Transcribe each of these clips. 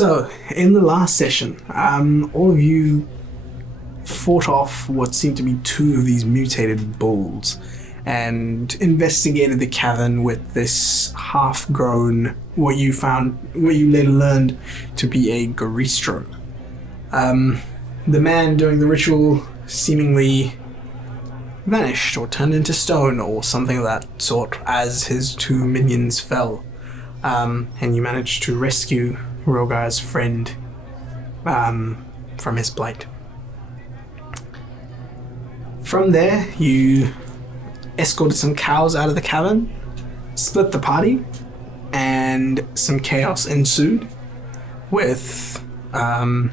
So, in the last session, all of you fought off what seemed to be two of these mutated bulls and investigated the cavern with this half-grown, what you later learned to be a Garistro. The man during the ritual seemingly vanished or turned into stone or something of that sort as his two minions fell. And you managed to rescue Rhogar's friend from his plight. From there, you escorted some cows out of the cavern, split the party, and some chaos ensued with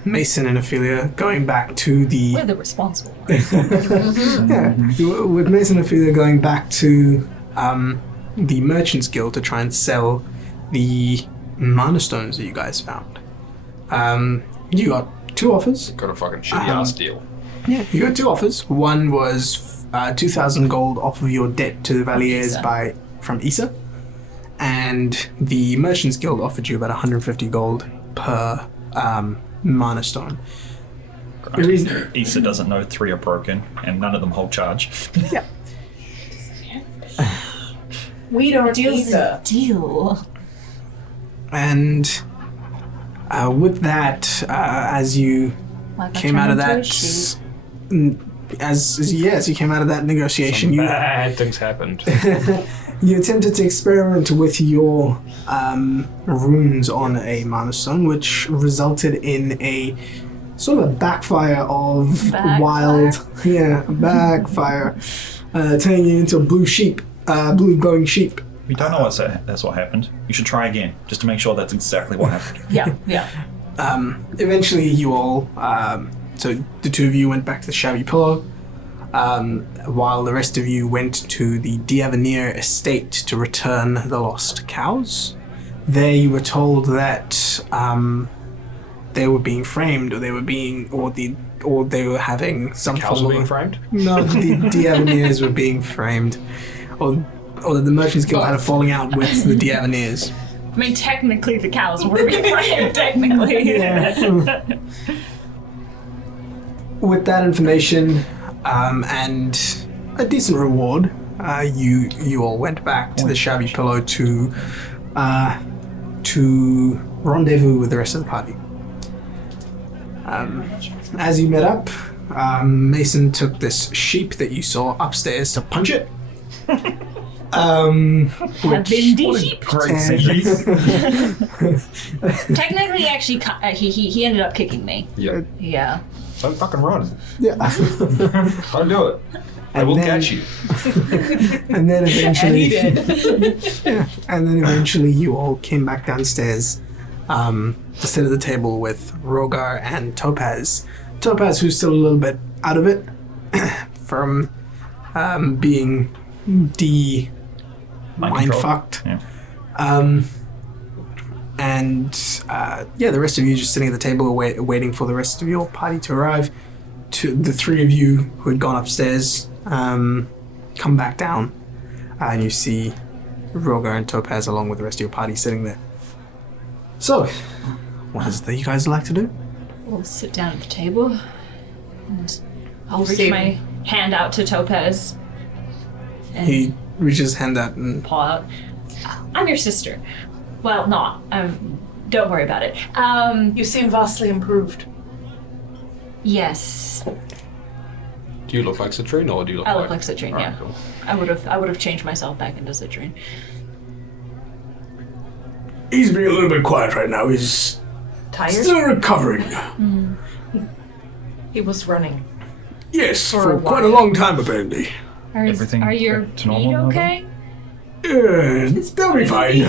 Mason and Ophelia going back to the... We're the responsible ones. With Mason and Ophelia going back to the Merchants Guild to try and sell the mana stones that you guys found. You got two offers. Got a fucking shitty ass deal. Yeah, you got two offers. One was 2,000 gold off of your debt to the Valiers from Issa, and the Merchants Guild offered you about 150 gold per mana stone. The reason Issa doesn't know 3 are broken, and none of them hold charge. Yeah. We don't Deal's either. a deal. And with that, as you came out of that, as you came out of that negotiation, Some bad things happened. you attempted to experiment with your runes on a mana stone, which resulted in a sort of a backfire of backfire, turning you into a blue glowing sheep. We don't know that's what happened. You should try again, just to make sure that's exactly what happened. Yeah. Eventually you all, so the two of you went back to the Shabby Pillow, while the rest of you went to the Diavenir estate to return the lost cows. There you were told that they were being framed, or they were having some Cows were being framed? No, the Diavenirs were being framed, or that the Merchants Guild had a falling out with the Diavenirs. I mean, technically the cows were being framed, technically. Yeah. With that information and a decent reward, you all went back to the Shabby Pillow to rendezvous with the rest of the party. As you met up, Mason took this sheep that you saw upstairs to punch it. Sheep. Great sentence. Technically, actually, he ended up kicking me. Yeah. Yeah. Don't fucking run. Yeah. Don't do it. I will catch you. And then eventually, And he did. and then eventually, you all came back downstairs to sit at the table with Rhogar and Topaz. Topaz, who's still a little bit out of it from being mind fucked. Yeah. The rest of you just sitting at the table waiting for the rest of your party to arrive. The three of you who had gone upstairs come back down, and you see Rhogar and Topaz along with the rest of your party sitting there. So, what is it that you guys like to do? We'll sit down at the table, and I'll reach See. my hand out to Topaz. And He reaches his hand out and paw out. I'm your sister. Well, not. Don't worry about it. You seem vastly improved. Yes. Do you look like Citrine or do you look I like... look like Citrine, Alright, yeah. cool. I would have changed myself back into Citrine. he's being a little bit quiet right now. He's Tired? still recovering. He was running. Yes, For for a quite a while. long time apparently. Everything Are your back to feet normal, okay? They'll be fine.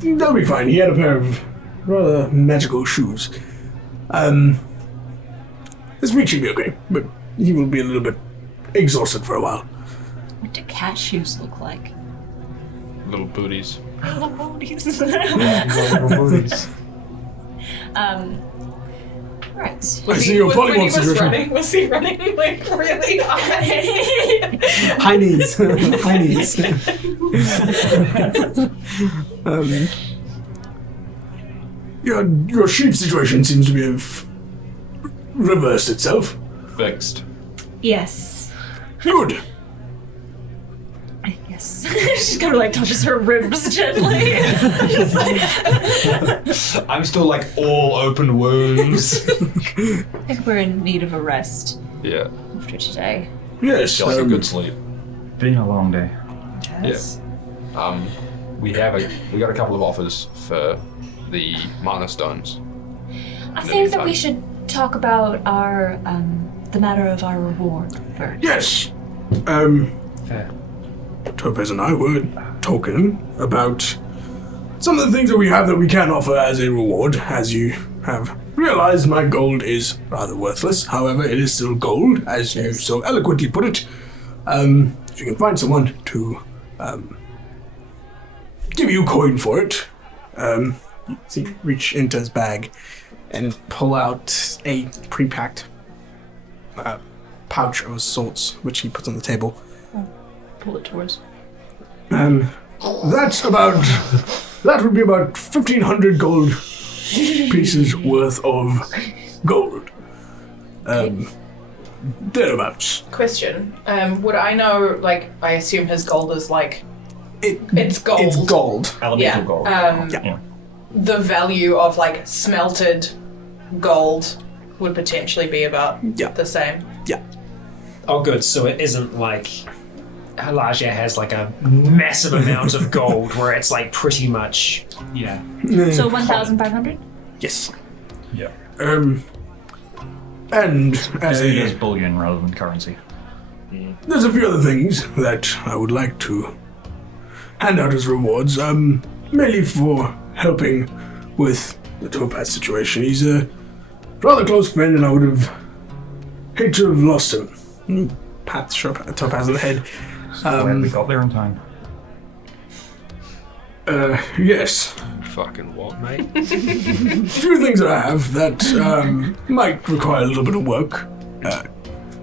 They'll be fine. He had a pair of rather magical shoes. His feet should be okay, but he will be a little bit exhausted for a while. What do cat shoes look like? Little booties. Little booties. Little booties. Right. I see your When he polymorph was situation. running, was he running like really high? High knees. High knees. Your sheep situation seems to have reversed itself. Fixed. Yes. Good. Yes. She kind of like touches her ribs gently. Just like, I'm still like all open wounds. I think we're in need of a rest Yeah. after today. Yes. Like a good sleep. Been a long day. Yes. We got a couple of offers for the mana stones. I think that we should talk about our the matter of our reward first. Yes. Fair. Topaz and I were talking about some of the things that we have that we can offer as a reward. As you have realized, my gold is rather worthless. However, it is still gold, as you so eloquently put it. If you can find someone to give you coin for it, you reach into his bag and pull out a pre-packed pouch of sorts, which he puts on the table. Pull it towards. That would be about 1,500 gold pieces worth of gold. Thereabouts. Question. Would I know, like, I assume his gold is like, it's gold. It's gold. Elemental Yeah. gold. Yeah. The value of, like, smelted gold would potentially be about Yeah. the same. Yeah. Oh, good. So it isn't like Elijah has like a massive amount of gold where it's like pretty much, yeah. So 1,500? Yes. Yeah. And as It is a, bullion rather than currency. there's a few other things that I would like to hand out as rewards, mainly for helping with the Topaz situation. He's a rather close friend, and I would have hate to have lost him. Pat Topaz on the head. Glad we got there in time. Yes. Fucking what, mate? A few things that I have that might require a little bit of work.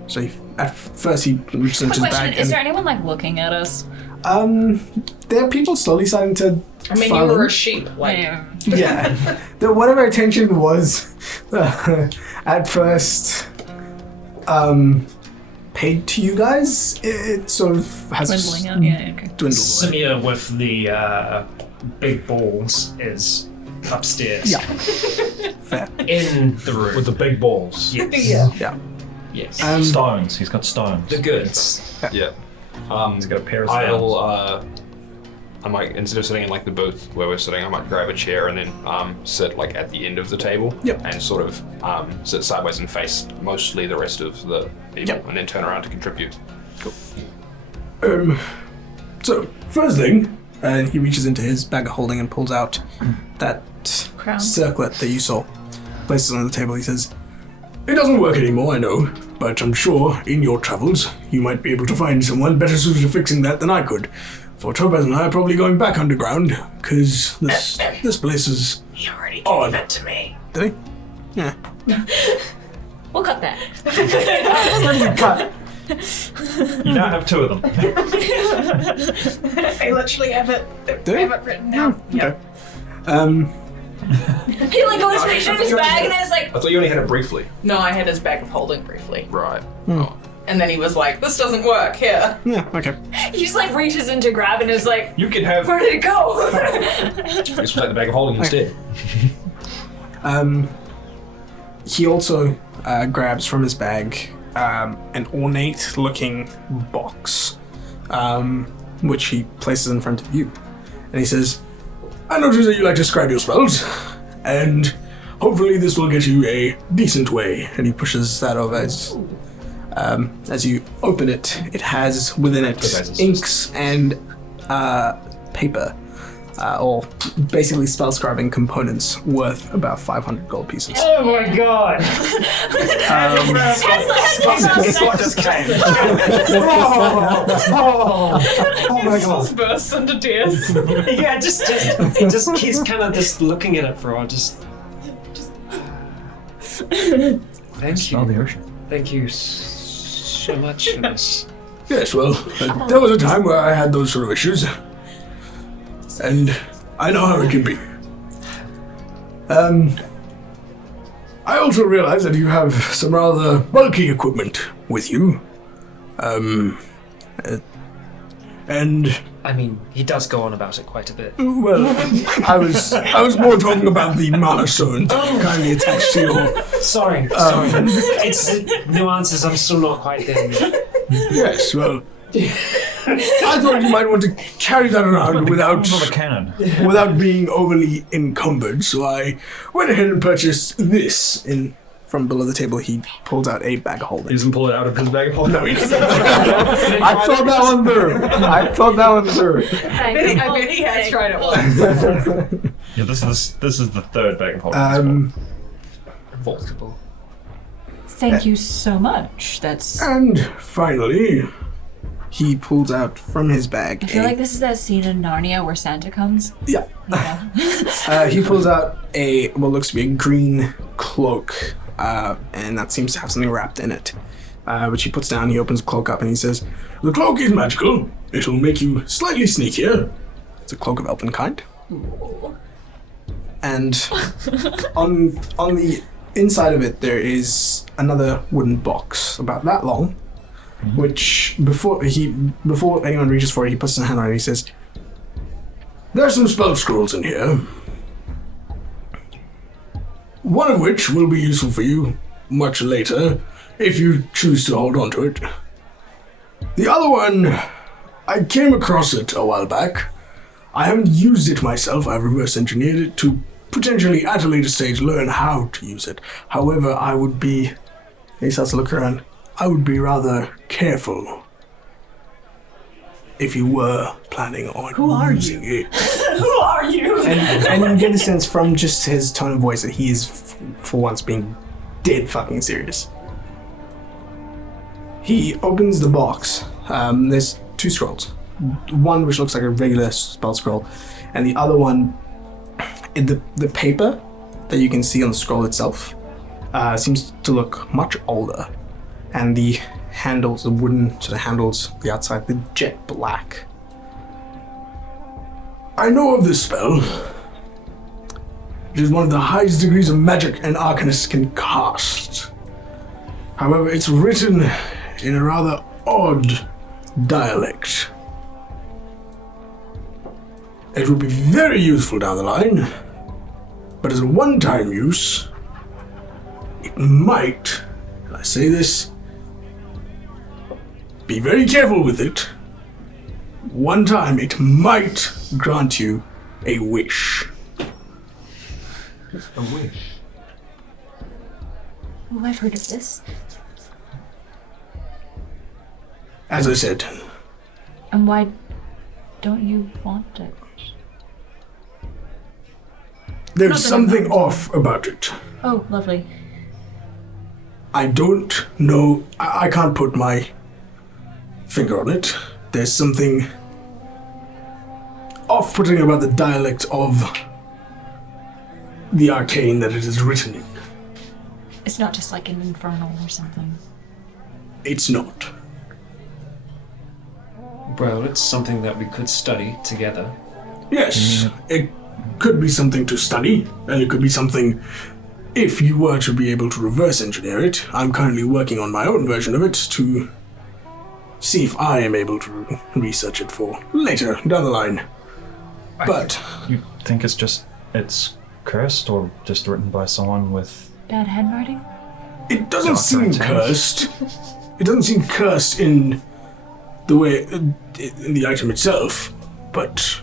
So at first he reaches into his Question, bag is there and anyone like looking at us? there are people slowly starting to I mean, you follow. were a sheep, like. Yeah. Whatever attention was at first paid to you guys, it sort of has Dwindling out? Yeah, okay. dwindled away. Samir with the big balls is upstairs. Yeah. Fair. In the room. With the big balls. yes. Yeah. Yes. Stones. He's got stones. The goods. Yeah. He's got a pair of stones. I might, instead of sitting in like the booth where we're sitting, I might grab a chair and then sit like at the end of the table. Yep. And sort of sit sideways and face mostly the rest of the people, Yep. and then turn around to contribute. So first thing, and he reaches into his bag of holding and pulls out that Crown. circlet that you saw, places it on the table. He says, "It doesn't work anymore, I know, but I'm sure in your travels you might be able to find someone better suited to fixing that than I could. For Topaz and I are probably going back underground, because this place is He already odd." it to me. Did he? Yeah. We'll cut that. Cut. You now have two of them. I literally have it written down. Okay. He like goes to reach in his bag and it's like, I thought you only had it briefly. No, I had his bag of holding briefly. Right. Hmm. And then he was like, this doesn't work, here. Yeah, okay. he just like reaches in to grab and is like, You can have. where did it go? Just take the bag of holding instead. He also grabs from his bag an ornate-looking box, which he places in front of you. And he says, "I notice that you like to scribe your spells, and hopefully this will get you a decent way." And he pushes that over as you open it. It has within it inks and paper, or basically spell scribing components worth about 500 gold pieces. Oh my god! just came. Oh my god. Just bursts into tears. yeah, just he's kind of just looking at it for a while. Just. Thank Smell the you. ocean. Thank you so much for this. Yes, well, there was a time where I had those sort of issues, and I know how it can be. I also realize that you have some rather bulky equipment with you. And I mean, he does go on about it quite a bit. well, I was more talking about the mana sword kindly attached to your. Sorry. It's nuances. I'm still not quite there yet. Yes, well, I thought you might want to carry that around without Not a cannon. without being overly encumbered. So I went ahead and purchased this. From below the table, he pulled out a bag of holding. He doesn't pull it out of his bag of holding. No, he doesn't. I thought that one through. I bet he has tried it once. Yeah, this is the third bag of holding. Vaultable. Thank you so much. That's. And finally, he pulls out from his bag. I feel like this is that scene in Narnia where Santa comes. Yeah. Yeah. He pulls out what looks to be a green cloak, and that seems to have something wrapped in it. Which he puts down. He opens the cloak up and he says, "The cloak is magical. It'll make you slightly sneakier. It's a cloak of elven kind." And on the inside of it, there is another wooden box about that long, which before anyone reaches for it, he puts his hand on it and he says, "There are some spell scrolls in here. One of which will be useful for you much later, if you choose to hold on to it. The other one, I came across it a while back. I haven't used it myself. I've reverse engineered it to potentially at a later stage learn how to use it. However, I would be," he starts to look around, "I would be rather careful if you were planning on using it." Who are you? And you get a sense from just his tone of voice that he is, for once, being dead fucking serious. He opens the box. There's two scrolls. One which looks like a regular spell scroll, and the other one, the paper that you can see on the scroll itself seems to look much older, and the handles, the wooden sort of handles, the outside, the jet black. "I know of this spell. It is one of the highest degrees of magic an arcanist can cast. However, it's written in a rather odd dialect. It would be very useful down the line, but as a one-time use, it might, and I say this, be very careful with it. One time, it might grant you a wish." A wish. Oh, I've heard of this. As I said, And why don't you want it? there's Not that something I'm- off about it. Oh, lovely. I don't know. I can't put my finger on it. There's something off-putting about the dialect of the arcane that it is written in. It's not just like an infernal or something. It's not. Well, it's something that we could study together. Yes, it could be something to study, and it could be something, if you were to be able to reverse engineer it. I'm currently working on my own version of it to see if I am able to research it for later down the line. But You think it's cursed or just written by someone with... Bad handwriting? it doesn't Darker seem intent. cursed. It doesn't seem cursed in the way, in the item itself, but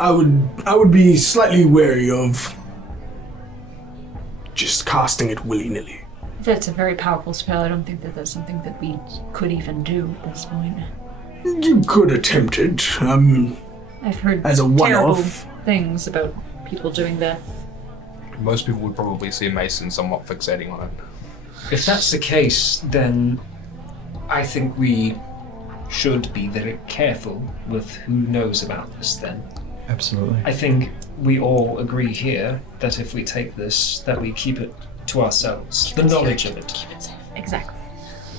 I would be slightly wary of just casting it willy-nilly. That's a very powerful spell. I don't think that that's something that we could even do at this point. You could attempt it, I've heard as a terrible one-off. things about people doing that. Most people would probably see Mason somewhat fixating on it. If that's the case, then I think we should be very careful with who knows about this then. Absolutely. I think we all agree here that if we take this, that we keep it to ourselves. The knowledge of it. Keep it safe. Exactly.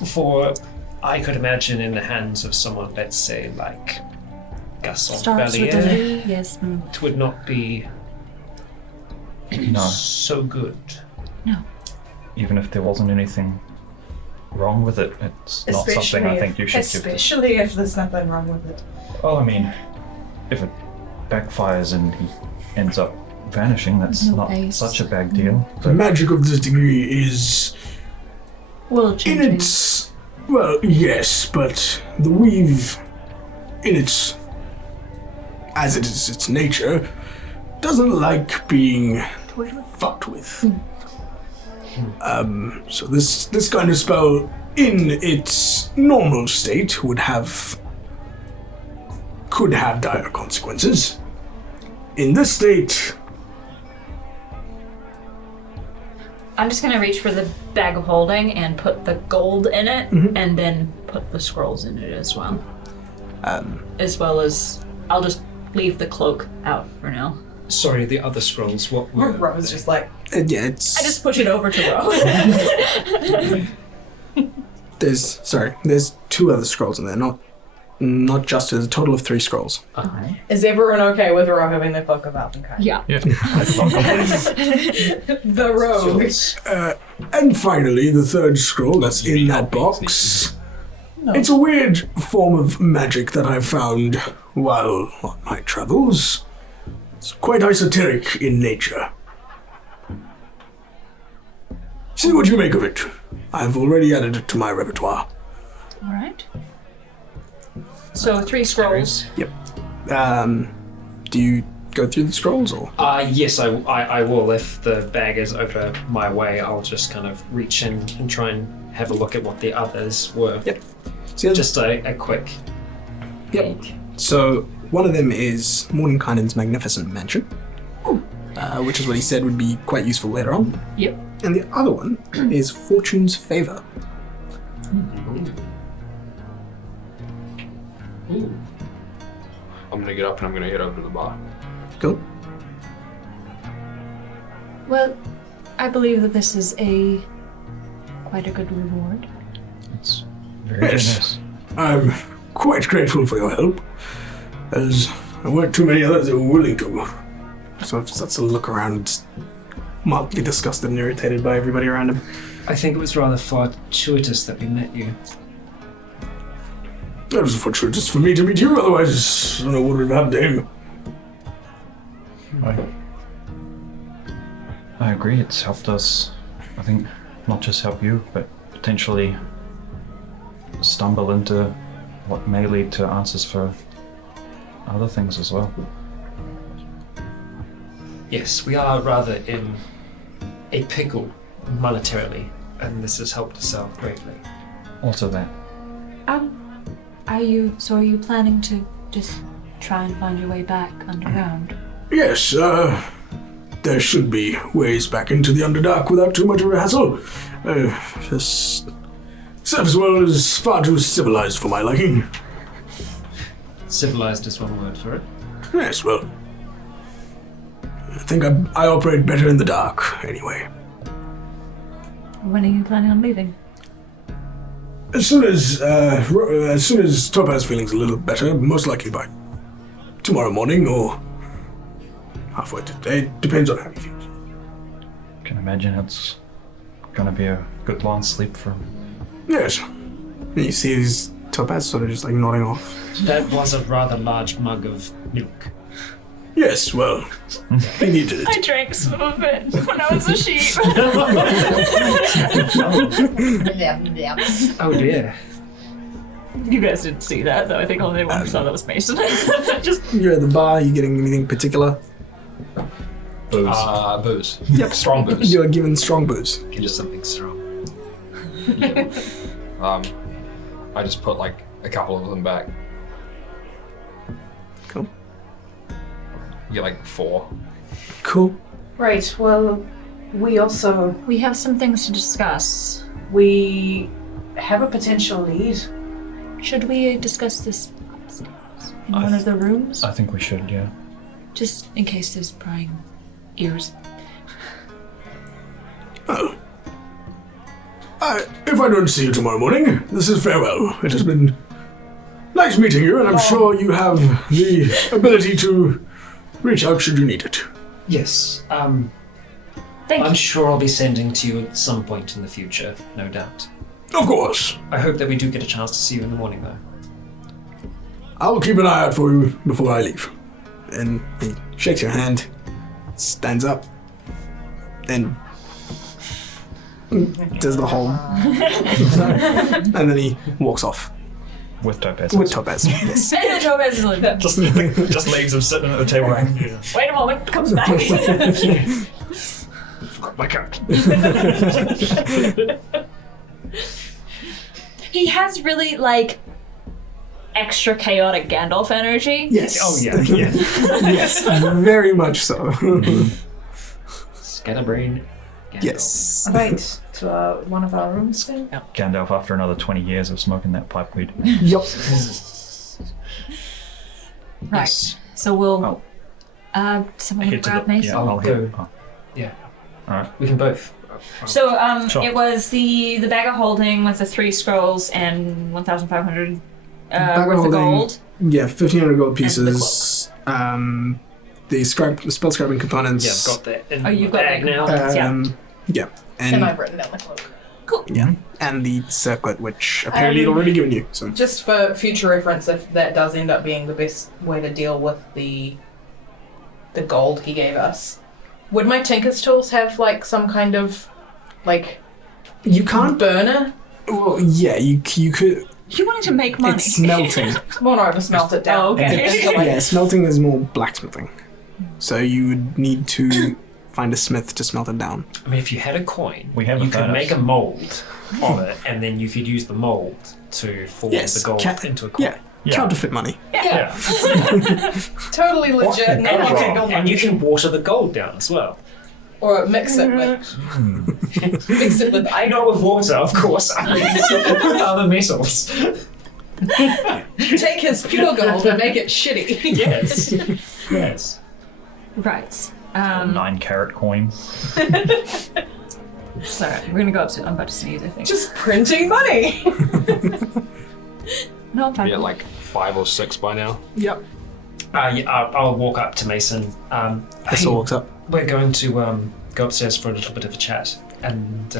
For I could imagine in the hands of someone, let's say like Gaston Starts with a Bellier, V, yes. it would not be No. so good. No. Even if there wasn't anything wrong with it, it's not something I think you should give to. Especially if there's nothing wrong with it. Oh, I mean, if it backfires and he ends up vanishing, that's No not face. such a big deal. The magic of this degree is Well, in changing. its... Well, yes, but the weave, in its... as it is its nature, doesn't like being fucked with. So this kind of spell, in its normal state, could have dire consequences. In this state, I'm just gonna reach for the bag of holding and put the gold in it, and then put the scrolls in it as well. As well as, I'll just leave the cloak out for now. Sorry, the other scrolls. What were? Rose just like, yeah, it's... I just push it over to Ro. There's 2 other scrolls in there, not just, there's a total of 3 scrolls. is everyone okay with Ro having the cloak of Altenkai? Yeah. The rogue. And finally, the 3rd scroll that's in that box. It's a weird form of magic that I found while on my travels. It's quite esoteric in nature. See what you make of it. I've already added it to my repertoire. Alright. So 3 scrolls. Yep. Do you go through the scrolls or? Yes, I will. If the bag is over my way, I'll just kind of reach in and try and have a look at what the others were. Yep. See, Just a quick. Yep. So one of them is Mordenkainen's magnificent mansion, which is what he said would be quite useful later on. Yep. And the other one is Fortune's Favor. I'm gonna get up and I'm gonna head over to the bar. Cool. Well, I believe that this is quite a good reward. It's very Yes. generous. I'm quite grateful for your help, as there weren't too many others that were willing to. So it starts to look around, mildly disgusted and irritated by everybody around him. I think it was rather fortuitous that we met you. That was fortuitous for me to meet you, otherwise I don't know what would have happened to him. I agree, it's helped us, I think, not just help you, but potentially stumble into what may lead to answers for other things as well. Yes, we are rather in a pickle monetarily, and this has helped us out greatly. Also that. Are you planning to just try and find your way back underground? Yes, there should be ways back into the Underdark without too much of a hassle. Just surface world is far too civilized for my liking. Civilized is one word for it. Yes, well, I think I operate better in the dark, anyway. When are you planning on leaving? As soon as Topaz's feeling's a little better, most likely by tomorrow morning or halfway today, depends on how he feels. Can imagine it's gonna be a good long sleep for him. Yes. And you see his Topaz sort of just like nodding off. That was a rather large mug of milk. Yes, well, he needed it. I drank some of it when I was a sheep. Oh dear. You guys didn't see that, though. I think only one who saw that was Mason. Just You're at the bar, you getting anything particular? Booze. Yep. Strong booze. You're given strong booze. Just something strong. I just put like a couple of them back. Cool. You get like 4. Cool. Right, well, we we have some things to discuss. we have a potential lead. Should we discuss this upstairs in one of the rooms? I think we should, yeah. Just in case there's prying ears. Oh. If I don't see you tomorrow morning, this is farewell. It has been nice meeting you, and I'm sure you have the ability to reach out should you need it. Yes. Thank I'm you. sure I'll be sending to you at some point in the future, no doubt. Of course. I hope that we do get a chance to see you in the morning, though. I'll keep an eye out for you before I leave. And he shakes your hand, stands up, and does the whole... and then he walks off. With Topaz. With Topaz, yes. And then Topaz is like, Just leaves him sitting at the table going, wait a moment, comes back. My card. He has really, extra chaotic Gandalf energy. Yes. Oh, yeah. Yes, very much so. Scatterbrain. Gandalf. Yes. Right, to one of our rooms then. Gandalf after another 20 years of smoking that pipe weed. Yup. Right. So we'll. Oh. Someone Head to grab the- Mason. Yeah, I'll hit. Go. Oh. Yeah. Alright. We can both. So Sure. it was the bag of holding with the 3 scrolls and 1,500 Bag of worth of holding. gold. Yeah, 1,500 gold And the pieces. The spell scribing components. Yeah, I've got that in Oh, you've my got bag that. now. Yeah. And And I've written down the cloak. yeah, and the circlet, which apparently he'd already given you. So Just for future reference, if that does end up being the best way to deal with the gold he gave us, would my Tinker's tools have some kind of you can't. burner? Well, yeah, you could. You wanted to make money. It's smelting. Well, no, to smelt it down. Oh, okay. Yeah, smelting is more blacksmithing. So you would need to find a smith to smelt it down. I mean, if you had a coin, We have a you could furnace. make a mold of it, and then you could use the mold to form Yes, the gold into a coin. Yeah, counterfeit money. Yeah. Totally legit. And Not you, like can, gold and you can water the gold down as well. Or mix it with. Mix it with Not with water, of course. I mean, with other metals. Take his pure gold and make it shitty. Yes. Yes. Right. 9-carat coin. So we're gonna go up to. I'm about to sneeze. I think. Just printing money. No, I'm fine. Yeah, like 5 or 6 by now. Yep. Yeah, I'll walk up to Mason. Hessel walks up. We're going to go upstairs for a little bit of a chat, and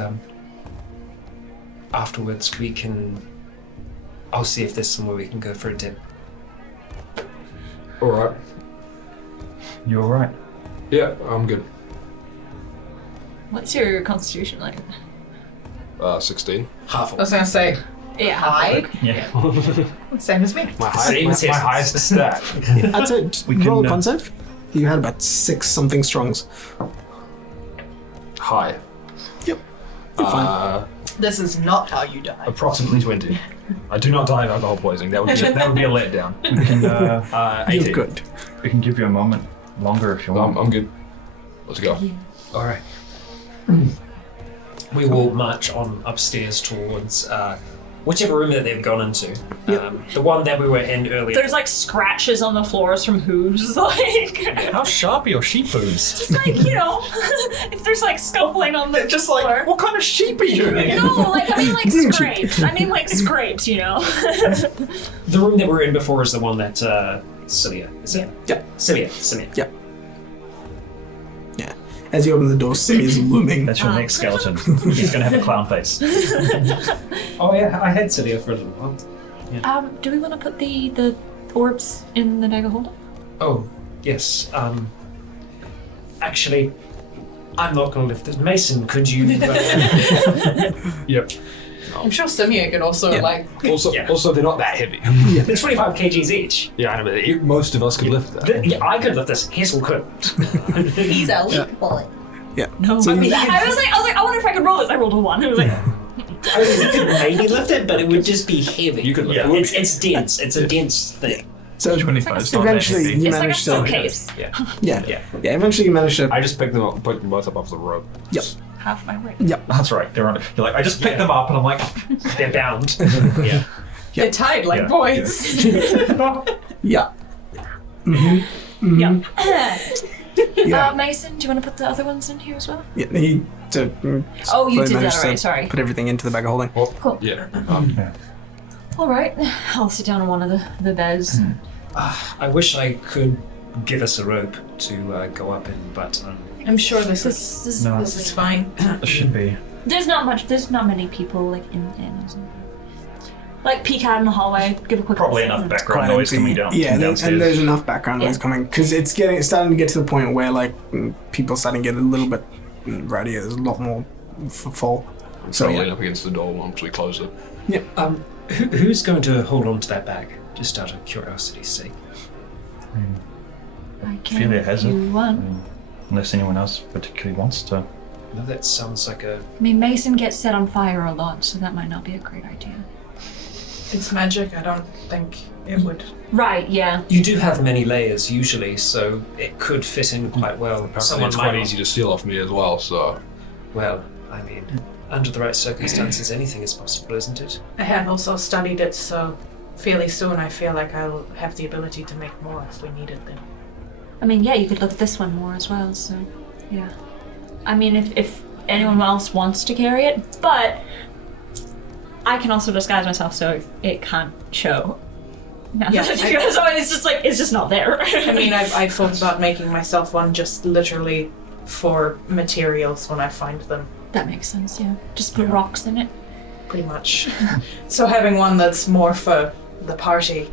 afterwards I'll see if there's somewhere we can go for a dip. Alright. You alright? Yeah, I'm good. What's your constitution like? 16. Half I was gonna say Yeah. high. Yeah. Same as me. My Same as his. highest stat. I'd say just We roll a can, con save. You had about 6-something strongs. High. Yep. You're fine. This is not how you die. Approximately 20. I do not die of alcohol poisoning. That would be a letdown. We can, You're 18. good. we can give you a moment longer if you want. I'm good. Let's go. All right. We will march on upstairs towards whichever room that they've gone into. The one that we were in earlier. There's scratches on the floors from hooves. how sharp are your sheep hooves? Just if there's scuffling on the Just floor. what kind of sheep are you? No, I mean scrapes. I mean scrapes, The room that we were in before is the one that Celia is in. Yeah. Celia. Yeah. As you open the door, Simi's looming. That's your next skeleton. He's gonna have a clown face. Oh yeah, I had Celia for a little while. Do we want to put the orbs in the bag of holding? Oh, yes. Actually, I'm not going to lift this. Mason, could you... Yep. I'm sure Simeon could also Yeah. Also, they're not that heavy. They're 25 kgs each. Yeah, I know, but most of us could lift that. Yeah, I could lift this. Hazel couldn't. He's a weak boy. Yeah. No, So I you- was like, I wonder if I could roll this. I rolled a 1. It was like, I mean, you could maybe lift it, but it would just be heavy. You could lift Yeah. it. It's dense. It's a dense thing. So 25. It's not that eventually heavy. you it's like a manage to. suitcase. Yeah. Eventually you manage to. I just picked them both up off the rope. Yep. Half my weight. Yep. That's right. They're on. You're like, I just picked them up, and I'm like, They're bound. Yeah. They're tied like Yeah. boys. Yeah. Yeah. Yeah. Mason, do you want to put the other ones in here as well? Yeah. He. Oh, you did that managed to already. Sorry. Put everything into the bag of holding. Cool. Yeah. All right. I'll sit down on one of the beds. I wish I could give us a rope to go up in, but I'm sure this This is is No. this is fine. It should be. There's not many people like in isn't there? Like peek out in the hallway, give a quick Probably listen. enough background Quite noise empty. coming down. Yeah, from downstairs. and there's enough background noise Yeah. coming because it's starting to get to the point where like people starting to get a little bit rowdy. There's a lot more fall. So So lean yeah, up against the door once we close it. who's going to hold on to that bag? Just out of curiosity's sake. I can Ophelia has it. you want. Unless anyone else particularly wants to. No, that sounds like a. I mean, Mason gets set on fire a lot, so that might not be a great idea. It's magic. I don't think it would. Right? Yeah. You do have many layers usually, so it could fit in quite well. Apparently it's quite easy to steal off me as well, so... Well, I mean, under the right circumstances, anything is possible, isn't it? I have also studied it, so fairly soon I feel like I'll have the ability to make more if we needed them. I mean, yeah, you could look at this one more as well. So, yeah. I mean, if anyone else wants to carry it, but I can also disguise myself so it can't show. No, Yeah, so it's just not there. I mean, I've thought about making myself one just literally for materials when I find them, that makes sense. Yeah, just put rocks in it. pretty much. So having one that's more for the party,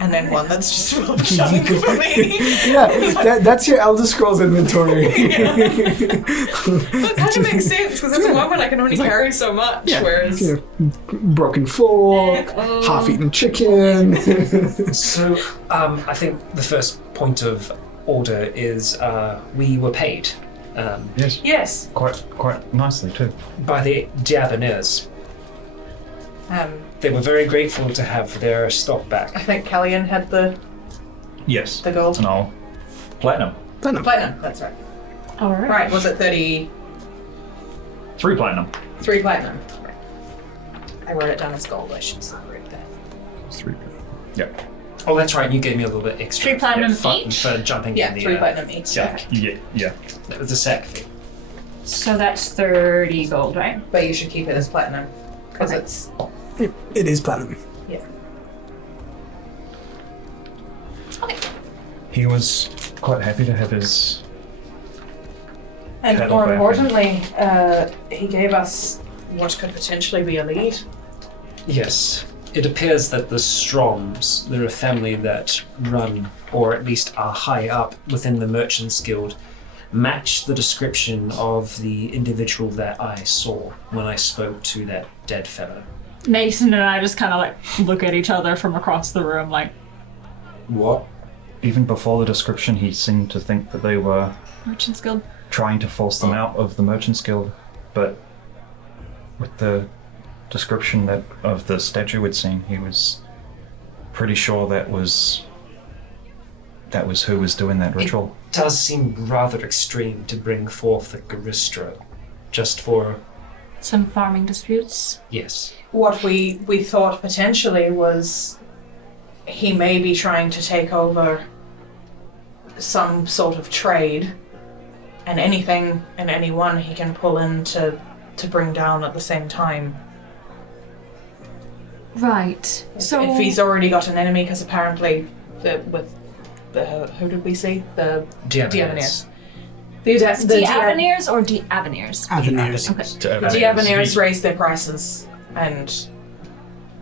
and then one that's just full of junk for me. yeah, that's your Elder Scrolls inventory. That kind of makes sense because at the moment I can only carry so much, whereas You know, broken fork, half-eaten chicken. So, I think the first point of order is we were paid Yes. yes, Quite nicely too. by the Diabonnaires. They were very grateful to have their stock I back. think Kellyanne had the Yes. gold. No. Platinum. Platinum, that's right. All right. Right, was it 33 3 platinum. platinum? Right. I wrote it down as gold, I should separate that. 3. Yep. Oh, that's right. You gave me a little bit extra. 3 platinum for, each? for jumping Yeah, in the 3 platinum each. Yeah, Yeah. that was a sec fee. So that's 30 gold, right? But you should keep it as platinum because Okay. it's It is platinum. He was quite happy to have his. and Pedal more back. importantly, he gave us what could potentially be a lead. Yes. It appears that the Stroms, they're a family that run, or at least are high up within the Merchants Guild, match the description of the individual that I saw when I spoke to that dead fellow. Mason and I just kind of like look at each other from across the room, like What? Even before the description, he seemed to think that they were Merchants Guild. trying to force them out of the Merchants Guild, but with the description that of the statue we'd seen, he was pretty sure that was who was doing that ritual. It does seem rather extreme to bring forth a Garistro just for, Some farming disputes. yes. What we thought potentially was he may be trying to take over some sort of trade, and anything and anyone he can pull in to bring down at the same time. Right. So If he's already got an enemy, because apparently who did we see? The Diabonnaires. The Diabonnaires or Diabonnaires? Avenues. Okay. The Diabonnaires raised their prices, and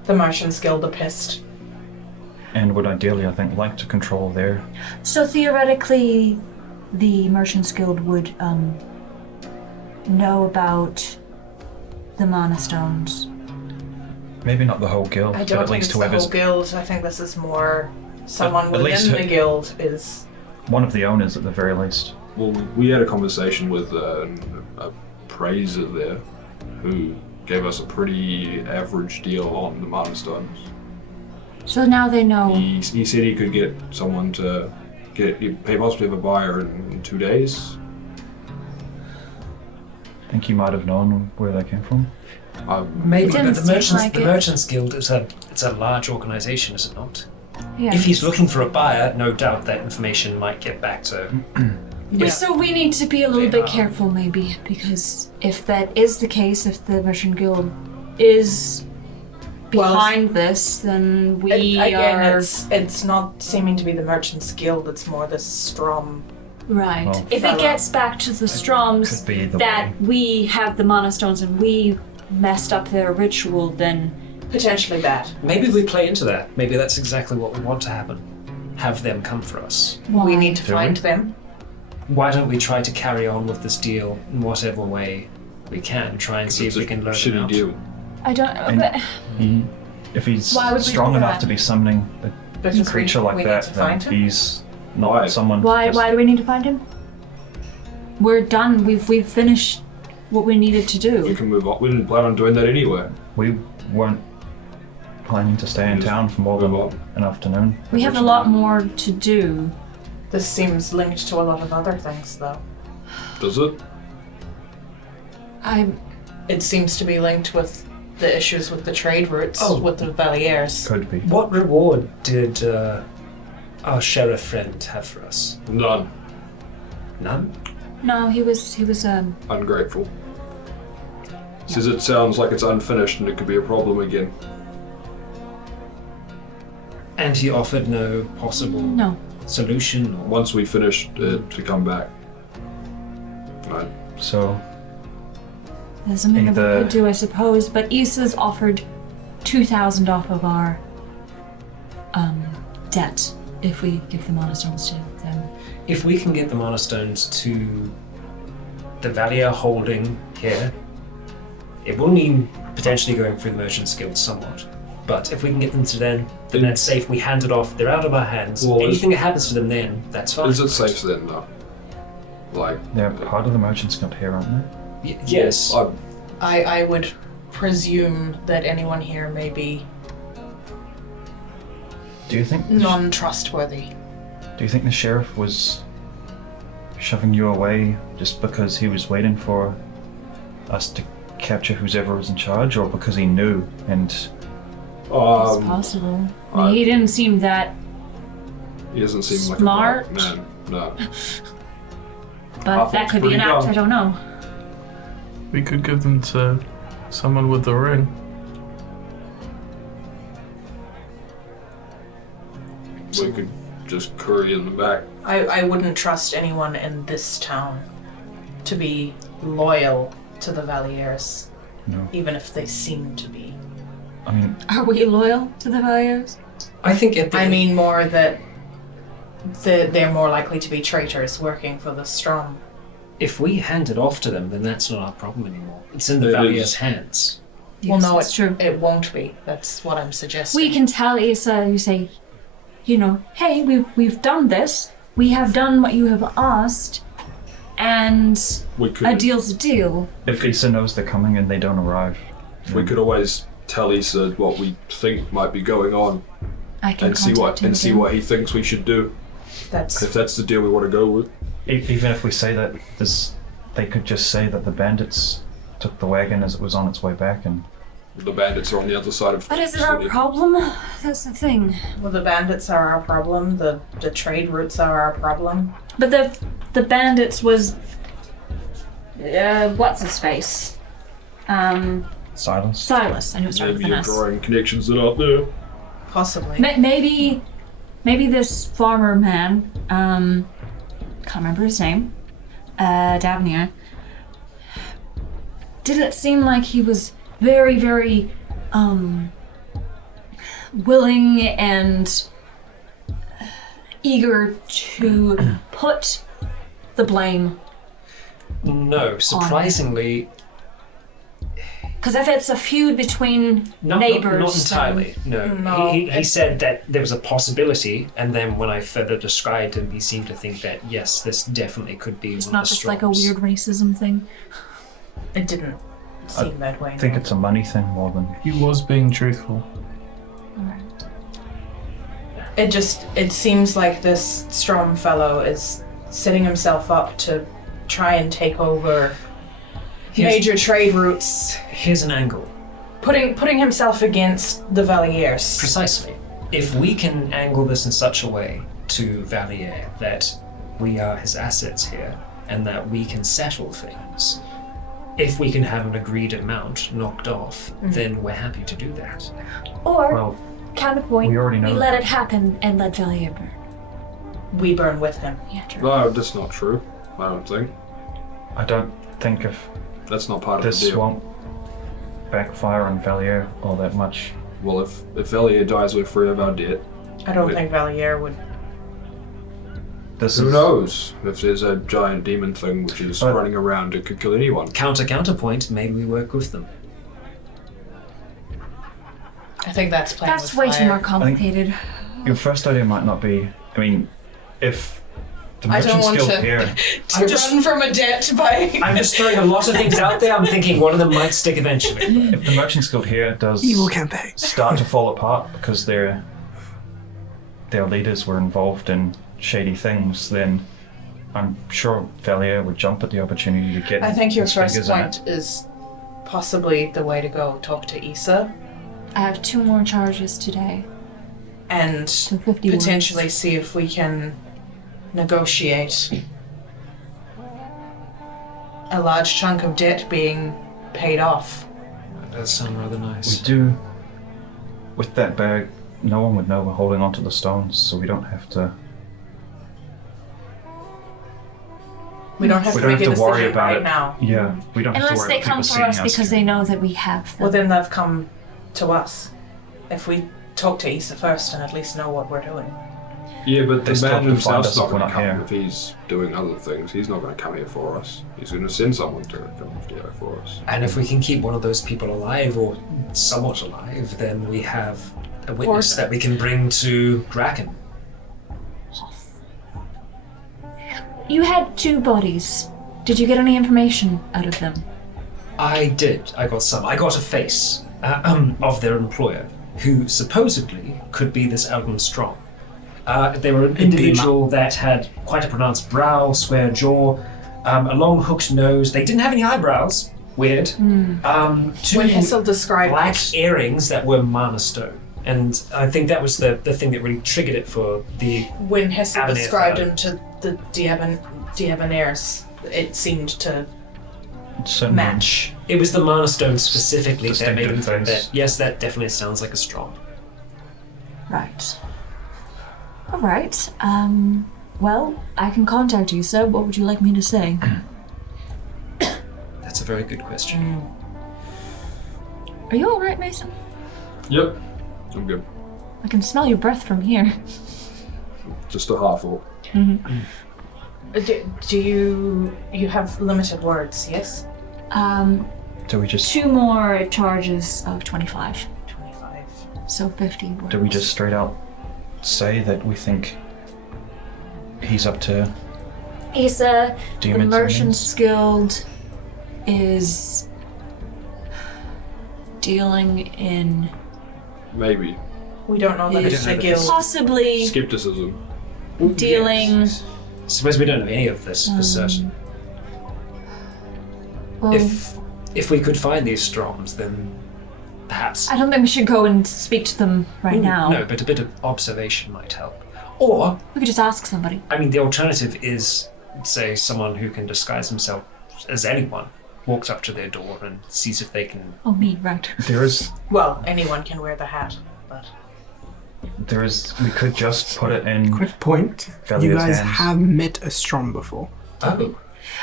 the Merchants Guild are pissed. And would ideally, I think, like to control their. So theoretically, the Merchants Guild would know about the Mana Stones. Maybe not the whole guild, I but don't at think least it's the whoever's whole guild. I think this is more someone At least within the who- guild is. one of the owners at the very least. Well, we had a conversation with a appraiser there who gave us a pretty average deal on the Martin Stones. So now they know. He said he could get someone to he possibly have a buyer in 2 days. I think he might have known where they came from. Maybe, Didn't but the seem like it. Merchants Guild is a large organisation, is it not? Yeah. If he's looking for a buyer, no doubt that information might get back to. So we need to be a little They bit are. careful, maybe, because if that is the case, if the Merchant Guild is behind this, then we again, are it's not seeming to be the Merchants Guild. It's more the Strom. right. Well, If it gets back to the Stroms could be the that way. we have the Mana Stones and we messed up their ritual, then Potentially that. Maybe we play into that. Maybe that's exactly what we want to happen. Have them come for us. We need to Do find we? them. Why don't we try to carry on with this deal in whatever way we can? Try and see if It's we a can learn them shitty out. deal. I don't know. And But if he's Why would we strong do enough that? to be summoning a Because creature we like need that, to then find him. he's not Why? someone. why just- do we need to find him? We're done. We've finished what we needed to We do. can move on. We didn't plan on doing that anyway. We weren't planning to stay in Just town for more than move on. an afternoon. We have a lot more to do. This seems linked to a lot of other things, though. Does it? It seems to be linked with the issues with the trade routes with the Valiers. Could be. What reward did our sheriff friend have for us? None. None? No, he was Ungrateful. Says it sounds like it's unfinished and it could be a problem again. And he offered no possible no. solution or Once we finished it, to come back. Right. So There's something that we Either- could do, I suppose. But Issa's offered 2,000 off of our debt if we give the Mana Stones to them. if we can get the Mana Stones to the Valier holding here, it will mean potentially going through the Merchants Guild somewhat. But if we can get them to then that's safe. We hand it off. They're out of our hands. Well, Anything that happens to them then, that's fine. Is it safe then, though? Like, they're part of the Merchants Guild here, aren't they? Yes. I would presume that anyone here may be Do you think? non-trustworthy. Do you think the sheriff was shoving you away just because he was waiting for us to capture whoever was in charge, or because he knew and It's possible. I mean, he didn't seem that, he doesn't seem like Smart. a black man. No. but that could be an act. I don't know. We could give them to someone with the ring. We could just curry in the back. I wouldn't trust anyone in this town to be loyal to the Valiers, no. even if they seem to be. I mean, Are we loyal to the Valiers? I think at the I mean more that they're more likely to be traitors working for the Strom. if we hand it off to them, then that's not our problem anymore. It's in the It Valier's is. hands. Well, no, it's true. It won't be. That's what I'm suggesting. We can tell Issa, you say, you know, hey, we've done this. We have done what you have asked, and We could. a deal's a deal. if Issa knows they're coming and they don't arrive, We could always tell Issa what we think might be going on I can and see contact him again. what he thinks we should do. That's If that's the deal we want to go with. even if we say that they could just say that the bandits took the wagon as it was on its way back, and The bandits are on the other side of But is it the our city. problem? That's the thing. well, the bandits are our problem. The trade routes are our problem. But the bandits was what's his face? silence. Silas. I knew it started with Maybe an you're S. drawing connections that aren't there. Possibly. Maybe this farmer man, can't remember his name, Davnier, did it seem like he was very, very, willing and eager to put the blame? No, surprisingly, Because if it's a feud between not neighbors, entirely. No, No. he said that there was a possibility, and then when I further described him, he seemed to think that yes, this definitely could be it's one not of the just like a Stroms. weird racism thing. It didn't seem that way. I think it's a money thing more than. He was being truthful. It seems like this Strom fellow is setting himself up to try and take over major trade routes, Here's an angle. putting himself against the Valiers. Precisely. If we can angle this in such a way to Valier that we are his assets here and that we can settle things, if we can have an agreed amount knocked off, then we're happy to do that. Or, Well, counterpoint, we already know let it happen and let Valier burn. We burn with him. Yeah, true. No, that's not true. I don't think. I don't think if That's not part of this the deal. won't backfire on Valier all that much. Well, if Valier dies, we're free of our debt. I don't Wait. think Valier would. This Who is knows? If there's a giant demon thing which is But- running around, it could kill anyone. Counterpoint, maybe we work with them. I think that's playing That's with way too fire. more complicated. your first idea might not be. I mean, if the I don't merchants want guild to- here, I'm just- run from a debt by. I'm just throwing a lot of things out there. I'm thinking one of them might stick eventually. if the merchants guild here does Evil campaign. start to fall apart because their leaders were involved in shady things, then I'm sure Valier would jump at the opportunity to get. I think your his first fingers in it. point is possibly the way to go. Talk to Issa I have 2 more charges today, and so 50 potentially words. see if we can negotiate a large chunk of debt being paid off. That does sound rather We nice. do. With that bag, no one would know we're holding onto the stones, so we don't have to. We don't have We to don't make have a to worry decision about right it. now. Yeah, we don't have to Unless worry they about come people for seeing us because here. they know that we have them. Well, then they've come to us. If we talk to Issa first and at least know what we're doing. Yeah, but They the still man have to find himself's us not if we're going to not come here. if he's doing other things. He's not going to come here for us. He's going to send someone to come here for us. And if we can keep one of those people alive, or somewhat alive, then we have a witness that we can bring to Rycon. You had 2 bodies. Did you get any information out of them? I did. I got some. I got a face of their employer, who supposedly could be this Elgin Strong. They were an individual that had quite a pronounced brow, square jaw, a long hooked nose. They didn't have any eyebrows. Weird. 2 When Hissel described black it, earrings that were mana stone. And I think that was the thing that really triggered it for the... when Hissel Avenir described fellow. him to the Diabonairs, it seemed to Certainly. match. It was the mana stone specifically that made him Distinctive think face. that, yes, that definitely sounds like a strong. Right. Alright. Well, I can contact you, sir. What would you like me to say? That's a very good question. Are you alright, Mason? Yep, I'm good. I can smell your breath from here. Just a half full. Do you have limited words? Yes. Do we just 2 more charges of 25. 25. So 50 words. do we just straight out say that we think he's up to Issa, the demons? Merchants Guild is dealing in Maybe. We don't know that Is- it's a I don't know guild. possibly Skepticism. dealing. Suppose we don't know any of this for certain. Well, If we could find these strongs, then perhaps... I don't think we should go and speak to them right now. No, but a bit of observation might help. Or, We could just ask somebody. I mean, the alternative is, say, someone who can disguise himself as anyone walks up to their door and sees if they can... Oh, me, right. There is Well, anyone can wear the hat, but we could just put it in Quick point. Valia's You guys hands. have met a Strom before. Oh,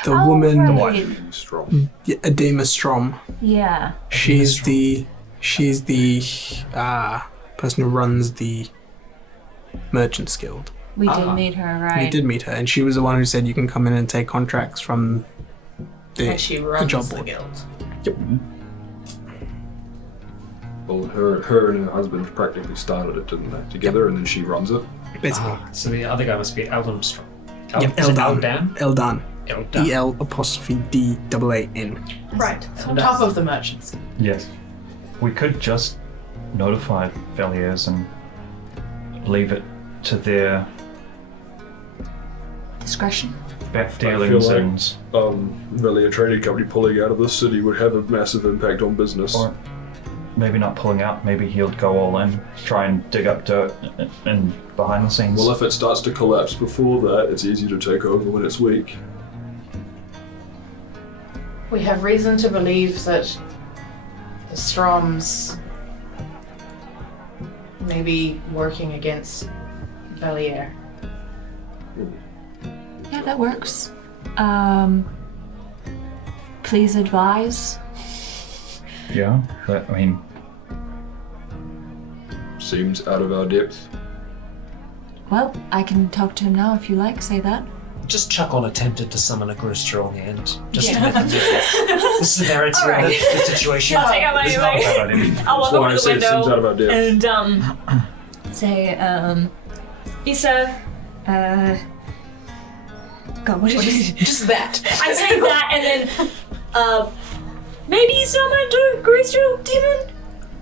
The Oh, woman, right. Strong. Adema Strom. Yeah. She's the person who runs the Merchants Guild. We did meet her, right? We did meet her, and she was the one who said you can come in and take contracts from and she runs job the board. guild. Well, her and her husband practically started it, didn't they? Together, and then she runs it. Basically. so the other guy must be Eldon Strong. Yep, is it Eldan. Eldan. Eldan. EL''DAAN. Right. So on top of the merchants. Yes. We could just notify Valiers and leave it to their Discretion. back dealings like- and Really, a trading company pulling out of the city would have a massive impact on business. or maybe not pulling out, maybe he'll go all in, try and dig up dirt and behind the scenes. Well, if it starts to collapse before that, it's easy to take over when it's weak. We have reason to believe that the Stroms may be working against Valier. Yeah, that works. Please advise. Yeah, but I mean, Seems out of our depth. Well, I can talk to him now if you like. Say that. Just chuck on attempted to summon a Gristro on the end. Just Yeah. to make them the severity All right. of the situation. I'll take out my it's not a bad idea. I'll walk That's why over I to the said it seems out of our window depth. and say, Issa, God, what did you say? Just that. I say that and then, maybe summoned a Gristro demon?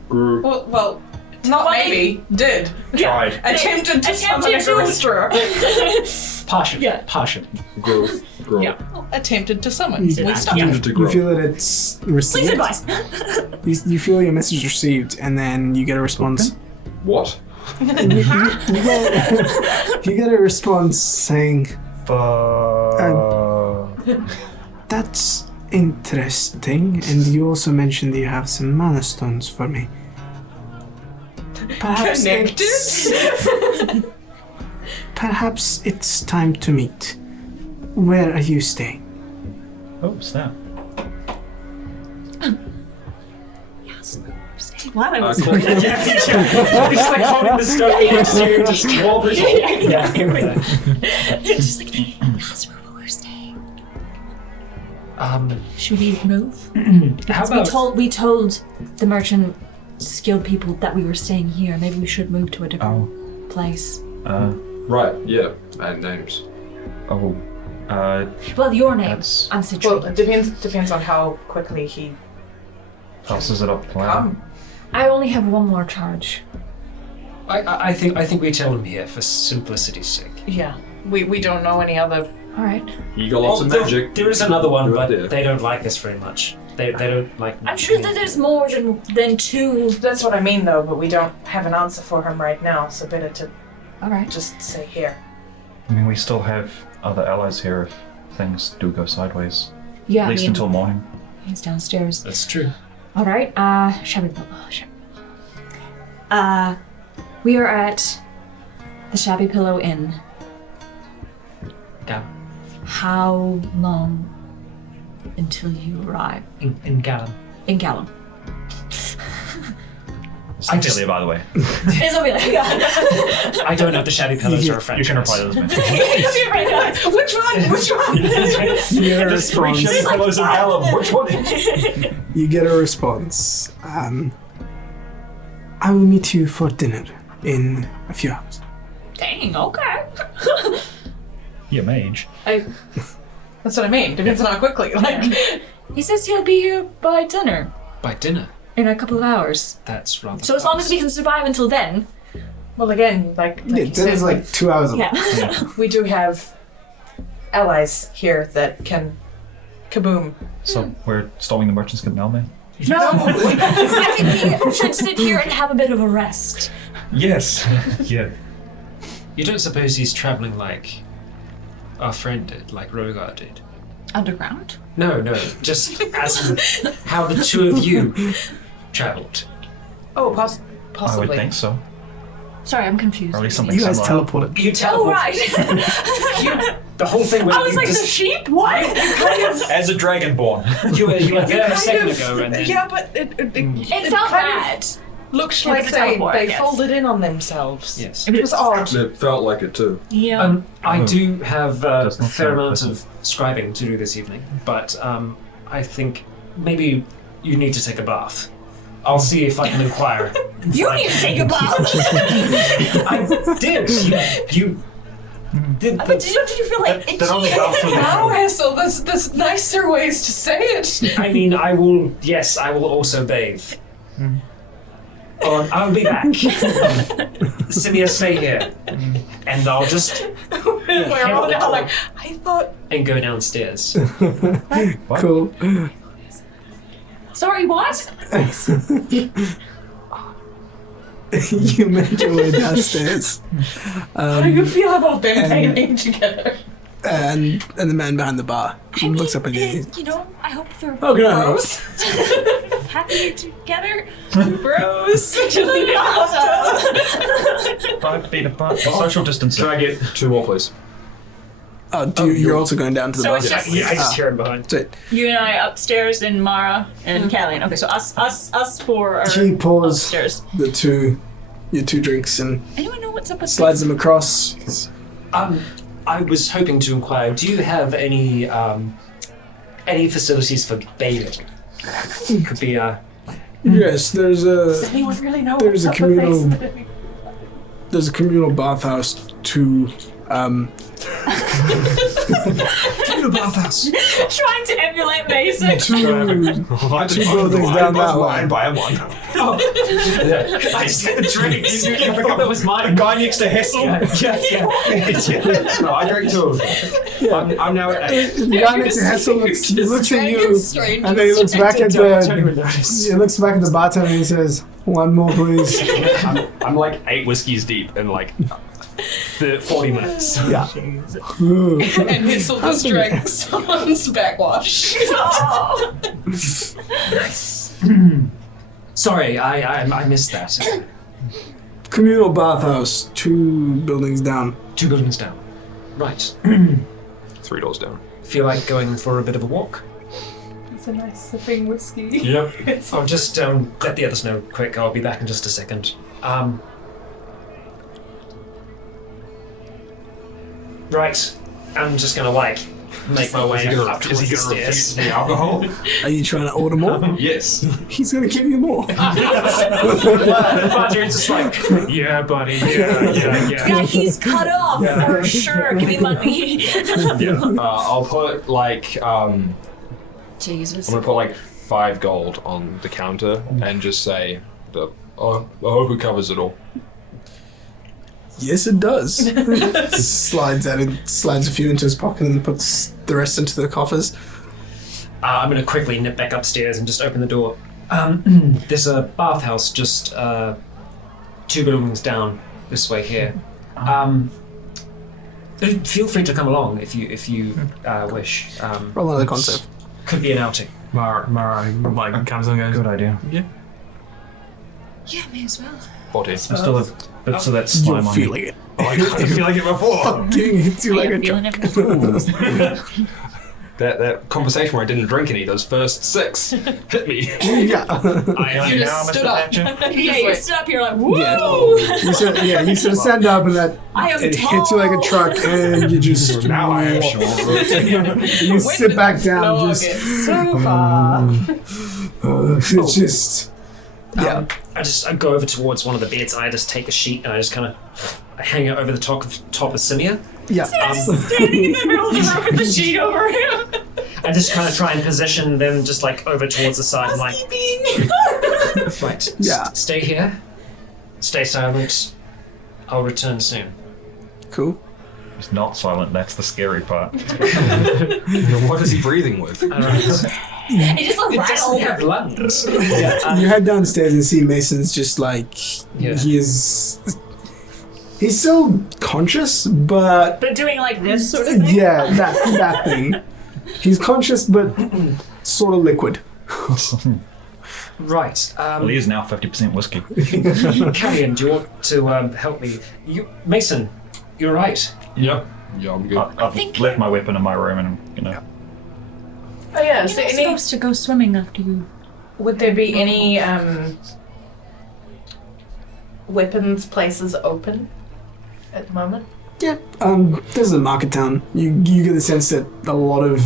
Grew. Well, not Well, maybe. Did. Tried. Attempted to summon a Gristro. Partially. Grew. Yeah. Attempted to summon. Yeah. We stopped. Tended to You grow. feel that it's received. Please advise. You feel your message received, and then you get a response. What? You get a response saying, "That's interesting." And you also mentioned that you have some mana stones for me. Perhaps perhaps it's time to meet. Where are you staying? Oh snap! Why am I It's like holding the stone next to you, just wobbling. Yeah. Just like that's where we're staying. Should we move? How We about we told the merchant skilled people that we were staying here. Maybe we should move to a different place. Right, yeah. And names. Well, your name. That's- I'm Well, situated. it depends on how quickly he Tosses it up plan. come. I only have one more charge. I think we tell him here for simplicity's sake. Yeah. We don't know any other. All right. You got lots of magic. There is another one, Good but idea. they don't like us very much. They don't like. I'm sure that there's more than two. That's what I mean, though. But we don't have an answer for him right now. So better to All right. just say here. I mean, we still have other allies here if things do go sideways. Yeah. At least until morning. he's downstairs. That's true. All right. We are at the Shabby Pillow Inn. Down How long until you arrive in Gallon. in Callum? Ophelia, by the way. It's Ophelia. I don't know if the Shabby Pillows are a franchise. You can reply to this message. Which one? Which one? You get a There's three response. Shabby Pillows in Gallon. Which one? You get a response. I will meet you for dinner in a few hours. Dang, okay. You mage. That's what I mean. Depends on how quickly. Like, He says he'll be here by dinner By dinner. in a couple of hours. That's rather. So as long as we can survive until then. well, again, like Yeah, you said, dinner's like 2 hours away. Yeah. we do have allies here that can So we're storming the Merchant's Guild now, man? No, I think we should sit here and have a bit of a rest. Yes. Yeah. You don't suppose he's traveling like our friend did, like Rhogar did? Underground? No, just as in how the two of you traveled. Oh, I possibly. would think so. Sorry, I'm confused. Or at least something You guys similar. teleported. You tell Oh, right. the whole thing where I was you like, the just, sheep? What? As a dragonborn. you were there a second Kind of- ago and then Yeah, but it It felt kind of bad. looked It like was a teleport, they yes. folded in on themselves. Yes. It was odd. It felt like it too. Yeah. I do have a Does not fair sound amount pleasant. of scribing to do this evening, but I think maybe you need to take a bath. I'll see if I can inquire. You need to take a bath. I did. You did. But did you feel like itchy? that only bath was Now, Hassel, there's nicer ways to say it. I mean, I will. Yes, I will also bathe. I'll be back. Simia, stay here, and I'll just We're all now like, I thought. and go downstairs. Cool. Sorry, what? You make your way downstairs. How do you feel about them painting together? And the man behind the bar looks up at you. You know, I hope they're Oh, can I help? bros. Happy together. Bros. 5 feet apart. Social distancing. Can I get 2 more, please? You're also going down to the So bar. it's just I just hear him behind. So you and I upstairs, and Mara and Callian. Okay, so us four are she pours upstairs. your 2 drinks and Anyone know what's up with slides them across. I was hoping to inquire. Do you have any facilities for bathing? Could be Yes, there's Does anyone really know There's what's a up with communal- basements? there's a communal bathhouse to Communal bathhouse. Trying to emulate Mason. two buildings down that line. Buy one. I just had the drinks. I forgot that was mine. Guy next to Hessel. Yeah. No, I drank 2 of them. I'm now at 8. The guy next to Hessel looks at you, and then he looks back at Don't even notice. he looks back at the bartender and he says, "One more, please." I'm like 8 whiskeys deep in like 40 minutes. Yeah. And Hazel just drank someone's backwash. Sorry, I missed that. Communal bathhouse, 2 buildings down. 2 buildings down. Right. 3 doors down. Feel like going for a bit of a walk? It's a nice sipping whiskey. Yep. I'll just let the others know quick. I'll be back in just a second. Right. I'm just gonna make my way up towards the stairs. the alcohol? Are you trying to order more? Yes. He's gonna give you more. Bartender's just like, yeah, buddy, yeah. Yeah, he's cut off for sure. Give me money. I'll put like Jesus. I'm gonna put like 5 gold on the counter and just say, I hope it covers it all. Yes, it does. Slides a few into his pocket and puts the rest into the coffers. I'm gonna quickly nip back upstairs and just open the door. There's a bathhouse just 2 buildings down this way here. Feel free to come along if you wish. Roll another concept. Could be an outing. Mara like comes and goes. Good idea. Yeah. Yeah, may as well. 14. I'm still a bit so that's slime You're on feeling you. it. I didn't feel like it before. Getting hits you like a feeling truck. it. That conversation where I didn't drink any, those first 6 hit me. Yeah. I You am just now, stood Mr. up. Badger. Yeah, you stood up here like, woo! You sort of stand up and that I am it hits you like a truck and you just Now I am sure. you sit back down just so far. it's just I go over towards one of the beds and I just take a sheet and I just kind of hang it over the top of Simia. yeah. Standing in the middle of the room with the sheet over him. I just kind of try and position them just like over towards the side and like, right, Yeah. stay here, stay silent, I'll return soon. Cool. It's not silent, that's the scary part. What is he breathing with? It just It doesn't have lungs. You head downstairs and see Mason's just like Yeah. he's still conscious, but But doing like this sort of thing. yeah, that thing. He's conscious but sort of liquid. Right, Well, he is now 50% whiskey. Callian, do you want to help me? Mason, you're right. Yep. Yeah, I'm good. I've think- left my weapon in my room and I'm gonna. Oh yeah, You're so not any, supposed to go swimming after you. would there be any weapons places open at the moment? Yeah. This is a market town. You get the sense that a lot of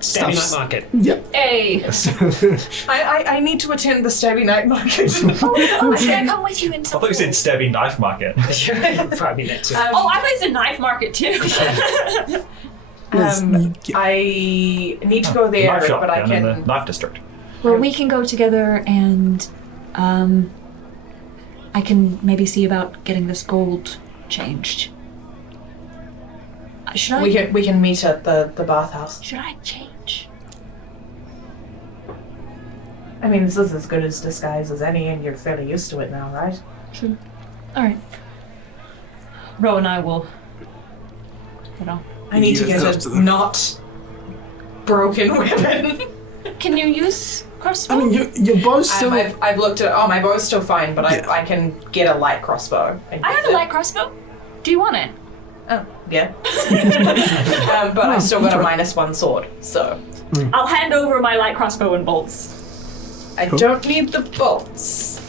Stabby Night stuff's- Market. Yep. Hey! I need to attend the Stabby Night Market. Oh, can I come with you I into thought you said stabbing knife market. Probably that too. Oh, I thought it's a knife market too. I need to go there, Knife shop but I down in the can. knife district. Well, we can go together and I can maybe see about getting this gold changed. Should I? We can meet at the bathhouse. Should I change? I mean, this is as good as disguise as any, and you're fairly used to it now, right? All right. Ro and I will head off. I need to You head up get to a them. not broken weapon. Can you use crossbow? I mean, your bow's still. I've looked at. Oh, my bow's still fine, but Yeah. I can get a light crossbow. I have a light crossbow. Do you want it? Oh, yeah. But I've still got a -1 sword, so I'll hand over my light crossbow and bolts. I don't need the bolts.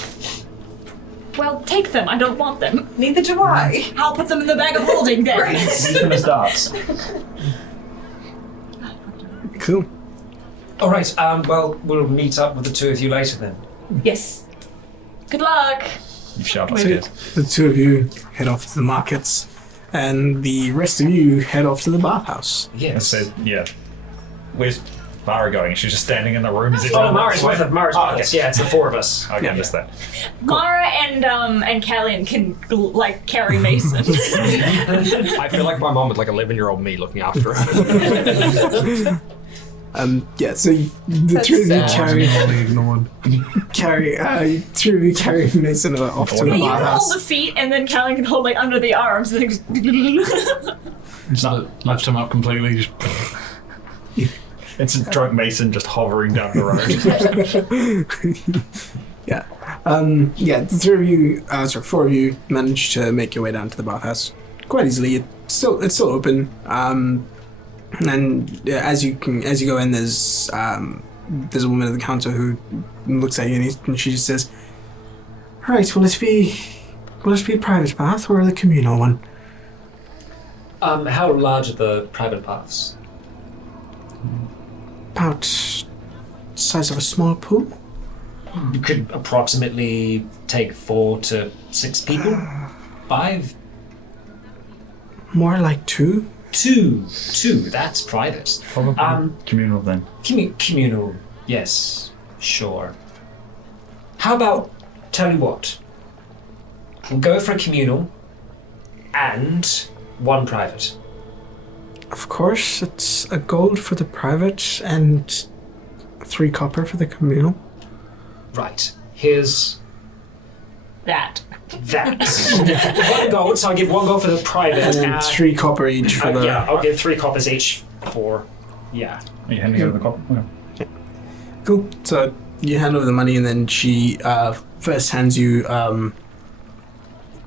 Well, take them. I don't want them. Neither do I. I'll put them in the bag of holding then. Use them as darts. Cool. All right. Well, we'll meet up with the two of you later then. Yes. Good luck. You've shot us So good. the two of you head off to the markets, and the rest of you head off to the bathhouse. Yes. So, yeah. Where's Mara going? She's just standing in the room. Is it Oh, Mara's with the Mara's Oh, pockets. Yeah, it's the four of us. Okay, I missed that. Mara and Callian can like carry Mason. I feel like my mom with like 11-year-old me looking after her. Yeah, so the two of you Only ignored. two of you carry Mason off to the You can hold the bathhouse. feet, and then Callian can hold like under the arms. And then just Just lift him up completely. Just It's a drunk Mason just hovering down the road. Yeah. Yeah, the three of you, four of you manage to make your way down to the bathhouse quite easily. It's still open. And as you go in, there's a woman at the counter who looks at you and she just says, "Right, will it be a private bath or the communal one?" How large are the private baths? About size of a small pool. You could approximately take 4 to 6 people. 5. More like 2. 2. That's private. Probably communal then. Communal. Yes. Sure. How about? Tell you what. We'll go for a communal. And 1 private. Of course, it's a gold for the private and 3 copper for the communal. Right. Here's that. 1 gold, so I'll give 1 gold for the private. And then 3 copper each for the... Yeah, I'll give 3 coppers each for... Yeah. Are you handing over the copper? Okay. Cool. So you hand over the money and then she first hands you...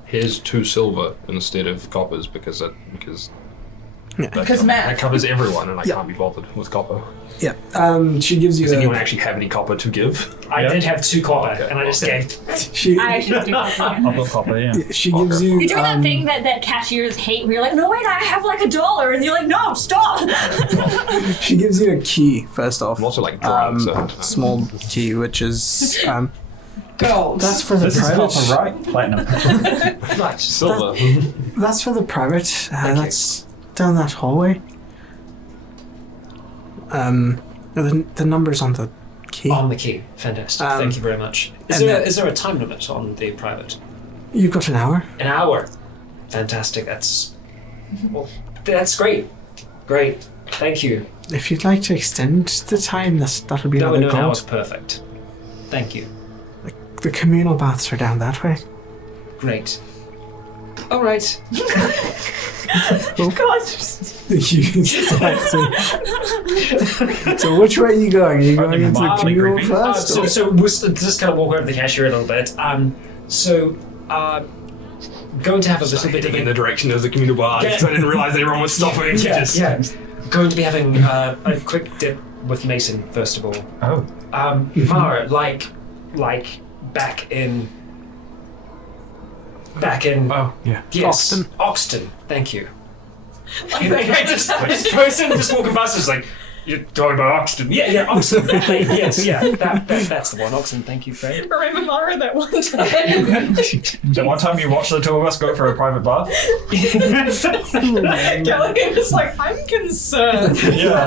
Here's 2 silver instead of coppers because Because Matt. that covers everyone, and I Yeah. can't be bothered with copper. Yeah. She gives you Does anyone a... actually have any copper to give? I did have 2 copper, Okay, and I just okay. gave... She, I actually do. I've got copper, yeah. she gives you... You're doing that thing that cashiers hate where you're like, no, wait, I have like $1. And you're like, no, stop. She gives you a key, first off. I'm also like drunk, so... Small key, which is... Gold. that's for the This is private. copper, right? Platinum. Nice. Silver. That's for the private. That's down that hallway. The number's on the key. On the key. Fantastic. Thank you very much. and Is there a time limit on the private? You've got an hour. An hour. Fantastic. That's great. Great. Thank you. If you'd like to extend the time, that'll be No, another now gold. it's perfect. Thank you. The communal baths are down that way. Great. All right. So which way are you going? Are you going into the mildly communal creepy. first? So we'll just kind of walk over to the cashier a little bit. Going to have a little bit of in the direction of the communal bar because I didn't realise everyone was stopping. Yeah. Going to be having a quick dip with Mason first of all. Oh. Mara, like back in. Oh, yeah. Yes, Oxton. Thank you. This person just walking past is like, you're talking about Oxton. Yeah, Oxton. Yes, yeah. That's the one. Oxton. Thank you, Fred. Remember Mara that one time? The one time you watched the two of us go for a private bath? Kelly was like, I'm concerned. Yeah.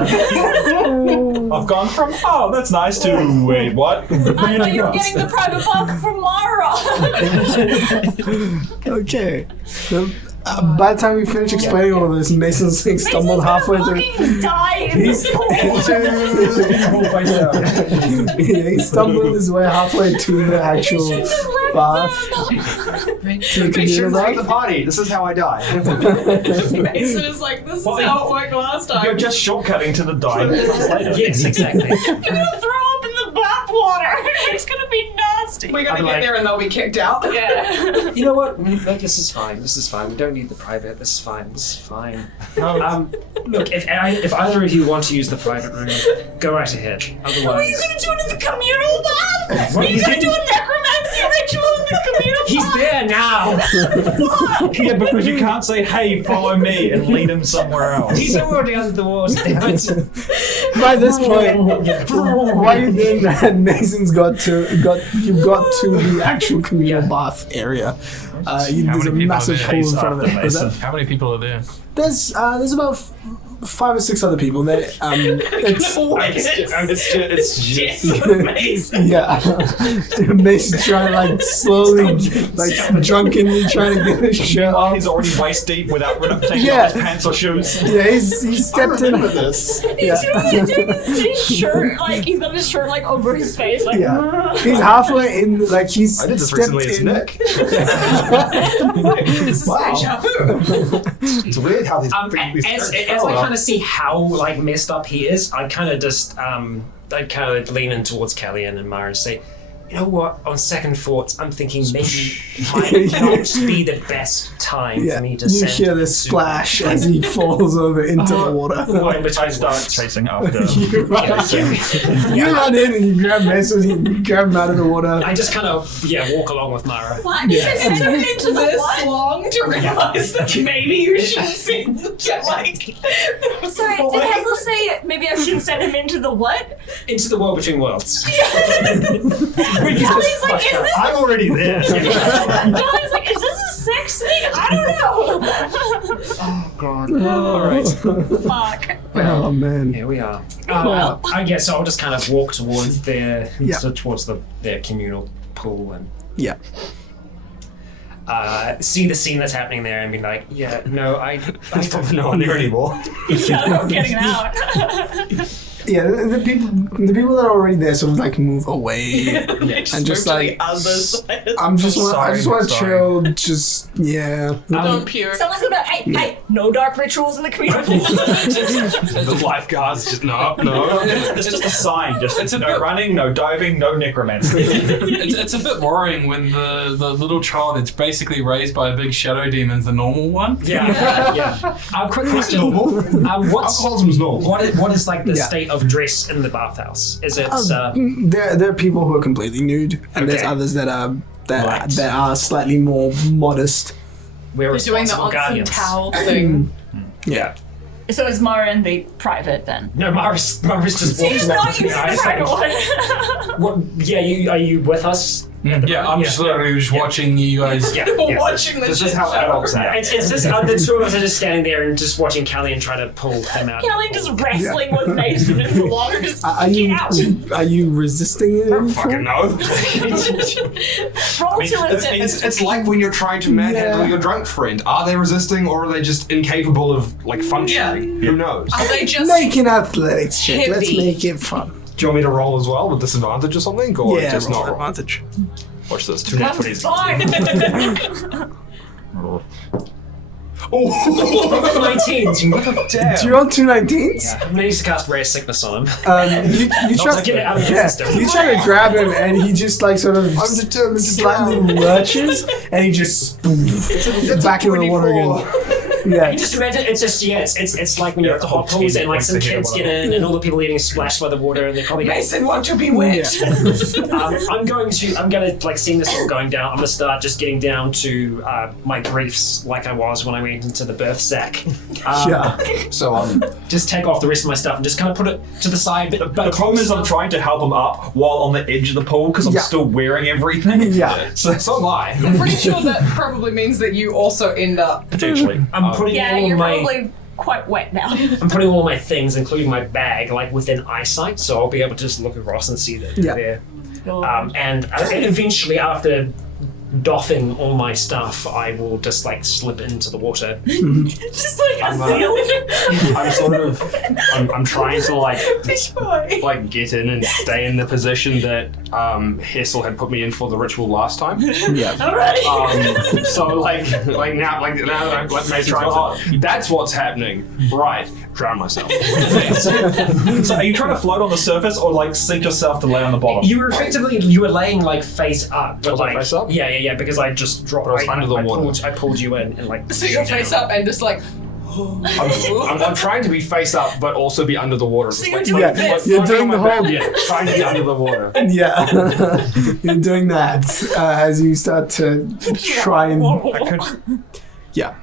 I've gone from, oh, that's nice, to, wait, what? I thought you were getting the private bath from Mara. Okay. By the time we finish explaining all of this, Mason's like stumbled halfway through. He stumbled his way halfway to the actual bath. To the communal Like the bath. party. This is how I die. Mason is like, this is how it worked last time. You're just shortcutting to the die. Yes, exactly. I'm gonna throw up in the bath water. It's gonna be nasty. We're gonna I'm get like- there and they'll be kicked out. Yeah. You know what? No, this is fine. This is fine. We don't need the private. This is fine. This is fine. Look, if either of you want to use the private room, go right ahead. Otherwise, What are you gonna do in the communal bath? What Are you is gonna it? do a necromancy ritual in the communal he's bath? there now. Yeah, because you can't say, hey, follow me, and lead him somewhere else. He's already under the water. Damn it. By this point, while you doing that, Mason's got to the actual communal bath area. There's a many people massive are pool there? in front of it. Was that- How many people are there? There's about 5 or 6 other people there. It's yeah. Mason's trying to like slowly, like drunkenly trying to get his shirt off. He's already waist deep without taking Yeah. off his pants or shoes. Yeah, he stepped in. this. Yeah. His shirt, like he's got his shirt like over his face, like. Yeah. He's halfway in, like he's I did this stepped recently. It's in. Nick. This is deja vu. It's weird how these As I kind of see how like messed up he is, I kind of just I kind of lean in towards Callian and Mara and say, you know what? On second thoughts, I'm thinking maybe might not be the best time Yeah, for me to you send. hear this splash as he falls over into the water. Well, in between I start words. chasing after. You run in and you grab Mason, you grab him out of the water. I just kind of walk along with Mara. What? It took me into the This what? long to realize that maybe you should see like. Sorry, did Hazel say maybe I shouldn't send him into the what? Into the world between worlds. Kelly's like, is this? I'm already there. Kelly's like, is this a sex thing? I don't know. All right. Fuck. Oh man. Here we are. Well. I guess I'll just kind of walk towards their Yeah. towards their communal pool and Yeah. see the scene that's happening there and be like, yeah, no, I There's probably no one there anymore. Yeah, I'm getting out. Yeah, the people that are already there sort of like move away and just like I just want to chill. Just yeah. Don't puke. Someone's gonna, hey, no dark rituals in the community. The lifeguards just no. It's just a sign. Just It's a no bit- running, no diving, no necromancy. It's a bit worrying when the little child that's basically raised by a big shadow demon's the normal one. yeah. Quick question. What's Alcoholism's normal. what is like the Yeah. state of dress in the bathhouse? Is it There are people who are completely nude, and there's Okay. others that are Right. that are slightly more modest. we're We're doing the responsible onsen guardians? towel thing. Yeah. So is Mara in the private then? No, Mara's just walking He's around. not using the private one. What? Yeah, are you with us? Yeah, I'm just literally just watching you guys. Yeah. Watching the This shit is how show. adults act. It's just the two of us are just standing there and just watching Callie and trying to pull him out. Kelly just wrestling with Mason in the water. Just Are get you out. are you resisting it? any Fucking form? no. Roll to resist. It's like when you're trying to manhandle Yeah. your drunk friend. Are they resisting or are they just incapable of like functioning? Who knows? Are they just Make an athletics check. Let's Heavy. make it fun. Do you want me to roll as well with disadvantage or something? Or Yeah, just roll not roll? advantage. Watch this. 2 nat 20s. Fine. Oh, 19s. You look up Do you roll 2 19s? Yeah, I'm gonna need to cast Rare Sickness on him. You try to get it out of yeah, business, you try to grab him and he just like sort of I'm determined to slightly lurches and he just back into the water again. Yeah. You just imagine it's just it's like when you're at the hot pools and like some kids get in and all the people getting splashed by the water and they're probably going, Mason want to be wet? I'm gonna like seeing this all going down. I'm gonna start just getting down to my briefs like I was when I went into the birth sack. Yeah. So Just take off the rest of my stuff and just kind of put it to the side. But The problem is I'm trying to help him up while on the edge of the pool because I'm Yeah. still wearing everything. Yeah. so am I. I'm pretty sure that probably means that you also end up. Potentially. I'm putting Yeah, all you're my probably quite wet now. I'm putting all my things, including my bag, like within eyesight, so I'll be able to just look across and see that Yeah. they're there. And eventually, after doffing all my stuff, I will just like slip into the water. Just like a seal. I'm sort of, I'm trying to like Fish boy. like get in and stay in the position that Hessel had put me in for the ritual last time. Yeah. Alright. So like now that I've let Mason go, that's what's happening. Right, drown myself. So are you trying to float on the surface or like sink yourself to lay on the bottom? You were laying like face up, but Was I like face up? Yeah, because I just dropped. But I was under the water. I pulled you in and like. So you're face up and just like. I'm trying to be face up, but also be under the water. So Just you're like- doing this. You're doing the my back, whole. yeah, trying to be under the water. Yeah. You're doing that as you start to try and. Yeah.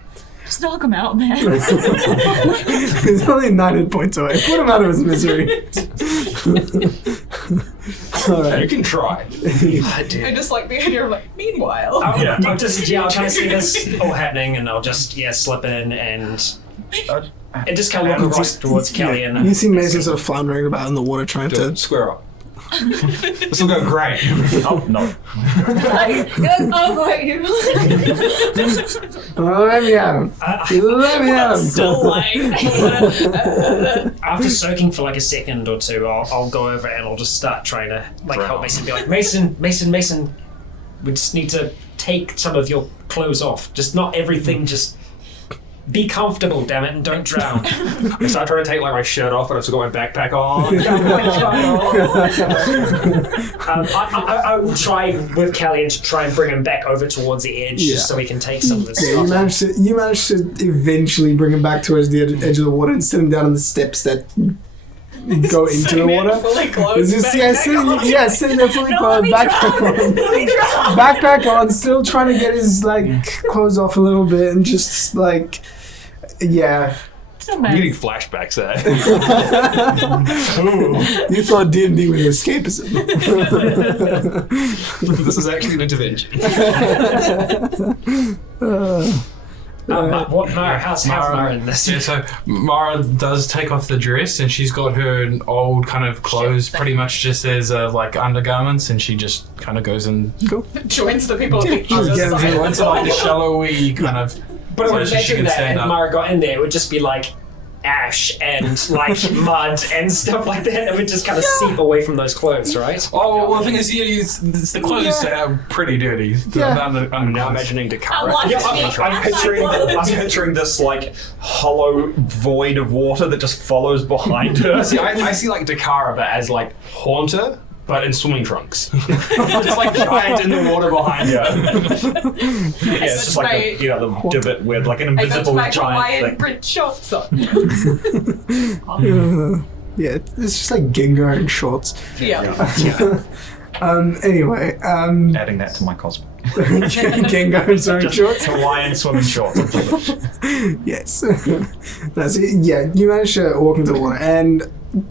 Just knock him out, man. He's only 9 hit points away. Put him out of his misery. Alright. You can try. I just like the idea of like, meanwhile. I'll just I'll try to see this all happening, and I'll just slip in and just kind of look across towards Kelly and. You see Mason sort of floundering about in the water trying to. Square up. This will go great. Oh, no. I'll fight you. Oh, let me at him. Let me at him. Still lying. After soaking for like a second or two, I'll go over and I'll just start trying to like help Mason. Be like, Mason. We just need to take some of your clothes off. Just not everything. Just be comfortable, damn it, and don't drown. I start trying to take like my shirt off, but I've still got my backpack on. I will try with Callie and try and bring him back over towards the edge, just so we can take some of this Yeah, stuff. you managed to eventually bring him back towards the edge of the water and sit him down on the steps that go into the water. Fully clothed. It's just, sitting there fully clothed, backpack on. Backpack on, still trying to get his like clothes off a little bit and just like, yeah. So I'm mad. getting flashbacks there. You thought D&D was escapism. This is actually an intervention. How's Mara in this? Yeah, so Mara does take off the dress and she's got her old kind of clothes pretty much just as like undergarments, and she just kind of goes and Joins the people. Yeah, into like the shallowy kind of. But I would so she imagine can that stand if up. Mara got in there, it would just be like ash and like mud and stuff like that. It would just kind of seep away from those clothes, right? Oh, well, the thing is, it's the clothes are pretty dirty. I'm now imagining Dakara. I'm picturing this like hollow void of water that just follows behind her. See, I see like Dakara, but as like Haunter, but in swimming trunks. Just like giant in the water behind her. Yeah, it's just like a the divot with like an invisible my giant Hawaiian thing. print shorts on. Yeah, it's just like Gengar in shorts. Yeah. Anyway, Adding that to my cosplay. Gengar in swimming shorts. Hawaiian swimming shorts. Yes. That's it. Yeah, you manage to walk into the water and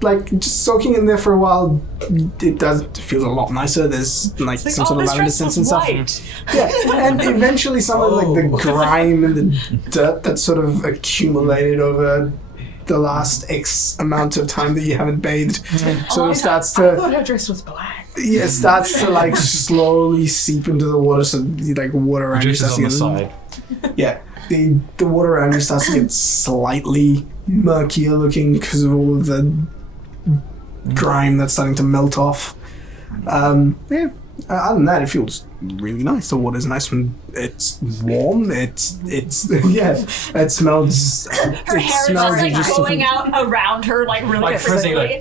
like just soaking in there for a while. It feels a lot nicer. There's like some sort of lavender scents and stuff. Yeah, and eventually some of like the grime and the dirt that sort of accumulated over the last X amount of time that you haven't bathed sort of starts I to thought her dress was black. it starts to like slowly seep into the water, so like water around you Juice is starts on to the get side. yeah, the water around you starts to get slightly murkier looking because of all of the grime that's starting to melt off. Yeah. Other than that, it feels really nice. The water's nice when it's warm. It's yeah. It smells. Her it hair is smells just like just going out around her, like really Like frizzing, quickly.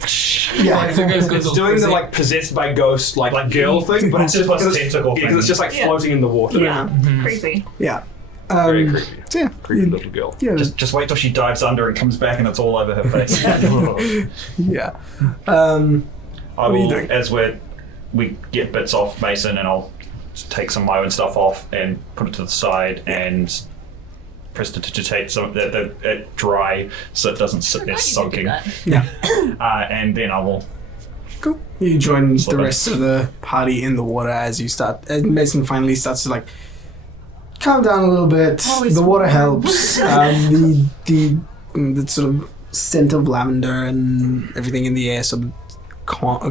yeah. It's doing the like possessed by ghost like girl thing, but it's just Plus because tentacle because it's just like Yeah. floating in the water. Yeah, creepy. Yeah. Very creepy. So yeah. Creepy little girl. Yeah. Just wait till she dives under and comes back and it's all over her face. Yeah. I What are you will, doing? as we get bits off Mason, and I'll just take some of my own stuff off and put it to the side and prestidigitate some of it dry so it doesn't sit there soaking. Yeah. And then I will. Cool. You join the Slip in. rest of the party in the water as you start. As Mason finally starts to like calm down a little bit. The water helps. The sort of scent of lavender and everything in the air sort of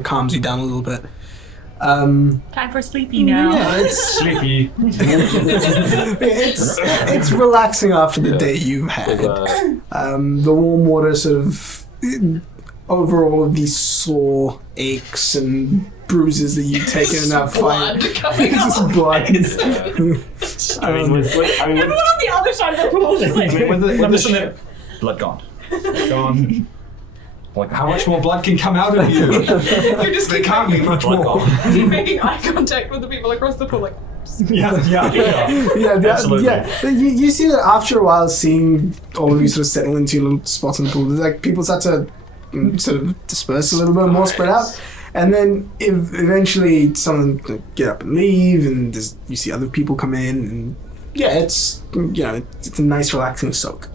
calms you down a little bit. Time for sleepy now. Yeah, it's Sleepy. it's relaxing after the day you've had. The warm water sort of over all of these sore aches and bruises that you've taken in that fight. It's just blood. Everyone on the other side of the pool is like. Blood gone. Gone. Like, How much more blood can come out of you? You're just There can't be much more. making eye contact with the people across the pool, like. yeah. Absolutely. Yeah. But you see that after a while, seeing all of you sort of settle into your little spots in the pool, like people start to sort of disperse a little bit more, spread out, and then eventually some of them get up and leave, and you see other people come in, and yeah, it's it's a nice relaxing soak.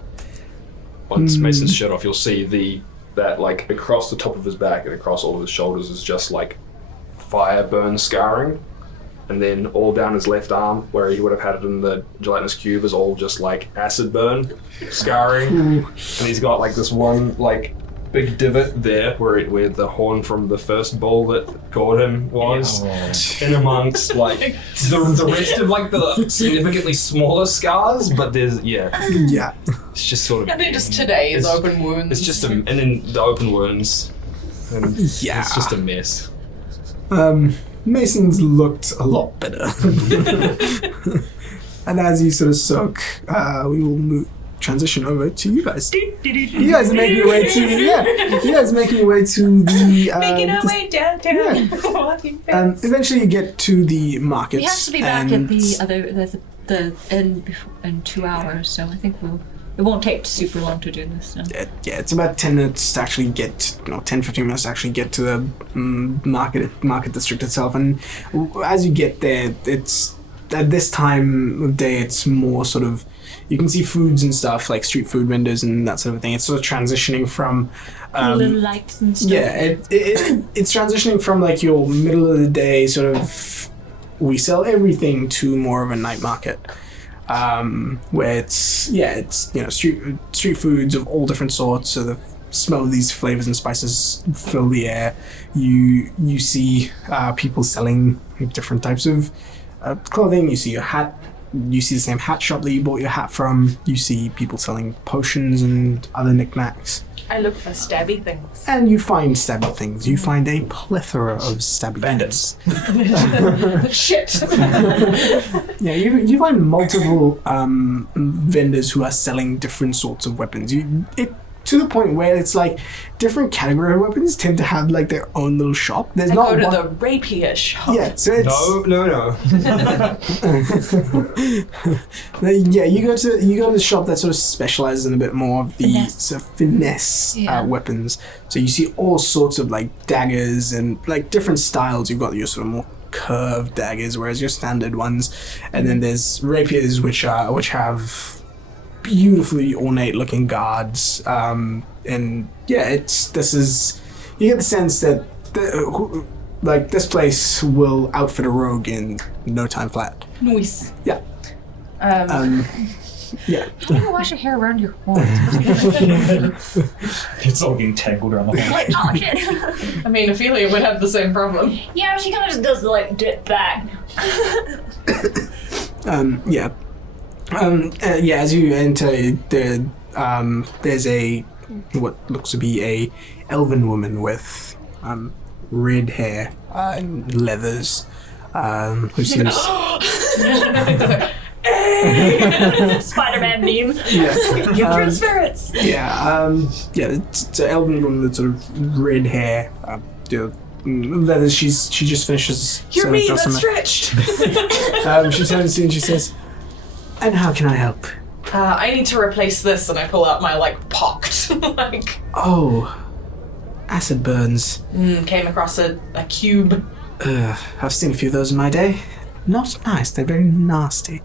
Once Mason's shirt off, you'll see that like across the top of his back and across all of his shoulders is just like fire burn scarring, and then all down his left arm where he would have had it in the gelatinous cube is all just like acid burn scarring, and he's got like this one like big divot there where the horn from the first bull that gored him was, in amongst like the rest of like the significantly smaller scars, but there's it's just sort of And then just today's open wounds. it's just and then the open wounds, and Yeah. it's just a mess. Mason's looked a lot better. And as you sort of soak, we will transition over to you guys. You guys are making your way to you guys are making your way to the Making our way downtown. Walking fast. eventually you get to the markets. We have to be back and at the inn in 2 hours, so I think it won't take super long to do this. So. it's about 10 minutes to actually get, 10-15 minutes to actually get to the market district itself. And as you get there, it's at this time of day, it's more sort of, you can see foods and stuff like street food vendors and that sort of thing. It's sort of transitioning from little lights and stuff. yeah, it's transitioning from like your middle of the day sort of, we sell everything, to more of a night market. Where it's street foods of all different sorts. So the smell of these flavors and spices fill the air. You see people selling different types of clothing. You see your hat. You see the same hat shop that you bought your hat from. You see people selling potions and other knickknacks. I look for stabby things. And you find stabby things. You find a plethora of stabby Bandits. things. Shit. Yeah, you find multiple vendors who are selling different sorts of weapons. To the point where it's like different category of weapons tend to have like their own little shop. There's I not go to one. the rapier shop. Yeah, so it's No. yeah. You go to the shop that sort of specializes in a bit more of the Finesse. sort of finesse weapons. So you see all sorts of like daggers and like different styles. You've got your sort of more curved daggers, whereas your standard ones, and then there's rapiers which have beautifully ornate looking guards, and yeah, you get the sense that this place will outfit a rogue in no time flat. Nice. Yeah. Yeah. How do you wash your hair around your horns? It's all getting tangled around the horn. Oh shit. I mean, Ophelia would have the same problem. Yeah, she kind of just does the like dip back. Yeah. As you enter, there's what looks to be a elven woman with red hair and leathers, who seems Spider-Man meme. yeah. Your transference. It's an elven woman with sort of red hair, leathers. She just finishes. You're selling me, stuff that's somewhere. stretched. She turns to you and she says, "And how can I help?" I need to replace this, and I pull out my pocked Oh, acid burns. came across a cube. I've seen a few of those in my day. Not nice. They're very nasty.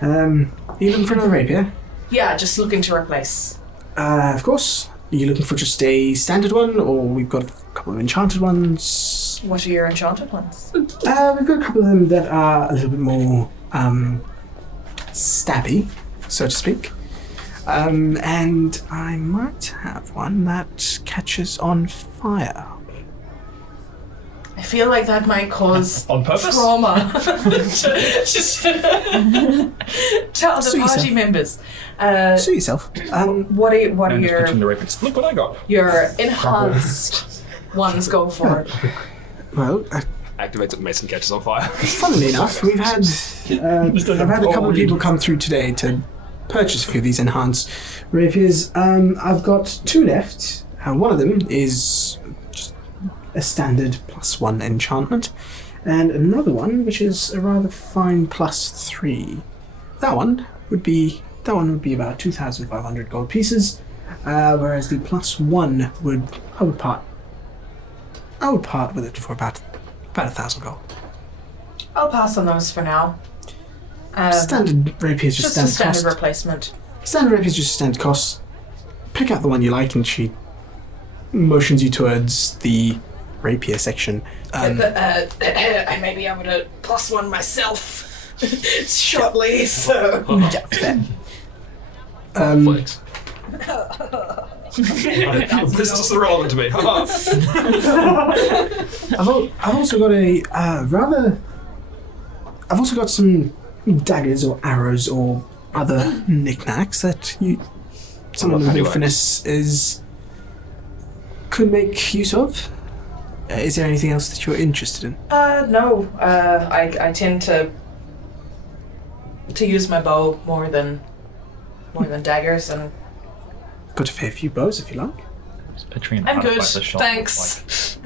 You looking for another rapier? Yeah, just looking to replace. Of course. Are you looking for just a standard one, or we've got a couple of enchanted ones? What are your enchanted ones? We've got a couple of them that are a little bit more stabby, so to speak. And I might have one that catches on fire. I feel like that might cause On purpose? trauma just to other Suit party yourself. members. Suit yourself. What are And just your pitching the rapids. Look what I got. enhanced ones go for? Well, Activates it, Mason catches on fire. funnily enough, we've had I've had a couple of people come through today to purchase a few of these enhanced rapiers. I've got 2 left. One of them is just a standard +1 enchantment, and another one which is a rather fine +3. That one would be about 2,500 gold pieces, whereas the +1 I would part with it for about 1,000 gold. I'll pass on those for now. Standard rapiers Just a standard standard cost. replacement. Standard rapiers just standard cost. Pick out the one you like, and she motions you towards the rapier section. I may be able to +1 myself shortly, so. Yeah, fair. Flex. This is irrelevant to me. I've also got I've also got some daggers or arrows or other knickknacks that someone with Anyway. finesse could make use of. Is there anything else that you're interested in? No. I tend to use my bow more than daggers, and Got a fair few bows if you like. Picturing I'm how to good. fight the shop Thanks.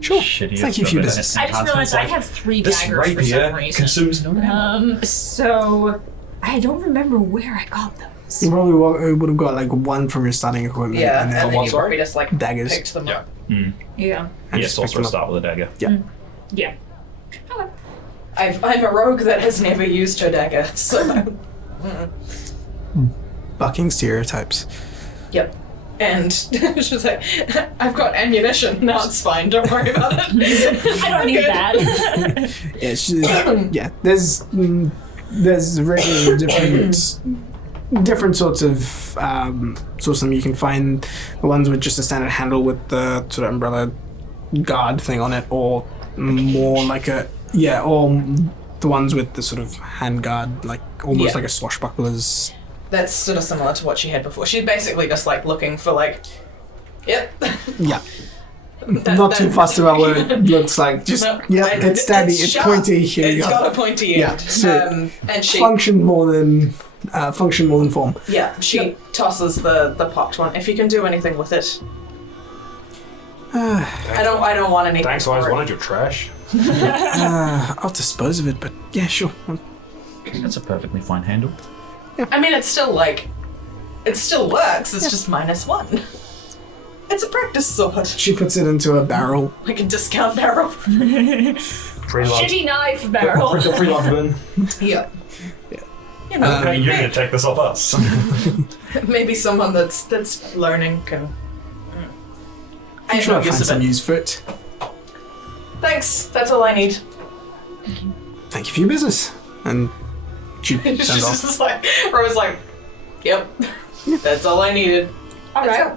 Sure. Shitty Thank you for your bit of business. I just realized I have 3 This daggers for some rapier reason. consumes no ammo. So I don't remember where I got those. You probably would have got like one from your starting equipment, Yeah, and and then then you sorry? probably just like daggers. picked them up. Yeah. And Yes, just picked also them up. start with a dagger. Yeah. I'm a rogue that has never used her dagger, so Bucking stereotypes. yep. And she's like, I've got ammunition. No, it's fine. Don't worry about it. I don't need Good. that. Yeah, there's regular different sorts of them. You can find the ones with just a standard handle with the sort of umbrella guard thing on it, or more like or the ones with the sort of hand guard, like almost Yeah. like a swashbuckler's. That's sort of similar to what she had before. She's basically just like looking for like, yep. Yeah, That- not too that- fussed about what it looks like. Just No, it's stabby, it's sharp. pointy. Here you It's go. got a pointy Yeah, end. so And she function more than form. she tosses the pocked one. If you can do anything with it. I don't want anything. Thanks, I for always it. wanted your trash. I'll dispose of it, but yeah, sure. That's a perfectly fine handle. I mean, it's still like, it still works. It's just -1. It's a practice sword, She puts it into a barrel. like a discount barrel. Free love. Shitty knife barrel. Free love bin. Yeah. You know, Hey, you're gonna take this off us. maybe someone that's learning can. I I'm have sure no I'll find use of some it. use for it. Thanks. That's all I need. Thank you for your business. And she She's turns off. just like, Rose, like, yep. That's all I needed. All Let's right. go.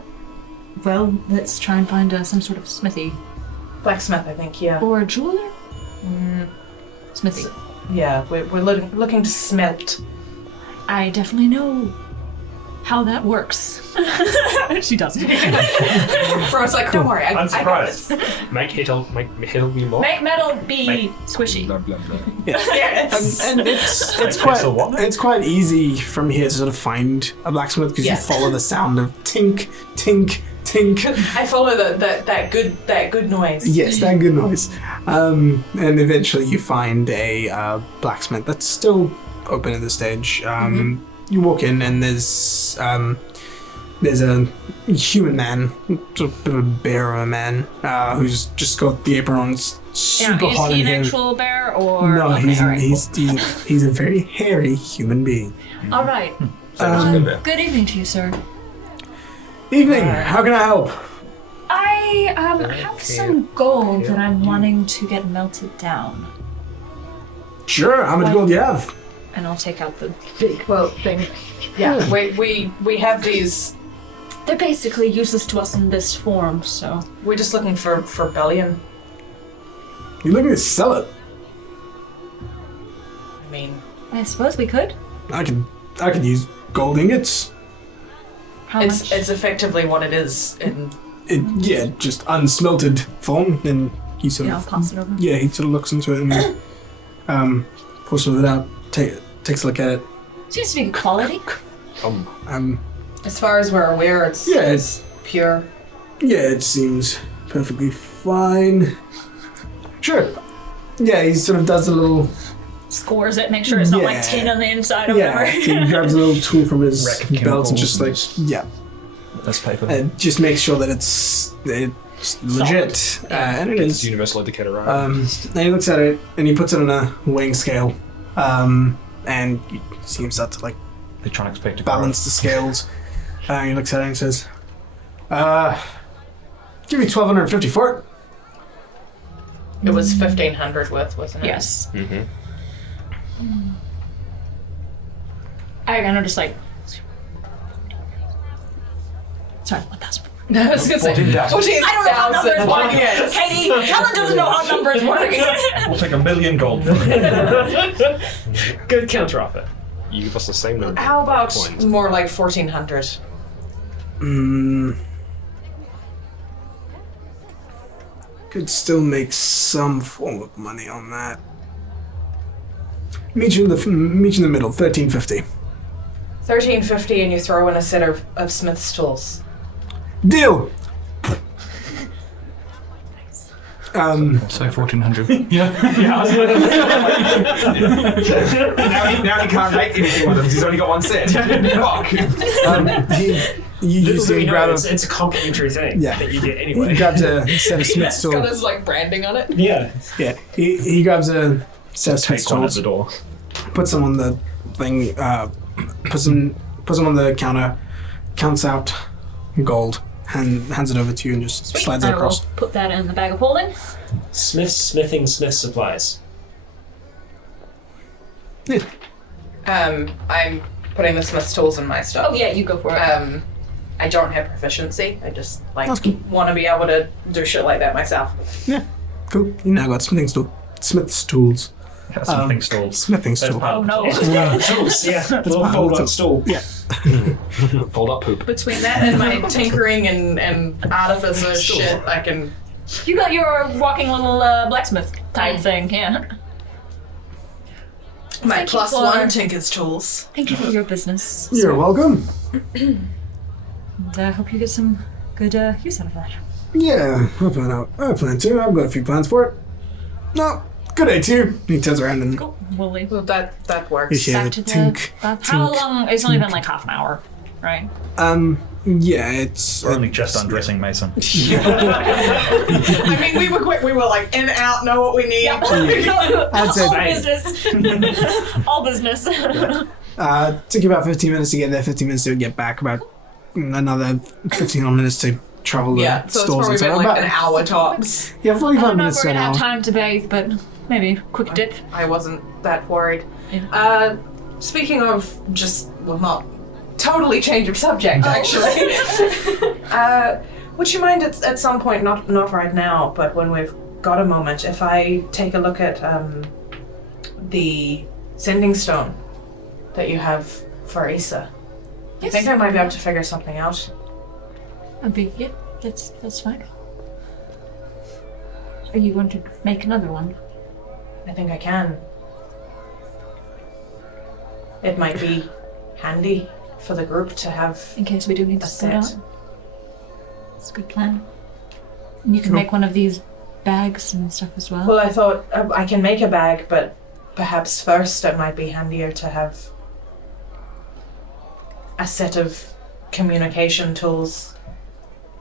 Well, let's try and find some sort of smithy Blacksmith, I think. Yeah. or a jeweler. Smithy. Yeah. We're looking to smelt. I definitely know how that works. She doesn't. Rose, like, don't worry. I'm I got surprised. this. Make metal be more. Make metal be squishy. Blah, blah, blah. Yes. And it's Crystal what? it's quite easy from here to sort of find a blacksmith because Yeah. you follow the sound of tink, tink, tink. I follow that good noise. Yes, that good noise. And eventually you find a blacksmith that's still open at this stage. You walk in and there's a human man, sort of bit of a bear of a man, who's just got the apron on, super Is hot he in an here. actual bear or? No, okay, all right. he's a very hairy human being. All right. Sounds good, man. Good evening to you, sir. Evening, how can I help? I have some gold that I'm wanting to get melted down, Sure, how much gold do you have? and I'll take out the. Big quote thing. Yeah. We have these. They're basically useless to us in this form, so. We're just looking for bullion. You're looking to sell it. I mean, I suppose we could. I could use gold ingots. How it's much? effectively what it is in Yeah, just unsmelted form. And he sort Yeah, I'll of pass it over. he sort of looks into it and pulls some of it out. Takes a look at it. Seems to be good quality. as far as we're aware, it's Yeah, it's pure. Yeah, it seems perfectly fine. Sure. Yeah, he sort of does a little. Scores it, make sure it's not like Yeah. tin on the inside or Yeah, whatever. so he grabs a little tool from his Wreck belt and just chemicals. This paper. and just makes sure that it's legit. And it It's is. universal indicator, right? And he looks at it and he puts it on a weighing scale. And you see him start to like They're trying to expect to balance the scales. He looks at it and he says, give me 1,250 for it. It was 1,500 worth, wasn't it? Yes. Mm-hmm. I kind of just like. Sorry, 1,000. I was gonna say 14,000. I don't know how numbers work. Yes. Katie, Helen doesn't know how numbers work. We'll take 1 million gold for it. Good counteroffer. You give us the same number. How about Coins. more like 1,400? Could still make some form of money on that. Meet you in the middle, 1,350. 1,350, and you throw in a set of Smith's tools. Deal. So 1,400. now he can't make anything with them. He's only got one set. Fuck. You Little just do we know, grab it's a complimentary thing Yeah. that you get he anyway. grabs a set of Smith's It's got tools. his like branding on it. Yeah. Yeah, he grabs a set of Smith's Take one at tools, the door. puts them on the thing, puts them on the counter, counts out gold, hands it over to you, and just slides it I will across. put that in the bag of holding. Smith supplies. I'm putting the Smith's tools in my stuff. Oh yeah, you go for it. I don't have proficiency. I just like That's cool. want to be able to do shit like that myself. Yeah, cool. You now got Smith's tools. Yeah, something stalls. Smithing That's tool. part Oh of no. Tools, yeah. Little part of fold the up stool. Yeah. Fold up poop. Between that and my tinkering and artificer shit, I can. You got your walking little blacksmith type thing, yeah. My Thank you plus for- one tinker's tools. Thank you for your business. You're welcome. And I hope you get some good use out of that. Yeah, I plan to. I've got a few plans for it. No, good day too. He turns around and Cool. We'll leave. Well, that you works. hear Back the to the tink. How long? It's only been like half an hour, right? Yeah, it's We're only just undressing Mason. I mean, we were quick. We were like in, out, know what we need. I'd say All business. All business. took you about 15 minutes to get there, 15 minutes to get back, about another 15 minutes to travel the Yeah, so it's stores probably and so been on. like About- an hour tops. Yeah, I 45 don't know if minutes we're to an gonna have hour. time to bathe, but maybe quick dip. I wasn't that worried. Yeah. Speaking of just, well, not totally change of subject, actually. Would you mind at some point, not right now, but when we've got a moment, if I take a look at the sending stone that you have for Issa? I think I might be able to figure something out. Yeah, that's fine. Are you going to make another one? I think I can. It might be handy for the group to have In case we do need to a split out. set. It's a good plan. And you can Cool. make one of these bags and stuff as well. Well, I thought I can make a bag, but perhaps first it might be handier to have a set of communication tools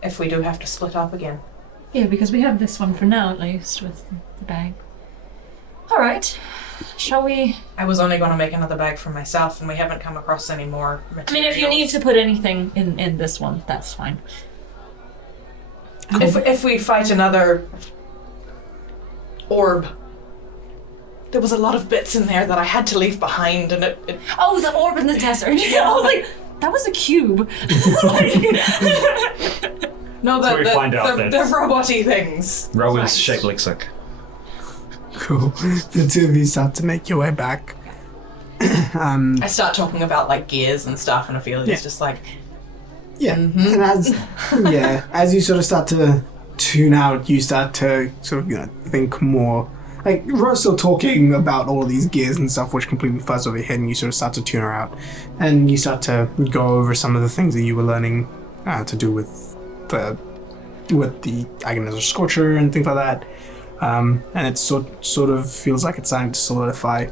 if we do have to split up again. Yeah, because we have this one for now, at least, with the bag. All right. Shall we? I was only going to make another bag for myself, and we haven't come across any more materials. I mean, if you need to put anything in this one, that's fine. If we fight another orb, there was a lot of bits in there that I had to leave behind, and it Oh, the orb in the desert. I was like, that was a cube. no, So we find out the that- robot-y things. Row is shaped like sick. Cool. The two of you start to make your way back. I start talking about like gears and stuff, and Ophelia's just like, Yeah, and as you sort of start to tune out, you start to sort of think more. Like Ro's still talking about all of these gears and stuff, which completely fuzz over your head, and you sort of start to tune her out, and you start to go over some of the things that you were learning to do with the Agonizer Scorcher and things like that, and it sort of feels like it's starting to solidify.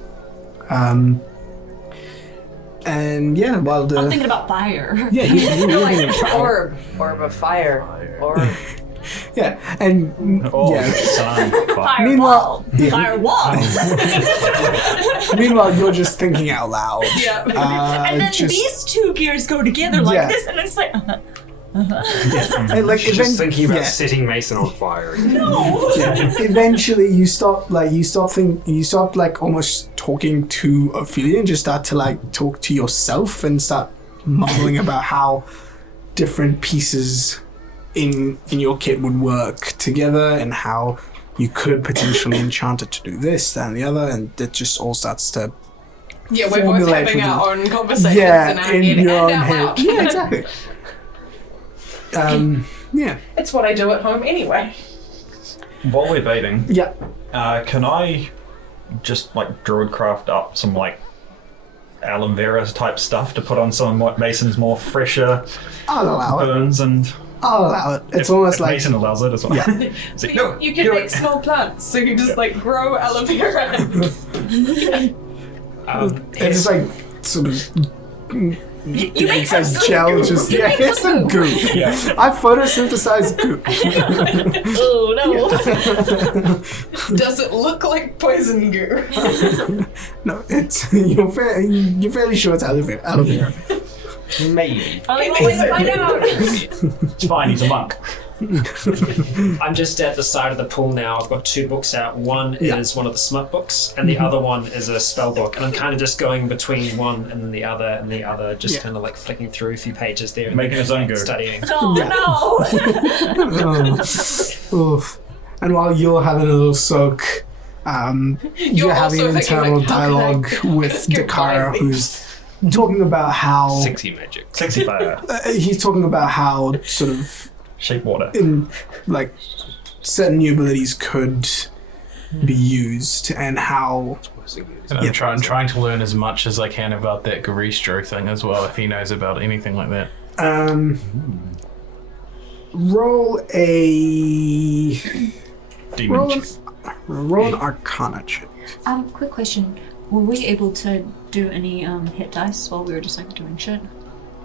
And yeah, while the I'm thinking about fire. yeah, you're thinking of fire. orb of fire, or Yeah, and yeah. Son, Meanwhile, Firewall. Meanwhile, you're just thinking out loud. yeah. And then just, these two gears go together like Yeah. this, and it's like, and like She's just thinking about yeah. setting Mason on fire. no. Yeah. Eventually, you stop like almost talking to Ophelia and just start to like talk to yourself and start mumbling about how different pieces in your kit would work together and how you could potentially enchant it to do this, that, and the other, and it just all starts to Yeah, we're both formulate having with our own conversations yeah in our in head your and own out head. loud. Yeah, exactly. Yeah. It's what I do at home anyway. while we're baiting, Yeah. can I just like druidcraft up some like aloe vera type stuff to put on some of Mason's more fresher I'll allow it. burns and I'll allow it. It's if, almost if like Mason allows it as well. Yeah. So, no, You can do make it. small plants, so you just like grow aloe vera. it's just like sort of You make it's like some gel, goo. just You yeah, make it's some goo. Yeah. I photosynthesized goo. Oh no. Does it look like poison goo? No, it's you're fairly sure it's aloe vera. Maybe. Only one way to find out. It's fine, he's a monk. I'm just at the side of the pool now. I've got two books out. One Yeah. is one of the smut books, and the other one is a spell book. And I'm kind of just going between one and then the other, just Yeah. kind of like flicking through a few pages there and Making his own goo. studying. Oh Yeah. no. Oof. And while you're having a little soak, you're having also an thinking, internal like, how can I dialogue with Dakara, combine who's talking about how Sexy magic. Sexy fire. he's talking about how sort of Shape water. in like certain new abilities could be used and how And I'm Yeah. trying to learn as much as I can about that Garistro thing as well, if he knows about anything like that. roll a Demon. roll an Arcana check. Quick question. Were we able to do any hit dice while we were just like doing shit?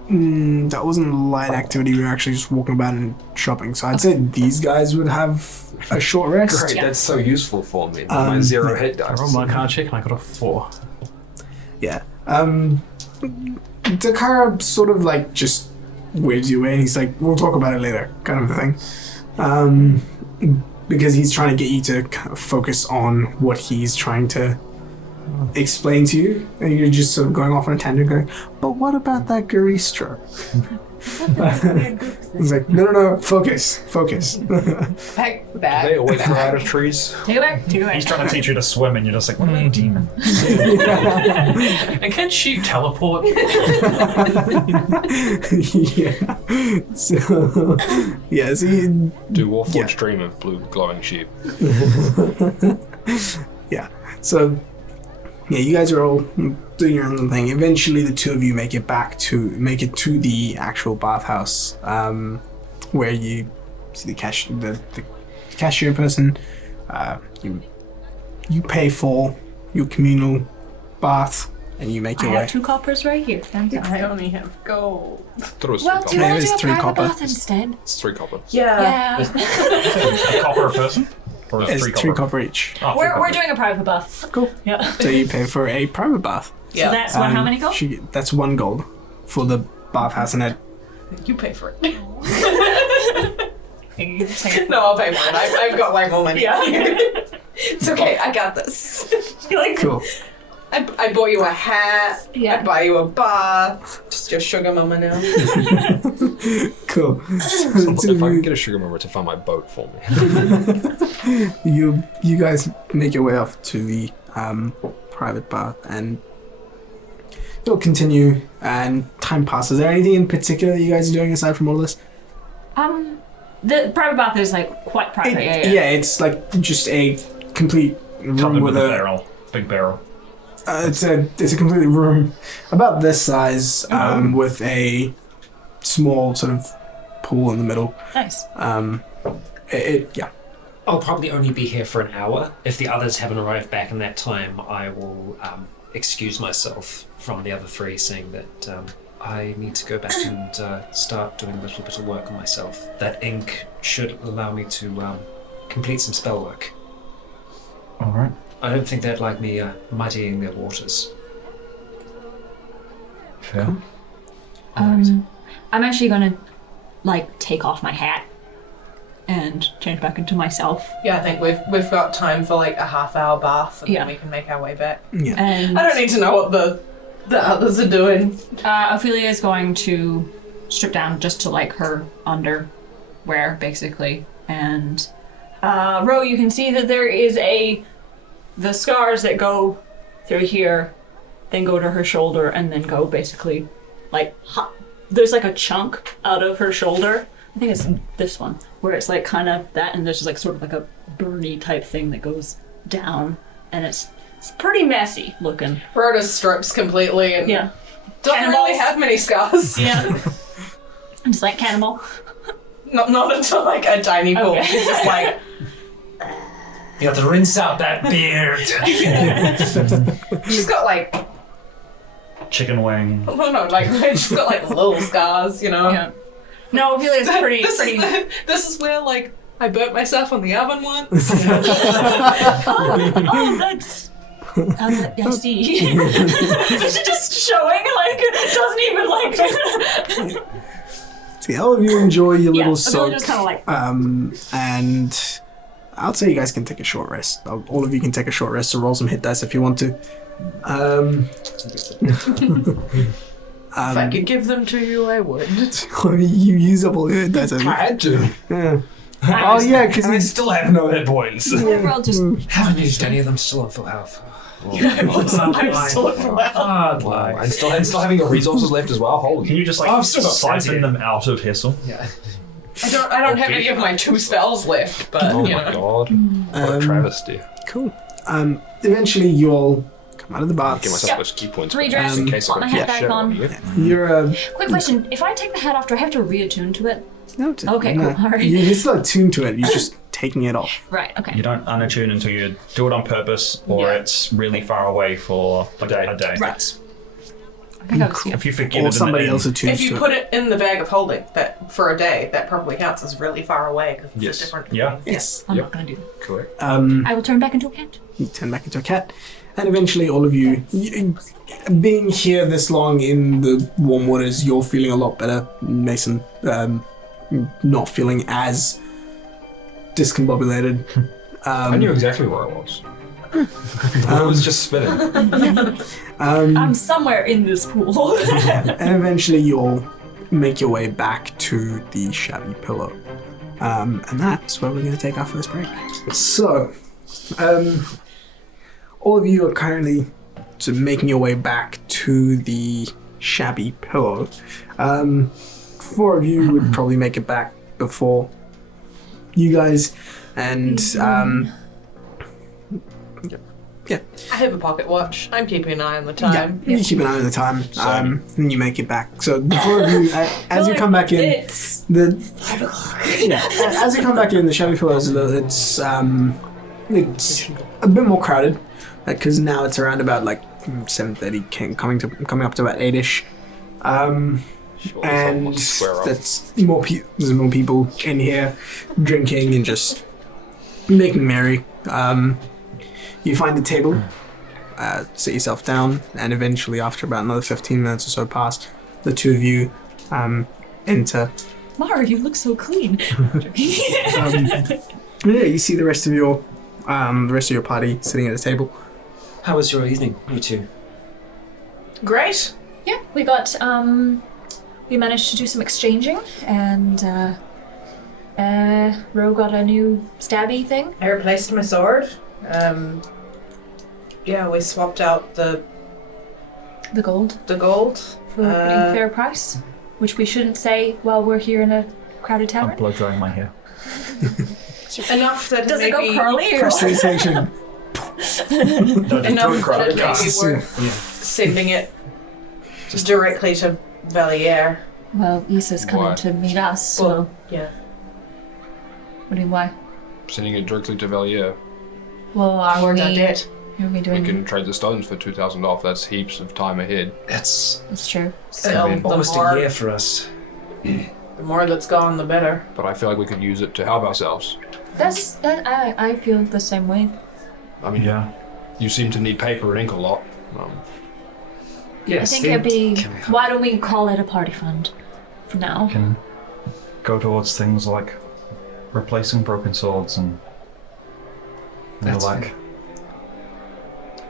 That wasn't a light activity. We were actually just walking about and shopping. So I'd say these guys would have a short rest. Great, that's so useful for me. My zero hit I dice. rolled my Arcana check and I got a 4. Yeah. Dakara sort of like just waves you away and he's like, we'll talk about it later, kind of a thing. Because he's trying to get you to kind of focus on what he's trying to explain to you, and you're just sort of going off on a tangent going, but what about that Garistro? He's like, no, focus. Back. They always grow out of trees. Take it back. He's trying to teach you to swim, and you're just like, what about a demon? And can she teleport? So you, Do Warforged dream of blue glowing sheep? yeah. So yeah, you guys are all doing your own thing. Eventually, the two of you make it to the actual bathhouse, where you see the cashier person. You pay for your communal bath, and you make I your way. have 2 coppers right here. Fantastic. I only have gold. Thought it was Well, do you three want Maybe to do it's a 3 private copper. bath instead? It's 3 copper. Yeah. A copper a person? Or is It's three 3 copper? copper each. Oh, We're 3 we're copper. doing a private bath. Cool. Yeah. So you pay for a private bath. So that's what? How many gold? That's 1 gold for the bathhouse, and it. You pay for it. You take it. No, I'll pay for it. I've got way more money. Yeah. It's okay. I got this. You're like, Cool. I bought you a hat. Yeah. I buy you a bath. Just your sugar mama now. Cool. So the two If of I you- can get a sugar mama to find my boat for me. you guys make your way off to the private bath, and you'll continue. And time passes. Is there anything in particular that you guys are doing aside from all this? The private bath is like quite private. Yeah, it's like just a complete room Covered with with a a. barrel. Big barrel. It's a complete room about this size, with a small sort of pool in the middle. Nice. Yeah. I'll probably only be here for an hour. If the others haven't arrived back in that time, I will excuse myself from the other three, saying that I need to go back and start doing a little bit of work on myself. That ink should allow me to complete some spell work. All right. I don't think they'd like me muddying their waters. Fair. Cool. I'm actually gonna take off my hat and change back into myself. Yeah, I think we've got time for like a half-hour bath, and Yeah. then we can make our way back. Yeah. And I don't need to know what the others are doing. Ophelia is going to strip down just to her underwear, basically. And Ro, you can see that there is the scars that go through here, then go to her shoulder, and then go basically there's a chunk out of her shoulder. I think it's this one, where it's kind of that, and there's just sort of a burny type thing that goes down, and it's pretty messy looking. Rhoda strips completely and Yeah. doesn't Cannibals. really have many scars. Yeah. Just like cannibal. Not until a tiny pool. Okay. She's just like, You have to rinse out that beard. she's got Chicken wing. I don't know, she's got little scars, you know. Yeah. No, Ophelia's pretty. This is where I burnt myself on the oven once. Oh, that's. I see. She's just showing, doesn't even See, all of you enjoy your Yeah, little Ophelia soak. just kind of And I'll say you guys can take a short rest. All of you can take a short rest, so roll some hit dice if you want to. If I could give them to you, I would. You use up all your hit dice. I had to. Yeah. Oh yeah, because I still have no hit points. We're all just. Haven't used any of them, still on full health. I'm still at full health. Wow. And still having your resources left as well. Holy. Can you just I've still got plenty. siphon them out of Hissel? Yeah. I don't have any of my 2 spells left, but Oh you my know. god. What a travesty. cool. Eventually you all come out of the bath. Give myself those key points. Redress, in case put my I hat get back shit on. you. You're Quick question: if I take the hat off, do I have to reattune to it? Okay, no. cool. All right. You're still attuned to it. You're just taking it off. Right. Okay. You don't unattune until you do it on purpose, or Yeah. it's really far away for a day. Right. I think I was. If you forget Or it somebody in else the attunes If you to put it. it in the bag of holding that for a day, that probably counts as really far away because Yes. it's a different. Yeah. Yes. I'm Yep. not gonna do that. Correct. I will turn back into a cat. You turn back into a cat. And eventually all of you, being here this long in the warm waters, you're feeling a lot better. Mason, not feeling as discombobulated. I knew exactly where I was. I was just spinning. I'm somewhere in this pool. And eventually you'll make your way back to the shabby pillow. And that's where we're going to take our first break. So, all of you are currently sort of making your way back to the shabby pillow. 4 of you would probably make it back before you guys. And, yeah. I have a pocket watch. I'm keeping an eye on the Yeah, time. you keep an eye on the time, and you make it back. So the 4 of you, as you come back in, It's the 5 o'clock. Yeah, as you come back in, the shabby pillows, it's a bit more crowded, because now it's around about 7:30, coming up to about 8ish, and that's there's more people in here drinking and just making merry. You find a table, sit yourself down, and eventually, after about another 15 minutes or so pass, the 2 of you enter. Mara, you look so clean. Yeah, you see the rest of your party sitting at the table. How was your evening, you two? Great. Yeah, we got we managed to do some exchanging, and Ro got a new stabby thing. I replaced my sword. Yeah, we swapped out the gold gold. for a pretty fair price, which we shouldn't say while we're here in a crowded I'm tavern. blow drying my hair. Enough that Does it maybe go curly or what? Prestidigitation. enough that it may be Yes. worth sending it directly to Valier. Well, Issa's coming Why? to meet us, so Well, yeah. what do you mean, why? Sending it directly to Valier. Well, are we, Worked out dead. are we We doing... can trade the stones for 2,000 off. That's heaps of time ahead. That's That's true. So the almost more, a year for us. the more that's gone, the better. But I feel like we could use it to help ourselves. I feel the same way. I mean, Yeah. you seem to need paper and ink a lot. Yes, I think it'd be... can help. Why don't we call it a party fund for now? Can go towards things like replacing broken swords and the That's like.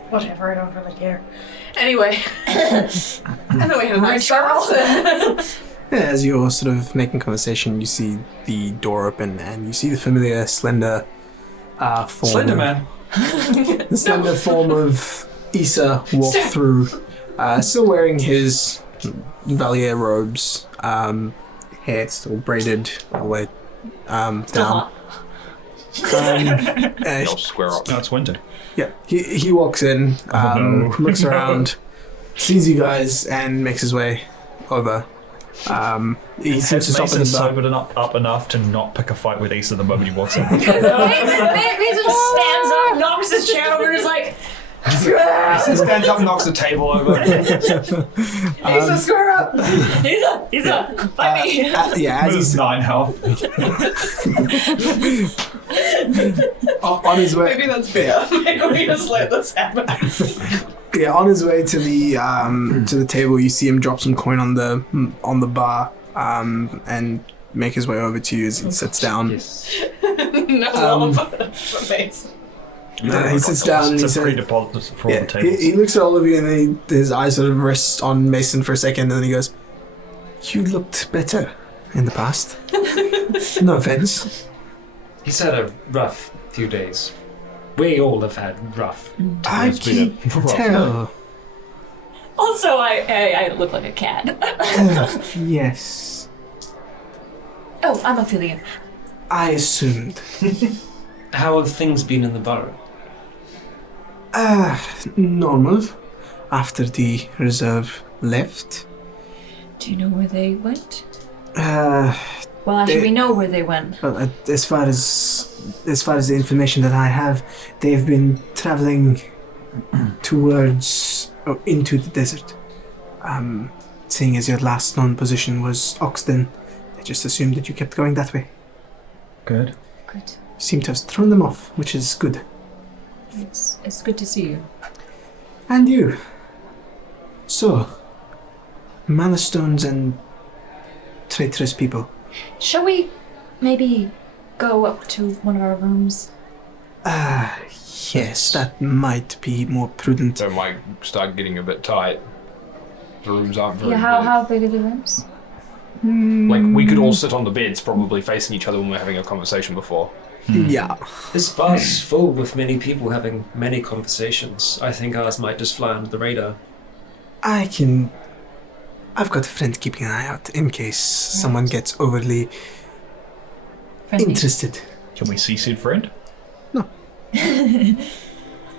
Whatever, I don't really care. Anyway. And then we had a nice battle. Yeah, as you're sort of making conversation, you see the door open and you see the familiar slender form. Slender Man. The slender form of Issa walk through, still wearing his Valier robes, hair still braided all the way down. They'll square up. No, it's winter. Yeah, he walks in, looks around, sees you guys, and makes his way over. He seems to Has stop in Mason the bar. sobered up enough to not pick a fight with Issa the moment he walks in? Mason stands up, knocks his chair over, and is like, He stands up and knocks the table over. Issa, square up! Isa, fight me. Yeah, as Moves he's 9 health. on his way. Maybe that's better. Maybe we just let this happen. Yeah, on his way to the table, you see him drop some coin on the bar, and make his way over to you as he sits down. No love for Mason. He sits down and he It's a says, pre-deposit for all yeah, the tables. he looks at all of you and then his eyes sort of rest on Mason for a second, and then he goes, "You looked better in the past. No offense." He's had a rough few days. We all have had rough. I It's been can a rough tell. Also, I look like a cat. Yes, Oh, I'm Ophelia. I assumed. How have things been in the borough? Normal. After the reserve left. Do you know where they went? Well, Well, actually, we know where they went. as far as the information that I have, they've been traveling into the desert. Seeing as your last known position was Oxden, I just assumed that you kept going that way. Good. Good. You seem to have thrown them off, which is good. It's good to see you. And you. So, Milestones and traitorous people. Shall we maybe go up to one of our rooms? Yes, that might be more prudent. So it might start getting a bit tight. The rooms aren't very Yeah, big. how big are the rooms? Like, we could all sit on the beds, probably facing each other when we're having a conversation before. Yeah. This bar's full with many people having many conversations. I think ours might just fly under the radar. I've got a friend keeping an eye out in case someone gets overly Friendly. interested. Can we see said friend?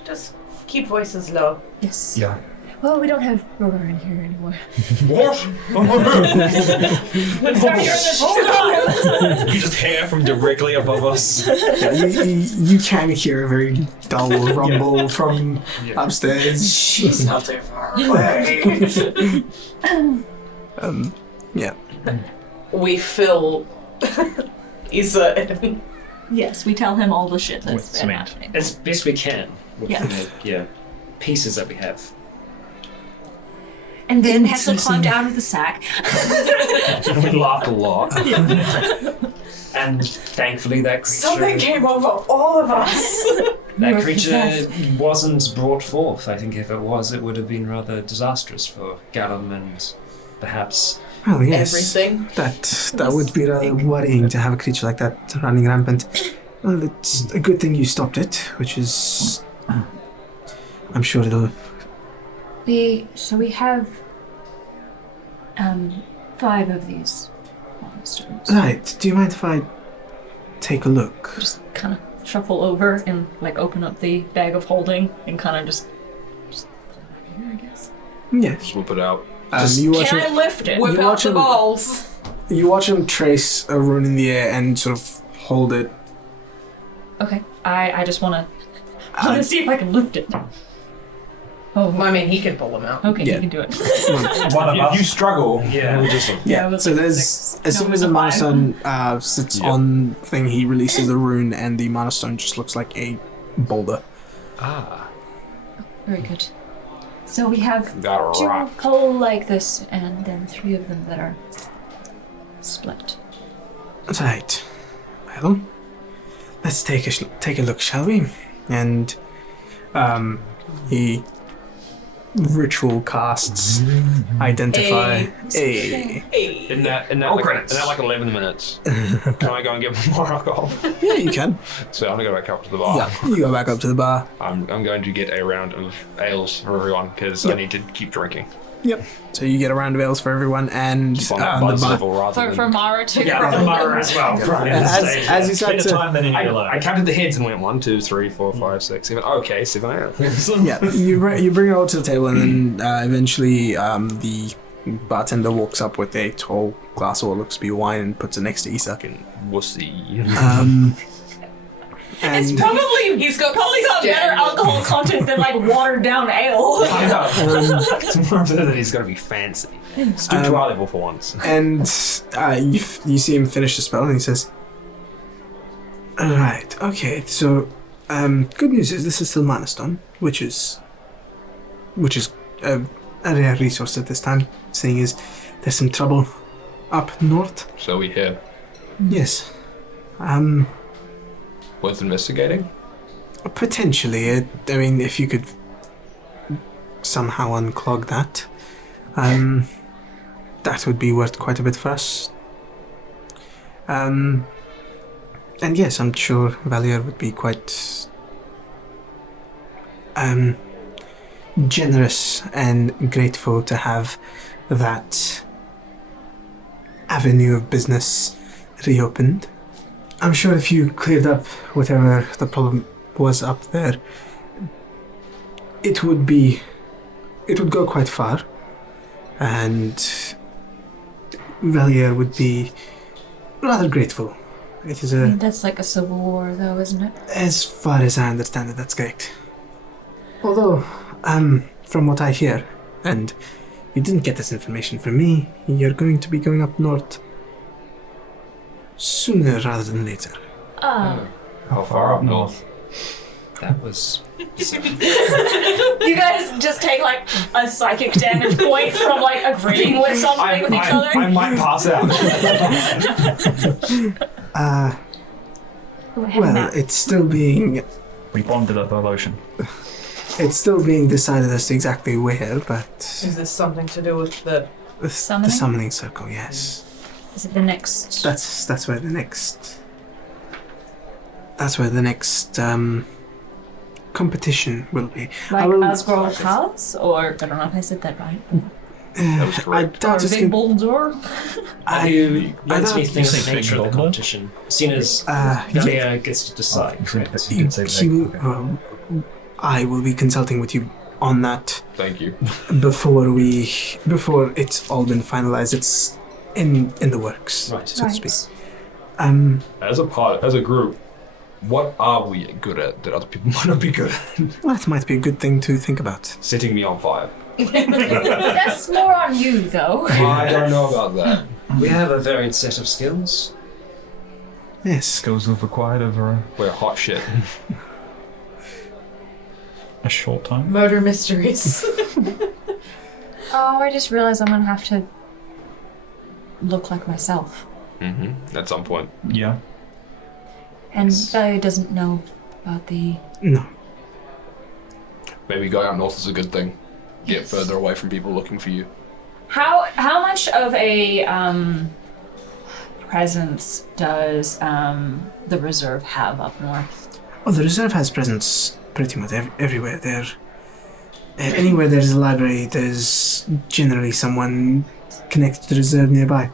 Just keep voices low. Yes. Yeah. Well, we don't have Rhogar in here anymore. What? Let's start hearing this whole time. You just hear from directly above us. Yeah, you can hear a very dull rumble from upstairs. She's not too far away. Yeah. We fill Issa in. Yes, we tell him all the shit that's With been cement. happening. As best we can with Yeah. the pieces that we have. And then Hessel Interesting. climbed down with the sack. We laughed a lot. And thankfully that creature, Something came over all of us. that were creature possessed. wasn't brought forth. I think if it was, it would have been rather disastrous for Gallum and perhaps Well, yes. everything. That would be rather worrying to have a creature like that running rampant. Well, it's a good thing you stopped it, which is... I'm sure it'll... We have 5 of these monsters. Right, do you mind if I take a look? Just kind of shuffle over and like open up the bag of holding and kind of just put it out here, I guess. Yeah. Just whip it out. You watch Can him, I lift it? Whip You out watch the him- balls. you watch him trace a rune in the air and sort of hold it. Okay. I just want to see if I can lift it. Oh, I mean, he can pull them out. okay, Yeah. you can do it. One of If us. you struggle, Yeah. we'll just Yeah, it was so like there's 6. as No, soon it as was the a 5. milestone sits Yeah. on thing, he releases the rune, and the milestone just looks like a boulder. Very good. So we have got a 2 rock. whole like this, and then 3 of them that are split. Right. Well, let's take a look, shall we? And he ritual casts identify. Hey. In that like 11 minutes. Can I go and get more alcohol? Yeah, you can. So I'm gonna go back up to the bar. Yeah, you go back up to the bar. I'm going to get a round of ales for everyone because I need to keep drinking. Yep. So you get a round of ales for everyone, and Keep on that the buzz bar. level rather For than... Mara too. Yeah, for Mara as well. Right. As you start Better to, time than any I counted the heads and went 1, 2, 3, 4, 5, 6, 7. Okay, 7 ales. yeah, you bring it all to the table, and then eventually the bartender walks up with a tall glass of what looks to be wine and puts it next to Issa. Wussy. It's And he's got better alcohol content than like watered down ale. I know. It's more that he's going to be fancy. Stoop to our level for once. and you see him finish the spell, and he says, "Right, okay. So, good news is this is still Mana Stone, which is a rare resource at this time, seeing as there's some trouble up north. So we hear. Yes, Worth investigating? potentially. I mean, if you could somehow unclog that, that would be worth quite a bit for us. And yes, I'm sure Valier would be quite generous and grateful to have that avenue of business reopened. I'm sure if you cleared up whatever the problem was up there, it would go quite far, and Valier would be rather grateful. It is I mean, that's like a civil war, though, isn't it? as far as I understand it, that's correct. Although, from what I hear, and you didn't get this information from me, you're going to be going up north sooner rather than later. Oh. How far up north? That was. You guys just take like a psychic damage point from like agreeing with something with each other. I might pass out. Well, it's still being We bonded at the ocean. decided as to exactly where, but Is this something to do with the... the Summoning? summoning circle, yes. Is it the next? That's where the next competition will be. Like I will- Asgore Palace, or I don't know if I said that right. That was I correct. doubt it's Big going Bulldor. You I makes me don't- think You of say the nature of the big gold, no? competition. Seeing as Galia gets to decide, correct? You did say he that. will- I will be consulting with you on that Thank you. before it's all been finalized. It's in the works, Right. so to speak. As a group, what are we good at that other people might not be good at? That might be a good thing to think about. Setting me on fire. That's more on you, though. I don't know about that. We have a varied set of skills. Yes. Skills we've acquired over We're hot shit. a short time. Murder mysteries. Oh, I just realized I'm gonna have to look like myself. At some point. Yeah. And Valerie doesn't know about the... No. Maybe going up north is a good thing. Get Yes. further away from people looking for you. How much of a presence does the reserve have up north? Well, the reserve has presence pretty much everywhere. Anywhere there's a library, there's generally someone connected to the reserve nearby.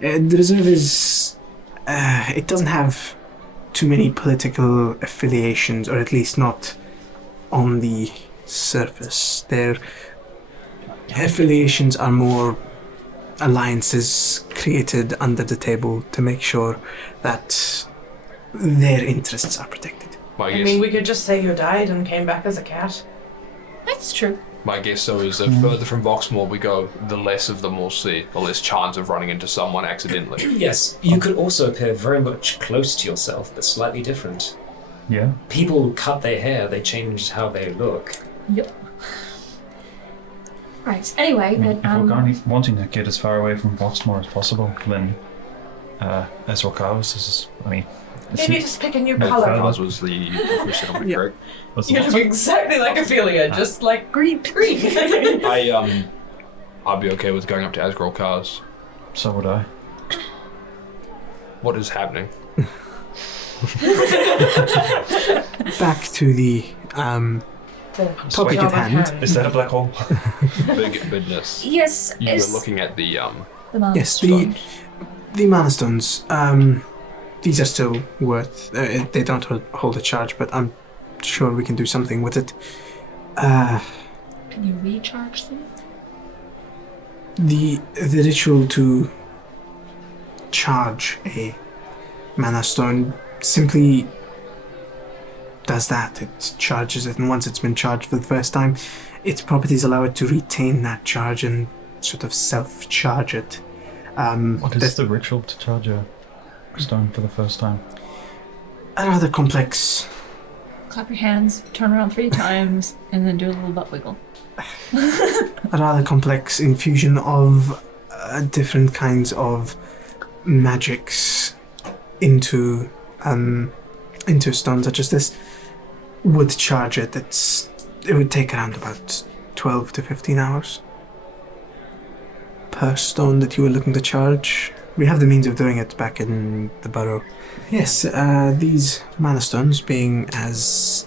The reserve is... it doesn't have too many political affiliations, or at least not on the surface. Their affiliations are more alliances created under the table to make sure that their interests are protected. I mean, we could just say you died and came back as a cat. That's true. My guess, though, is the further from Voxmore we go, the less of them we'll see, the less chance of running into someone accidentally. Yes, you could also appear very much close to yourself, but slightly different. Yeah. People cut their hair, they change how they look. Yep. Right. Anyway, I mean, but if we're wanting to get as far away from Voxmore as possible, then as Rhogar's is, I mean... Maybe just pick a new No, colour. That was the question on the correct. What's You the look exactly like Ophelia, just like green. I'd be okay with going up to Asgrol Cars. So would I. What is happening? Back to the topic at hand. Is that a black hole? Bigness. yes, You were looking at the Yes, the Mana Stones. These are still worth... they don't hold a charge, but I'm sure we can do something with it. Can you recharge them? The ritual to charge a Mana Stone simply does that. It charges it, and once it's been charged for the first time, its properties allow it to retain that charge and sort of self-charge it. What is the ritual to charge a stone for the first time? A rather complex... Clap your hands, turn around 3 times, and then do a little butt wiggle. a rather complex infusion of different kinds of magics into a stone such as this would charge it. It would take around about 12 to 15 hours per stone that you were looking to charge. We have the means of doing it back in the burrow. Yes, these Mana Stones, being as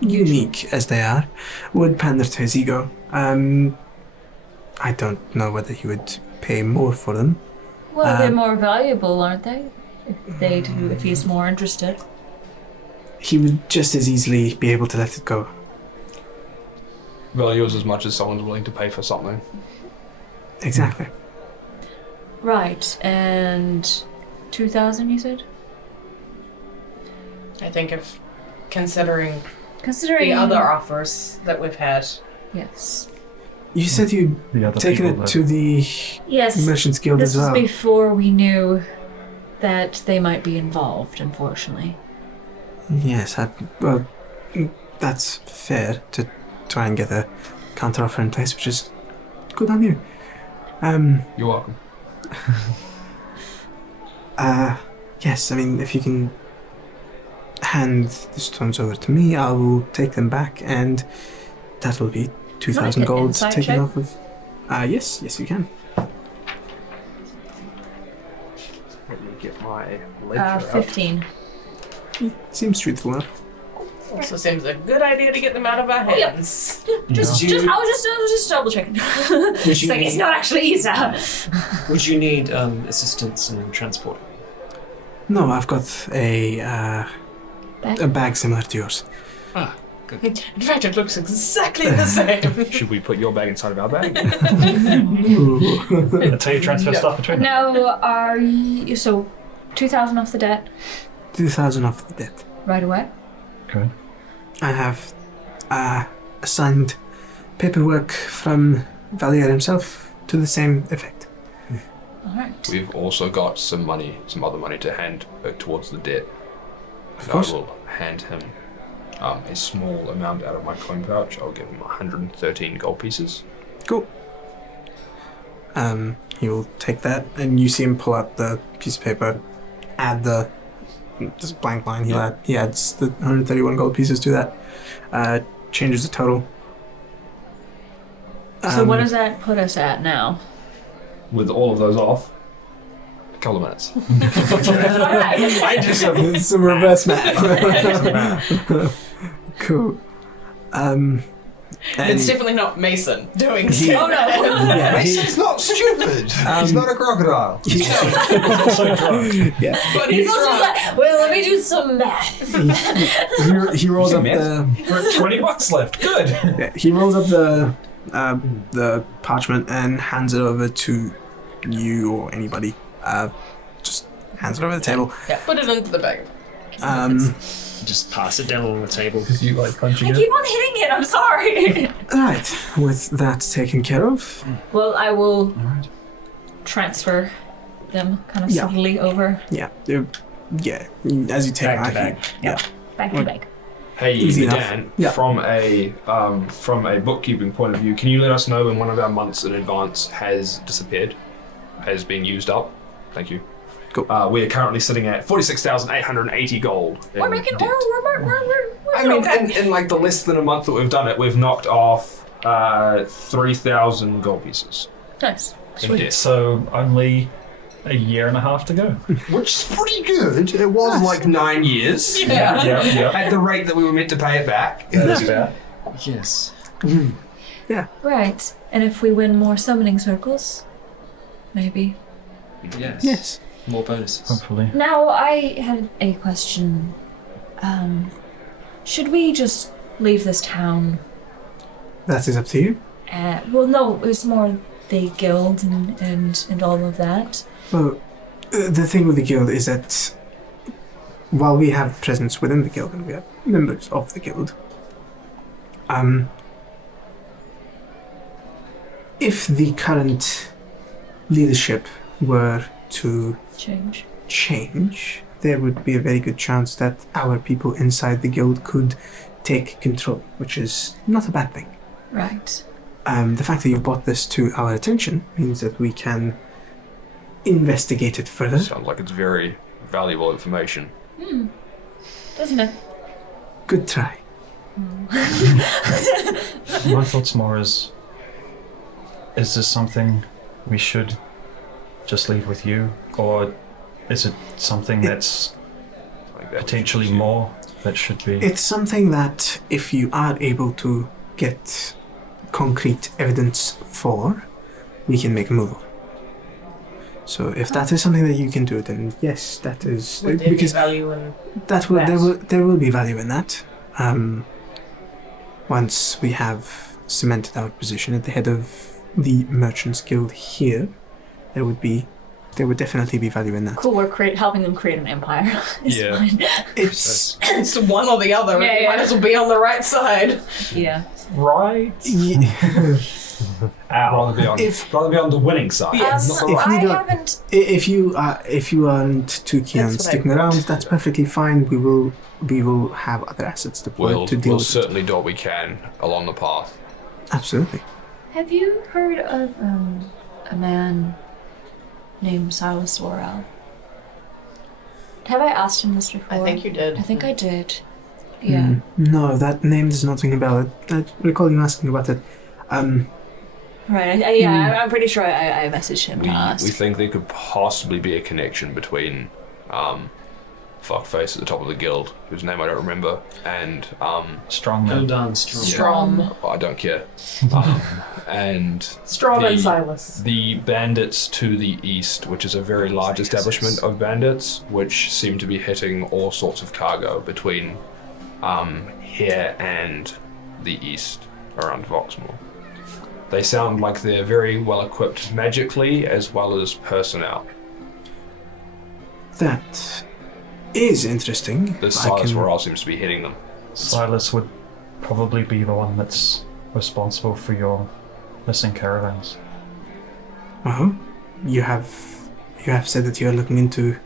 unique as they are, would pander to his ego. I don't know whether he would pay more for them. Well, they're more valuable, aren't they? If he's more interested. He would just as easily be able to let it go. values as much as someone's willing to pay for something. Exactly. Right, and 2,000 you said? I think if considering Considering the other offers that we've had. Yes. You said you'd The other taken people it to the Yes. Merchants Guild This as well. was before we knew that they might be involved, unfortunately. Yes, well, that's fair to try and get a counter-offer in place, which is good on you. You're welcome. Yes, I mean, if you can hand the stones over to me, I will take them back, and that will be 2,000 Like an gold insight taken check? off of... yes, you can. Let me get my ledger out. 15. Seems truthful enough. Also seems a good idea to get them out of our Oh, yeah. hands. I was just double checking. It's like, it's not actually Isa. Would you need assistance in transport? No, I've got a bag similar to yours. In fact, it looks exactly the same. Should we put your bag inside of our bag? That's how you transfer stuff between them. Now, are you... So, 2,000 off the debt 2,000 off the debt. right away? Okay. I have assigned paperwork from Valier himself to the same effect. Alright. We've also got some other money to hand towards the debt. Of course. I will hand him a small amount out of my coin pouch. I'll give him 113 gold pieces. Cool. He will take that, and you see him pull out the piece of paper, add this blank line. He adds the 131 gold pieces to that. Changes the total. So what does that put us at now? with all of those off, a couple of minutes. I do some. Some reverse math. Cool. And It's definitely not Mason doing He- so. Oh no! yeah, He's not stupid. He's not a crocodile. yeah. But He's he's also drunk. like, well, let me do some math. He rolls up Math? 20 bucks left. Good. he rolls up the parchment and hands it over to you or anybody. Just hands it over the table. Yeah, put it into the bag. Just pass it down on the table. You like punching I keep on hitting it, I'm sorry. Right, with that taken care of. Well, I will transfer them kind of Yeah. subtly over. Yeah, yeah. As you take Bag to out, bag. yeah. Back to back. Hey, Easy enough. Dan, Yeah. from a bookkeeping point of view, can you let us know when one of our months in advance has disappeared, has been used up? Thank you. Cool. We are currently sitting at 46,880 gold. We're in making. debt. We're I mean, in like the less than a month that we've done it, we've knocked off 3,000 gold pieces nice. in debt. So only a year and a half to go. Which is pretty good. It was like 9 years. Yeah. Yeah. At the rate that we were meant to pay it back. That's fair. Yes. Right. And if we win more summoning circles, maybe. Yes. Yes. More bonuses. Hopefully. Now, I had a question. Should we just leave this town? That is up to you. Well, no, it was more the guild and all of that. Well, the thing with the guild is that while we have presence within the guild and we are members of the guild, if the current leadership were to change, there would be a very good chance that our people inside the guild could take control, which is not a bad thing. Right. The fact that you brought this to our attention means that we can investigate it further. Sounds like it's very valuable information. Doesn't it? Good try. My thoughts more is this something we should just leave with you? Or is it something that's Like that potentially more that should be? It's something that if you are able to get concrete evidence for, we can make a move on. So if that is something that you can do, then yes, that is Would there be because value in that will that? there will be value in that. Once we have cemented our position at the head of the Merchants Guild here, there would definitely be value in that. Cool. We're helping them create an empire. It's Yeah. fine. It's it's one or the other? Yeah, You yeah. might as well be on the right side. Yeah. Right. Ow. Rather be on the winning side. Yes. Not the If right. you I don't- haven't. if you aren't too keen on That's what I sticking around, that's perfectly fine. We will have other assets deployed We'll to deal with it. certainly do what we can along the path. Absolutely. Have you heard of a man named Silas Worrell? Have I asked him this before? I think you did. I think I did. Yeah. No, that name does not ring a bell. I recall you asking about it. Right. I'm pretty sure I messaged him to ask. We think there could possibly be a connection between fuckface at the top of the guild, whose name I don't remember, and Strong man. Gul'dan Strong. Strom. I don't care. And Strom and the- Silas. the bandits to the east, which is a very large establishment of bandits, which seem to be hitting all sorts of cargo between here and the east around Voxmore. They sound like they're very well equipped magically as well as personnel. That is interesting. The Silas Royale seems to be hitting them. Silas would probably be the one that's responsible for your missing caravans. You have said that you are looking into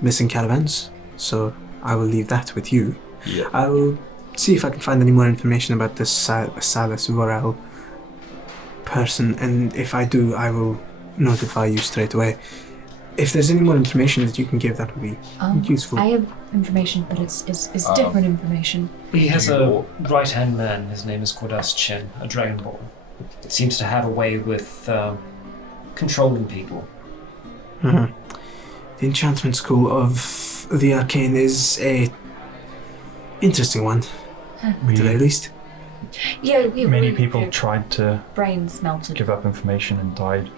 missing caravans, so I will leave that with you. Yeah. I will see if I can find any more information about this Silas Worrell person, and if I do, I will notify you straight away. If there's any more information that you can give, that would be useful. I have information, but it's different information. He has a right-hand man. His name is Cordas Chen, a dragonborn. Seems to have a way with controlling people. The enchantment school of the arcane is a interesting one, to say the least. Yeah, Many people tried to brains melted. give up information and died.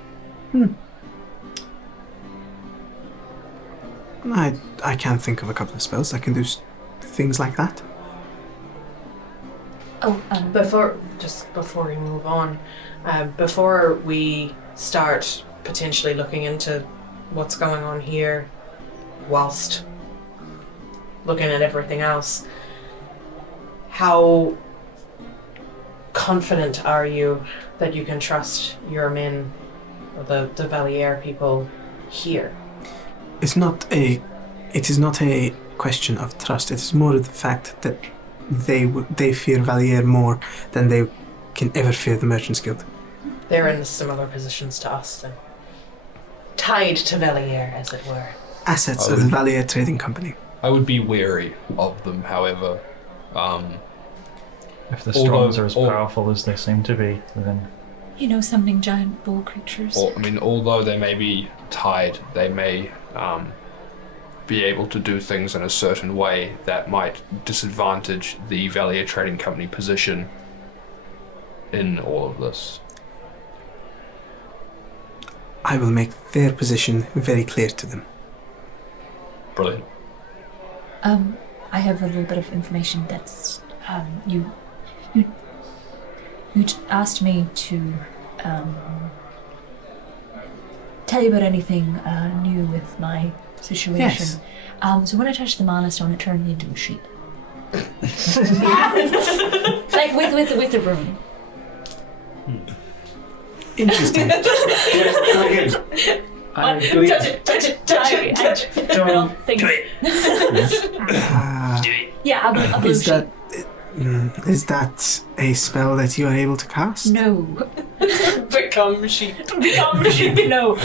I can't think of a couple of spells that can do things like that. Oh, Before we move on, before we start potentially looking into what's going on here, whilst looking at everything else, how confident are you that you can trust your men, or the Valier people here? It is not a question of trust. It is more of the fact that they fear Valier more than they can ever fear the Merchants Guild. They're in similar positions to us, then. Tied to Valier, as it were. Assets of the Valier Trading Company. I would be wary of them, however. If the Strongs are as powerful as they seem to be, then... summoning giant bull creatures. Although they may be tied, they may be able to do things in a certain way that might disadvantage the Valier Trading Company position in all of this. I will make their position very clear to them. Brilliant. I have a little bit of information that's you asked me to tell you about anything new with my situation. Yes. So when I touched the mana stone, it turned me into a sheep. Like with the rune. Interesting. Touch it. I don't think. Yeah, a blue sheep. Is that a spell that you are able to cast? No. Become sheep. No.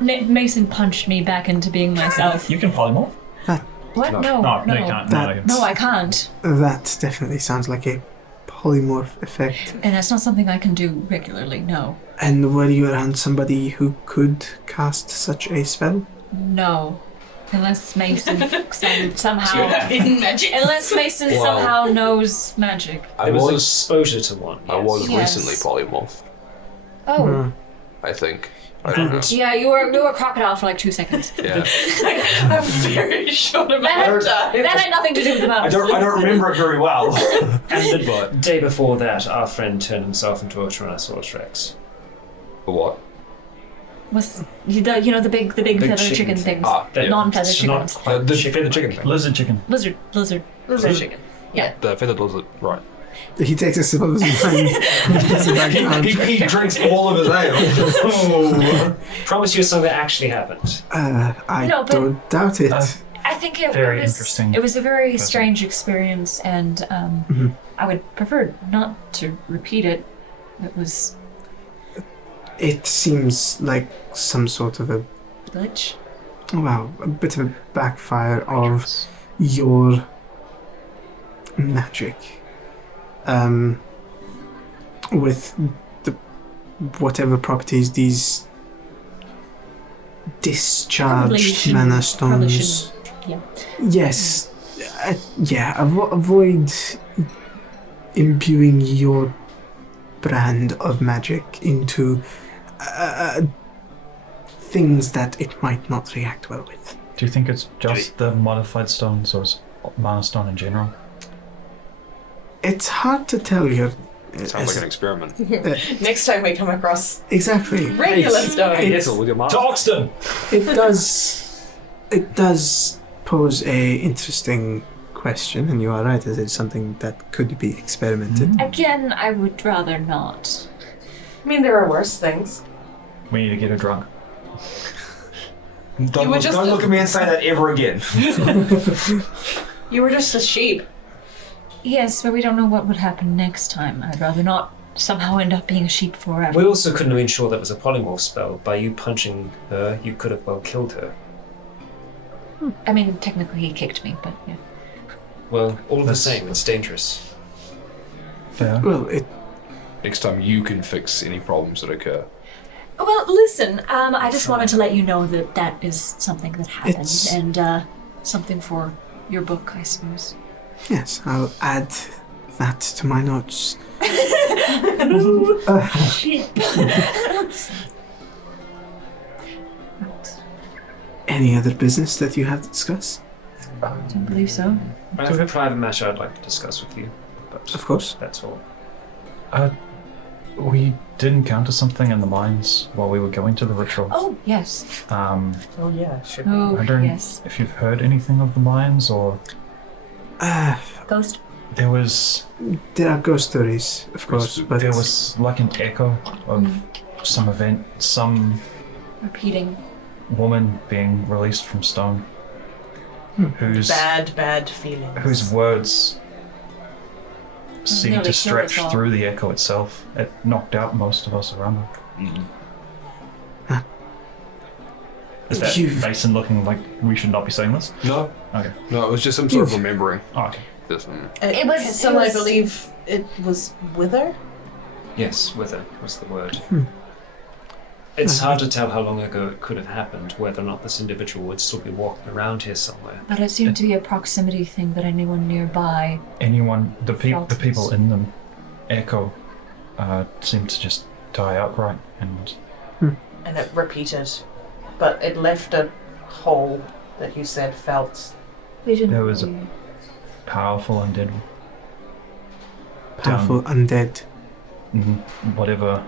Mason punched me back into being myself. You can polymorph. What? No. No, You can't. No, I can't. That definitely sounds like a polymorph effect. And that's not something I can do regularly, no. And were you around somebody who could cast such a spell? No. Unless Mason somehow... Hidden magic. Unless Mason somehow knows magic. I There was was exposure to one. I was Yes. recently polymorph, Oh. I think. I don't know. Yeah, you were crocodile for like 2 seconds. Yeah. A very short amount of time. That had nothing to do with the mountains. I don't remember it very well. And the day before that, our friend turned himself into a Tyrannosaurus Rex. For what? Was the big feather chicken things. Yeah. Non-feather It's chickens. not quite The chicken. feather chicken thing. Lizard chicken. Lizard. Chicken. The feathered lizard, right. He takes a sip of his wine, puts it back down. He drinks all of his ale. Promise you something that actually happened. I No, but- don't doubt it. I think it Very was interesting It was a very present. strange experience, and I would prefer not to repeat it. It seems like some sort of a Glitch. a bit of a backfire of your magic. With the whatever properties these Probably discharged shouldn't- mana probably stones. Yeah. Yes, avoid imbuing your brand of magic into things that it might not react well with. Do you think it's just the modified stones or is mana stone in general? It's hard to tell you. Sounds like an experiment. Next time we come across Exactly. regular stone. Careful with your mask. Toxton! It does pose a interesting question, and you are right. It is something that could be experimented. Again, I would rather not. I mean, there are worse things. We need to get her drunk. Don't, You were look, just don't a- look at me and say that ever again. You were just a sheep. Yes, but we don't know what would happen next time. I'd rather not somehow end up being a sheep forever. We also couldn't have ensured that was a polymorph spell. By you punching her, you could have well killed her. I mean, technically he kicked me, but yeah. Well, all the same, it's dangerous. Fair. Well, Next time you can fix any problems that occur. Well, listen, I just wanted to let you know that that is something that happened, and something for your book, I suppose. Yes, I'll add that to my notes. Any other business that you have to discuss? I don't believe so. I have a private matter I'd like to discuss with you, but Of course. that's all. We did encounter something in the mines while we were going to the ritual. Oh, yes. Oh yeah, should be. Oh, I don't know yes. if you've heard anything of the mines or Ghost. there was There are ghost stories, of course, but there was like an echo of some event, some Repeating. woman being released from stone whose Bad feelings. whose words seemed nearly to killed us stretch all. through the echo itself. It knocked out most of us around them. Is that You've- Mason looking like we should not be saying this? No. Okay. No, it was just some sort of remembering. Oh, okay. This, It was- Some, it I was- believe it was Wither. Yes, wither was the word. It's hard to tell how long ago it could have happened, whether or not this individual would still be walking around here somewhere. But it seemed to be a proximity thing that anyone nearby. Anyone, the Felt the people this. in the echo seemed to just die outright, and And it repeated. But it left a hole that you said felt. We didn't. There was a- really- powerful undead. powerful undead. Whatever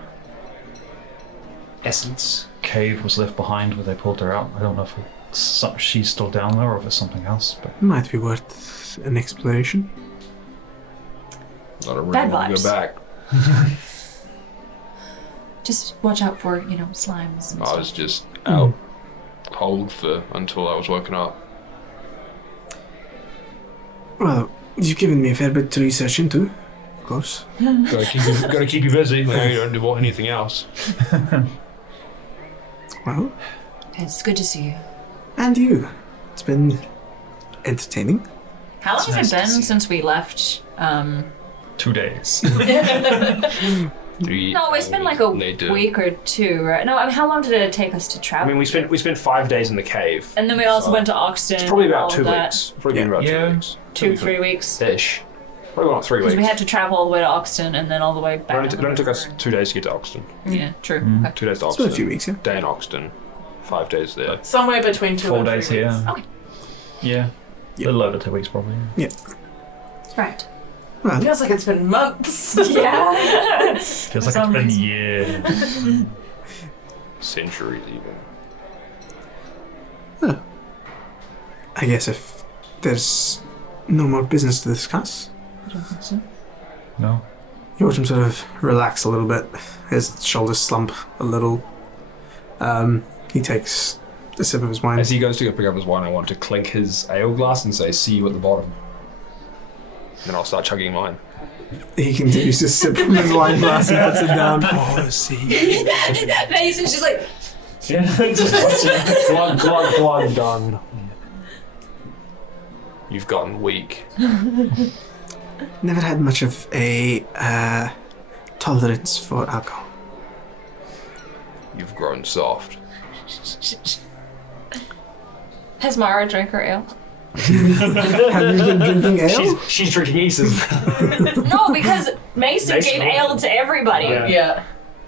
Essence? cave was left behind where they pulled her out. I don't know if she's still down there or if it's something else, but Might be worth an exploration. I don't really Bad want to vibes. go back. Just watch out for, slimes and I stuff. was just out cold for until I was woken up. Well, you've given me a fair bit to research into, of course. Gotta keep you busy. You don't do anything else. Well, It's good to see you. and you. It's been entertaining. How long has it been since we left? 2 days. No, it's been like a week or two, right? No, I mean, how long did it take us to I travel? mean, we spent 5 days in the cave. And then we also So- went to Oxton. It's probably about all 2 that. weeks. Probably been about Yeah. 2 weeks. 2-3 weeks. Ish. Probably about 3 weeks. Because we had to travel all the way to Oxton and then all the way back. It only took us 2 days to get to Oxton. Yeah, true. Okay. 2 days to It's been Oxton. a few weeks, yeah. Day in Oxton. 5 days there. Somewhere between 2 4 and 3 days here. weeks. Okay. Yeah. A little over 2 weeks probably. Right. Well, Feels like it's been months. Yeah. Feels like some it's been reason. years. Centuries even. I guess if there's no more business to discuss, I don't think so. No. you watch him sort of relax a little bit. His shoulders slump a little. He takes a sip of his wine. As he goes to go pick up his wine, I want to clink his ale glass and say, "See you at the bottom." And then I'll start chugging mine. He continues to sip from his wine glass and puts it down. Oh, see. Mason's just like, Yeah, just glug, glug, glug, done. You've gotten weak. Never had much of a tolerance for alcohol. You've grown soft. has Mara drank her ale? Have you been drinking ale? She's drinking Easter's. No, because Mason Mason gave will. ale to everybody. Yeah. Yeah.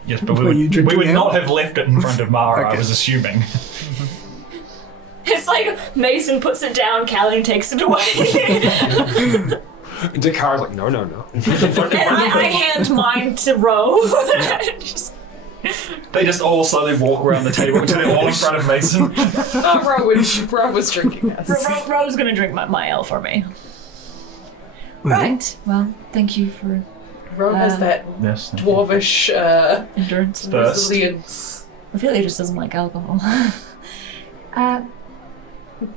Yes, but Were you we drinking would ale? not have left it in front of Mara, I Okay. was assuming. It's like Mason puts it down, Callie takes it away. Dakara's like, no, no, no. And I hand mine to Ro. They just all slowly walk around the table until they're all in front of Mason. Ro was drinking this. Ro's gonna drink my ale for me. Well, Right. Well, thank you for Ro has that Yes. thank you. dwarvish endurance. Thirst. resilience. Ophelia just doesn't like alcohol.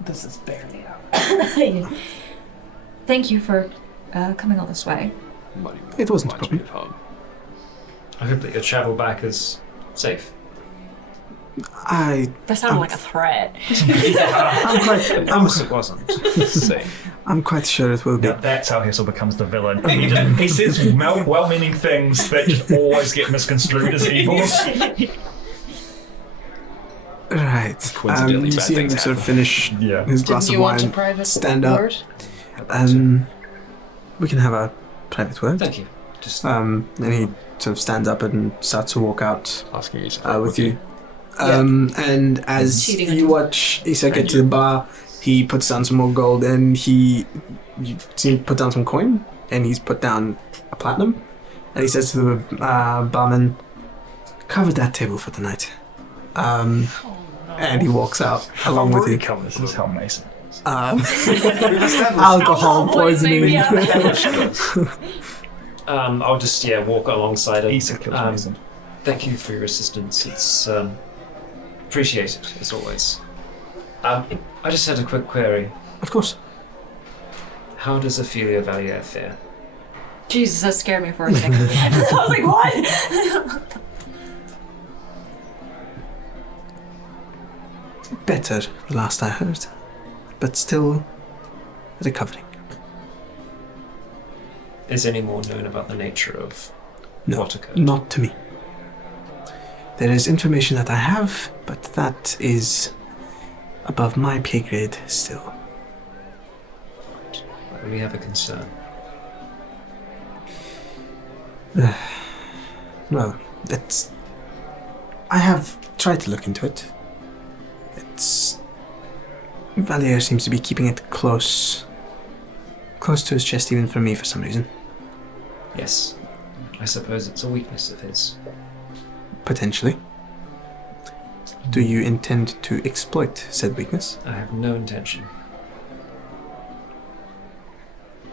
This is barely out. Thank you for coming all this way. It wasn't a Reminds me problem. of home. I hope that your travel back is safe. That sounded like a threat. I promise it wasn't. Safe. I'm quite sure it will be. Now that's how Hessel becomes the villain. He says well-meaning things that just always get misconstrued as evil. Right. Coincidentally, You bad see him things sort of happen. finish Yeah. his glass Didn't of you want a wine, private stand up. word? We can have a private word. Thank you. Just And he sort of stands up and starts to walk out Asking you to with you. And as Cheating on you him. watch Issa get to the bar, he puts down some more gold and you see him put down some coin and he's put down a platinum. And he says to the barman, cover that table for the night. And he walks out along with you. This is how Mason. Alcohol poisoning. I'll just walk alongside him. Issa kills Mason. Thank you for your assistance. It's appreciated as always. I just had a quick query. Of course. How does Ophelia Valier fare? Jesus, that scared me for a second. I was like, what? Better, last I heard. But still recovering. Is any more known about the nature of No, what occurred? not to me. There is information that I have, but that is above my pay grade still. We have a concern. Well, that's... I have tried to look into it. Valier seems to be keeping it close to his chest even for me for some reason. Yes. I suppose it's a weakness of his. Potentially. Do you intend to exploit said weakness? I have no intention.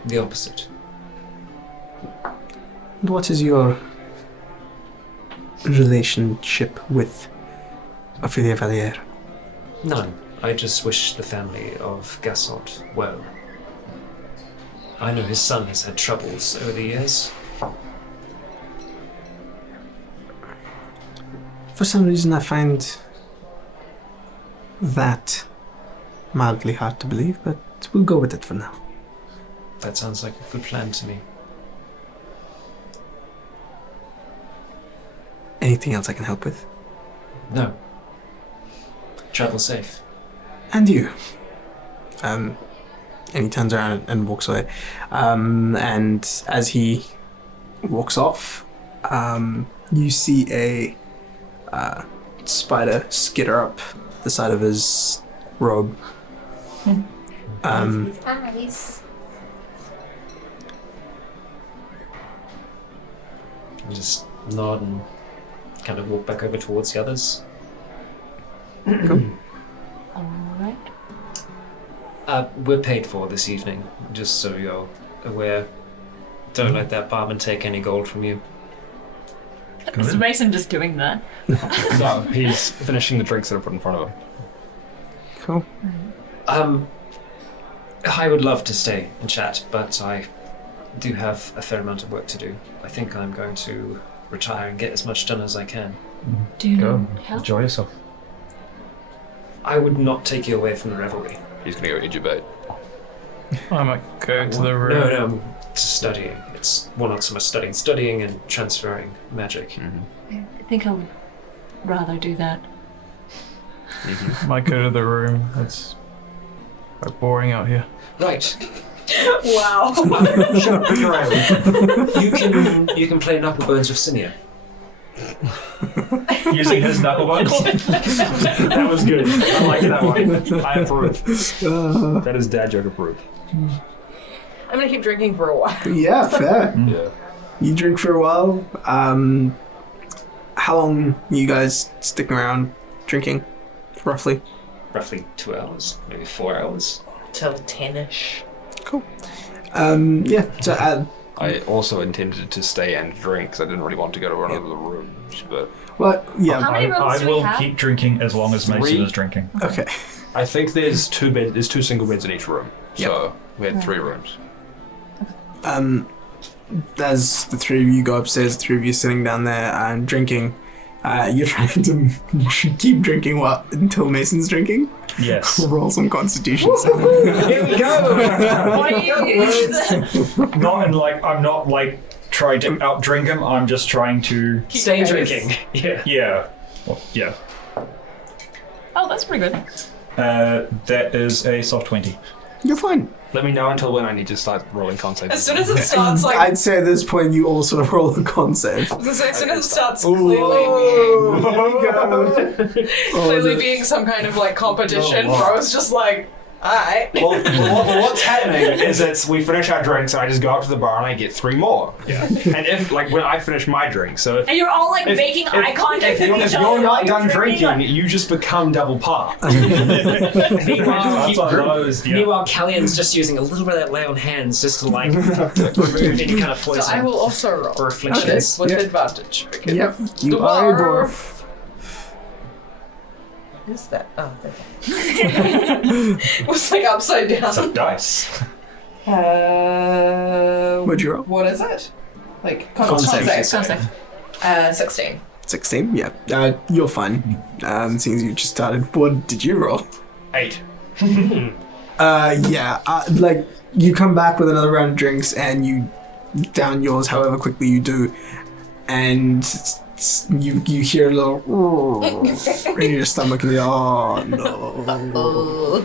The opposite. And what is your relationship with Ophelia Valier? None. I just wish the family of Gassot well. I know his son has had troubles over the years. For some reason I find that mildly hard to believe, but we'll go with it for now. That sounds like a good plan to me. Anything else I can help with? No. Travel safe. And you. And he turns around and walks away. And as he walks off, you see a spider skitter up the side of his robe. Eyes. I just nod and kind of walk back over towards the others. Alright. We're paid for this evening, just so you're aware. Don't let that barman take any gold from you. Is Mason just doing that? So he's finishing the drinks that are put in front of him. Cool. I would love to stay and chat, but I do have a fair amount of work to do. I think I'm going to retire and get as much done as I can. Do you Go. need help? Enjoy yourself. I would not take you away from the revelry. He's gonna go intubate. I might go to the room. No, to studying. It's not so much studying and transferring magic. I think I would rather do that. Might go to the room. It's quite boring out here. Right. Wow. You can play Knucklebones with Cinia. Using his knuckle bones. That was good. I like that one. I approve. That is dad joke approved. I'm gonna keep drinking for a while. Yeah, fair. Yeah. You drink for a while. How long are you guys sticking around drinking, roughly? Roughly 2 hours, maybe 4 hours. Till 10ish. Cool. Yeah, so I also intended to stay and drink because I didn't really want to go to one of the rooms, but well, yeah. How many rooms I do we will have? keep drinking as long as Mason Three. is drinking. Okay. I think there's two single beds in each room. So we had 3 rooms. As the three of you go upstairs, the three of you sitting down there and drinking, you're trying to keep drinking until Mason's drinking. Yes. Roll some constitution. Here we go. Why do you use that? I'm not trying to outdrink him. I'm just trying to. Stay drinking. Yeah. Yeah. Well, yeah. Oh, that's pretty good. That is a soft 20. You're fine. Let me know until when I need to start rolling con saves. As soon as it starts, like, I'd say at this point you also roll a con save. as soon as it starts Clearly being some kind of like competition, Bro's just like, alright. Well, what's happening is we finish our drinks and I just go up to the bar and I get 3 more. Yeah. And if, like, when I finish my drink, so if... And you're all like making eye contact with If each other. you're not while done you're drinking, you just become double par. Meanwhile, Callian's just using a little bit of that lay on hands just to like remove any kind of poison So I will also roll or afflictions. with advantage. Because Yep, you are a dwarf. Is that? Oh, there. It was like upside down. It's a dice. What'd you roll? What is it? Like Con save. 16. 16, yeah. You're fine. Seeing as you just started. What did you roll? 8. Like, you come back with another round of drinks and you down yours however quickly you do, and you hear a little in your stomach and you're oh no.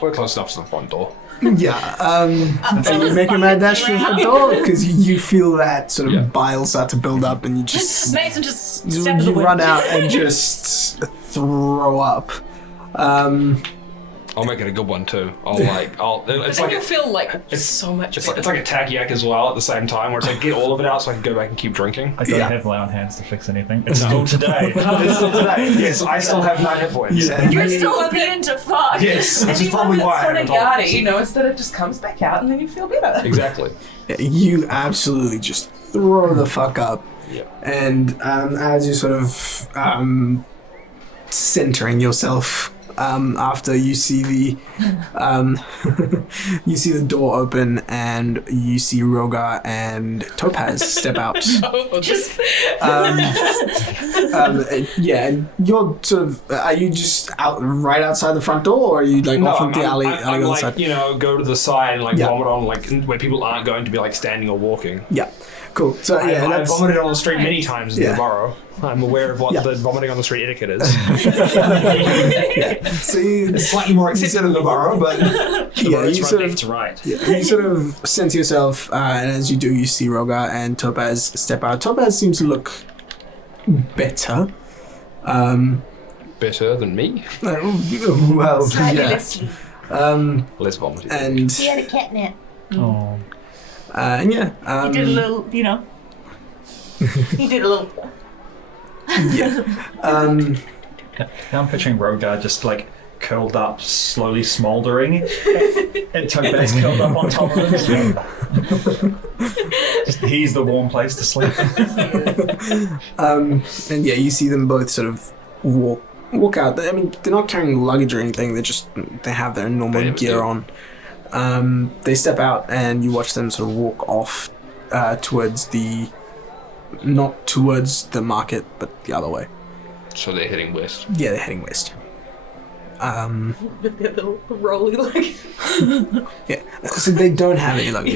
We're close enough to the front door. Yeah, and you make a mad dash for the door because you feel that sort of bile start to build up and you just Mason just you step in the wind. run out and just throw up. I'll make it a good one too. It's But then you feel like so much it's like a tachyarch as well at the same time, where it's like get all of it out so I can go back and keep drinking. I don't have lay on hands to fix anything. It's still today. It's still today. Yes, I still have 9 hit points. Yeah. You're still being to fuck. Yes, which is probably why I haven't told Yada, you know, it's that it just comes back out and then you feel better. Exactly. You absolutely just throw the fuck up. Yeah. And as you're sort of centering yourself after you see the you see the door open and you see Rhogar and Topaz step out. Just And you're sort of are you just out right outside the front door, or are you like off into the alley? I'm on the like, side? go to the side and like Yeah. vomit on like where people aren't going to be like standing or walking. Yeah, cool. So yeah, I've that's vomited on the street many times in Yeah. the borough. I'm aware of what Yeah. the vomiting on the street etiquette is. so you, It's slightly more accepted in the borough, but yeah, Roads you run sort left of to right. you sort of sense yourself, and as you do, you see Rhogar and Topaz step out. Topaz seems to look better. better than me. Well, yeah. Less vomiting. And He had a catnip. Oh. and yeah, He did a little, you know. He did a little. yeah. Now I'm picturing Rhogar just like curled up, slowly smouldering, and Topaz curled up on top of him. He's the warm place to sleep. And yeah, you see them both sort of walk out. I mean, they're not carrying luggage or anything. They have their normal gear on. They step out, and you watch them sort of walk off towards not towards the market, but the other way. So they're heading west. Yeah, they're heading west. With their little rolly leg. Yeah, so they don't have any luggage.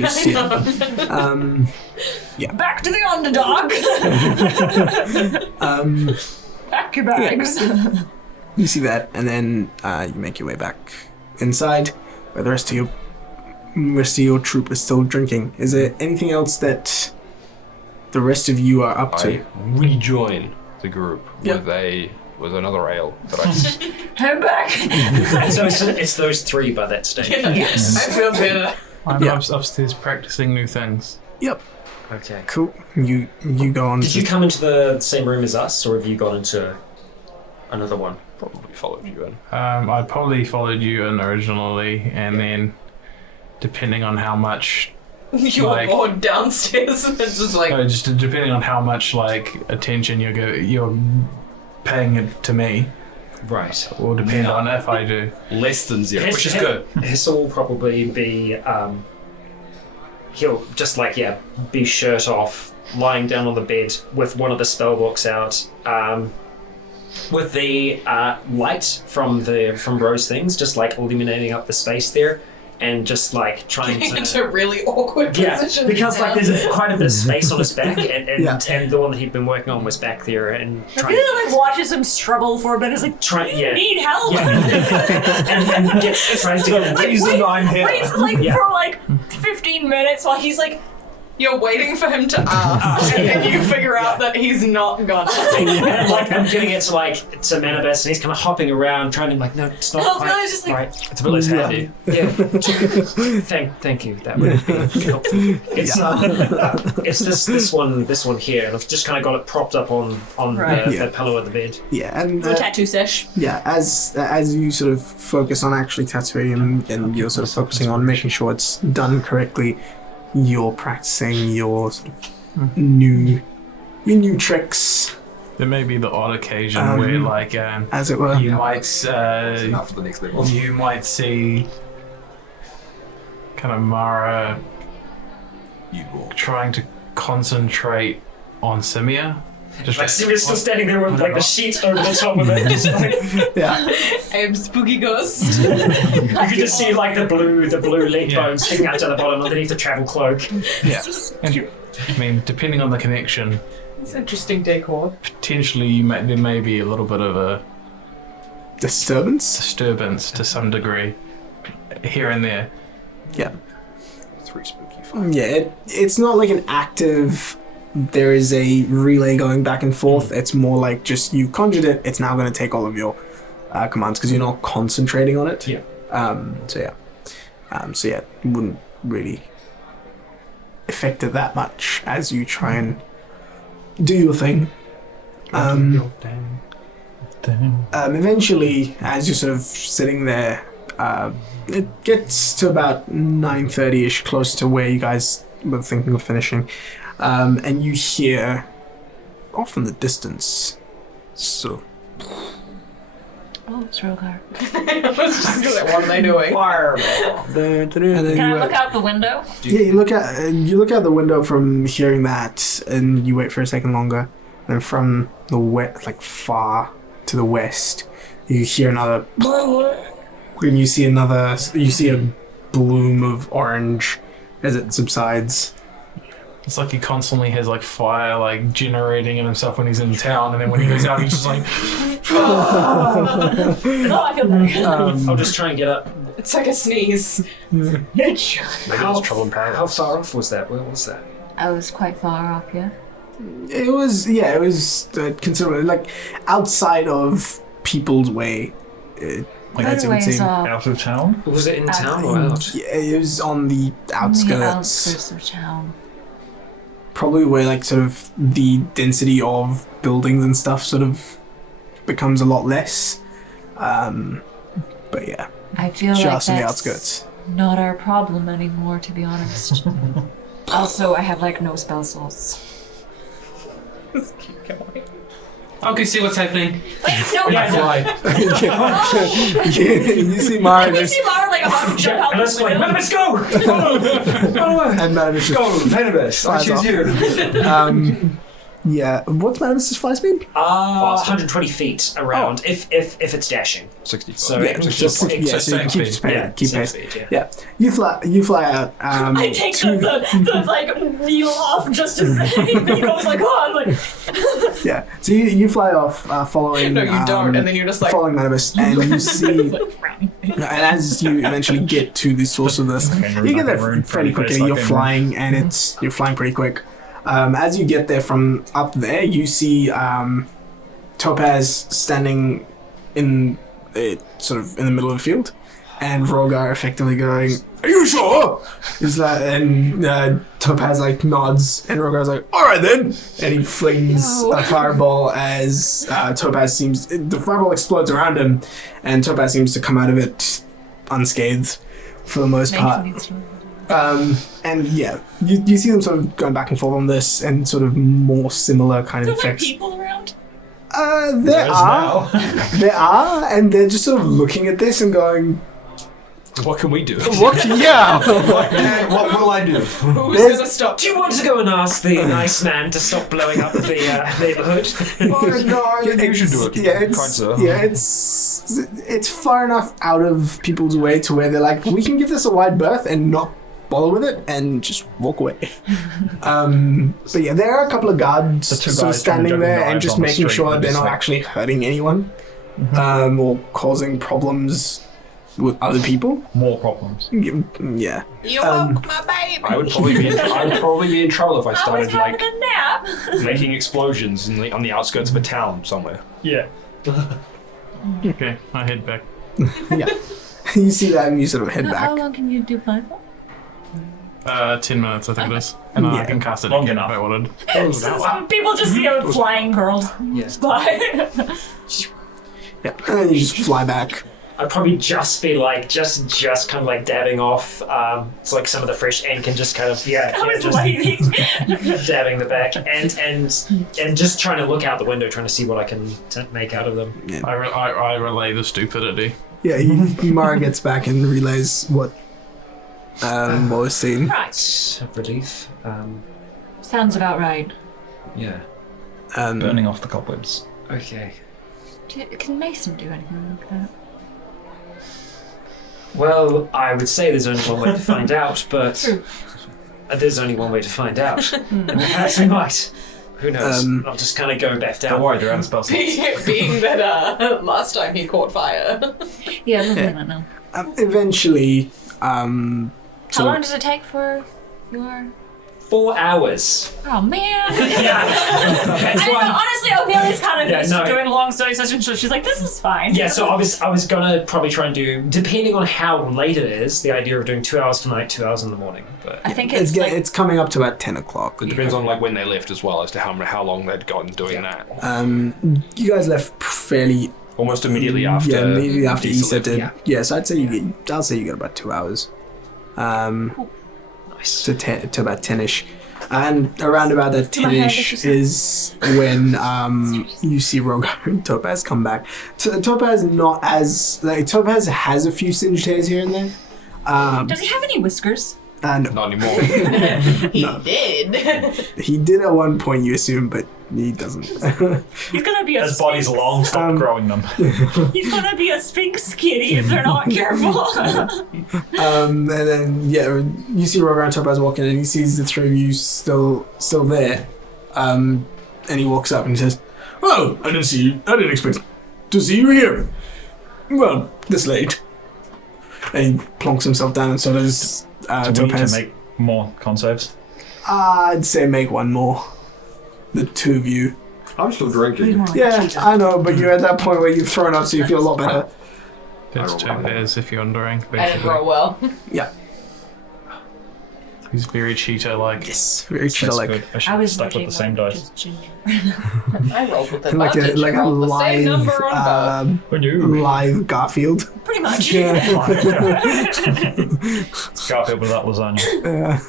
Yeah. back to the underdog. Pack your bags. You see that, and then you make your way back inside, where the rest of your troop is still drinking. Is there anything else that the rest of you are up to? I rejoin the group Yep. with another ale that I Head back. So it's those three by that stage. Yes. I feel better. I'm Yeah. upstairs practicing new things. Yep. Okay. Cool. You go on. Did you come into the same room as us, or have you gone into another one? probably followed you in. I probably followed you in originally, and then depending on how much, You were Like- bored downstairs and it's just like. just depending on how much like attention you're paying it to me, Right. will depend on if I do. Less than 0, His- which is good. Hissel will probably be. He'll just be shirt off, lying down on the bed with one of the spell books out, with the light from Rose things just like illuminating up the space there. and just like trying Getting to. into really awkward Yeah, positions. because like now. there's quite a bit of space on his back, and Yeah. and the one that he'd been working on was back there, and I trying feel like watches him struggle for a bit. He's like, Try- "Do you yeah. need help?" and tries to get reason I'm here. Waits like Yeah. for like 15 minutes while he's like, You're waiting for him to ask, and then you figure out that he's not gonna. and like I'm getting it to Manibus, and he's kind of hopping around, trying to like, no, it's not Oh, quite no, it's just like- right. It's a bit less handy. Yeah. Thank you. That would be helpful. It's this one here, and I've just kind of got it propped up on Right. the Yeah. pillow of the bed. Yeah, and "No tattoo sesh." yeah, as you sort of focus on actually tattooing him, and you're sort of focusing on making sure it's done correctly, you're practicing your sort of new tricks, There may be the odd occasion where, like, as it were. you might Enough for the next level. you might see kind of Mara trying to concentrate on Simia. Just Like Sirius still standing there with like the sheet over the top of it. Just like, Yeah, I am spooky ghost. you could just see like the blue leg Yeah. bones sticking out to the bottom underneath the travel cloak. yeah. And I mean, depending on the connection, It's interesting decor. potentially there may be a little bit of a disturbance. disturbance to some degree here and there. Yeah, 3 spooky. yeah. It's not like an active. There is a relay going back and forth. It's more like just you conjured it. It's now going to take all of your commands because you're not concentrating on it. Yeah. So yeah, it wouldn't really affect it that much as you try and do your thing. Eventually, as you're sort of sitting there, it gets to about 9:30ish, close to where you guys were thinking of finishing, and you hear off in the distance, so Oh, it's Rhogar. I was just gonna say, what are they doing? and then Can I you, look out the window? yeah, you look out the window from hearing that, and you wait for a second longer, and from the like far to the west, you hear another, and you see a bloom of orange as it subsides. It's like he constantly has like fire like generating in himself when he's in town, and then when he goes out, he's just like, Oh, I feel better. I'll just try and get up. It's like a sneeze. Maybe it's trouble in How paradise. far off was that? Where was that? I was quite far up, yeah. It was considerably like outside of People's Way. As it would Motorways seem. are Out of town? Was it in town or out? Yeah, it was on the on the outskirts. outskirts of town. Probably where like sort of the density of buildings and stuff sort of becomes a lot less. But yeah, I feel like just on the that's outskirts. not our problem anymore, to be honest. Also, I have like no spell slots. Just keep going. I'll go see what's happening. No, Yeah, fly. You see Mara I can see Mara like about to jump out And let's the like, window. let's go! and Madness Go, Venomous. I Flies choose off. you. Yeah, what's Madness's fly speed? 120 feet around, if it's dashing. 65. So Yeah, it was just just yeah, so same you keep speed. keep same pace. speed, yeah. Yeah, you fly out. I take the like wheel off just to say, but he goes like, oh, I'm like, Yeah, so you fly off following. No, you don't, and then you're just like. following Madness, and you see. like frowning. And as you eventually get to the source of this, you get there fairly quickly. You're flying, and you're flying pretty quick. As you get there from up there, you see Topaz standing in sort of in the middle of the field, and Rhogar effectively going, "Are you sure?" Is that and Topaz like nods, and Rhogar's like, "All right then," and he flings a fireball as the fireball explodes around him, and Topaz seems to come out of it unscathed for the most part. And yeah, you see them sort of going back and forth on this, and sort of more similar kind of Is there like effects. people around? There are, and they're just sort of looking at this and going, What can we do? What? Yeah. What will I do? Who's gonna stop? Do you want to go and ask the nice man to stop blowing up the neighborhood? Oh, no, I think you should do it. Yeah, Kind sir. it's far enough out of people's way to where they're like, we can give this a wide berth and not bother with it and just walk away. But yeah, there are a couple of guards The two sort of guys trying to standing juggle there and knives just on the making street sure and they're just not like- actually hurting anyone or causing problems with other people. More problems. Yeah. You woke my baby. I would probably be in trouble if I I was started having like a nap. making explosions on the outskirts of a town somewhere. Yeah. Okay, I head back. Yeah. You see that and you sort of head How back. long can you do fly for? 10 minutes, I think it is. And I can cast it Long again enough. if I wanted. Some people just see a flying girl by. Yeah. And then you just fly back. I'd probably just be like, just kind of like dabbing off. It's like some of the fresh ink and just kind of I was just waiting. dabbing the back and just trying to look out the window, trying to see what I can make out of them. I relay the stupidity. Yeah, Mara gets back and relays what was seen. Right, relief. Sounds about right. Yeah. Burning off the cobwebs. Okay. Can Mason do anything like that? Well, I would say there's only one way to find out, but there's only one way to find out. And perhaps we might. Who knows? I'm just kind of going back down. Don't worry, they're out of spell slots. Being that last time he caught fire. Yeah, I don't know. Eventually, How long does it take for your... 4 hours. Oh, man. Yeah. I know, honestly, Ophelia's kind of Yeah, used no. to doing long study sessions, so she's like, this is fine. Yeah, so I was gonna probably try and do, depending on how late it is, the idea of doing 2 hours tonight, 2 hours in the morning. But I think it's it's like... it's coming up to about 10 o'clock. It depends on like when they left as well as to how long they'd gotten doing that. You guys left fairly Almost immediately after. Yeah, immediately after Issa Issa left. did. Yeah, so I'd say you get about 2 hours. nice. To about 10ish. And around about that my head, 10ish is when you see Rhogar and Topaz come back. So Topaz not as Topaz has a few singed hairs here and there. Does he have any whiskers? And Not anymore. He did. he did at one point, you assume, but he doesn't. He's gonna be a His body's sphinx. long, stop growing them. He's gonna be a sphinx kitty if they're not careful. And then you see Rhogar and Topaz walking, and he sees the three of you still there. And he walks up and he says, "Well, I didn't expect to see you here. Well, this late." And he plonks himself down, and so does So we need to Topaz. make more con saves. I'd say make one more. The two of you. I'm still drinking. Yeah, I know, but you're at that point where you've thrown up, so you feel a lot better. It's two pairs if you're on drink, I didn't basically. roll well. Yeah. He's very cheetah-like. Yes, very chill. That's Like good. I should have stuck with the same dice. I rolled with like advantage. a I rolled the same number on both. live Garfield. Pretty much. Garfield without lasagna.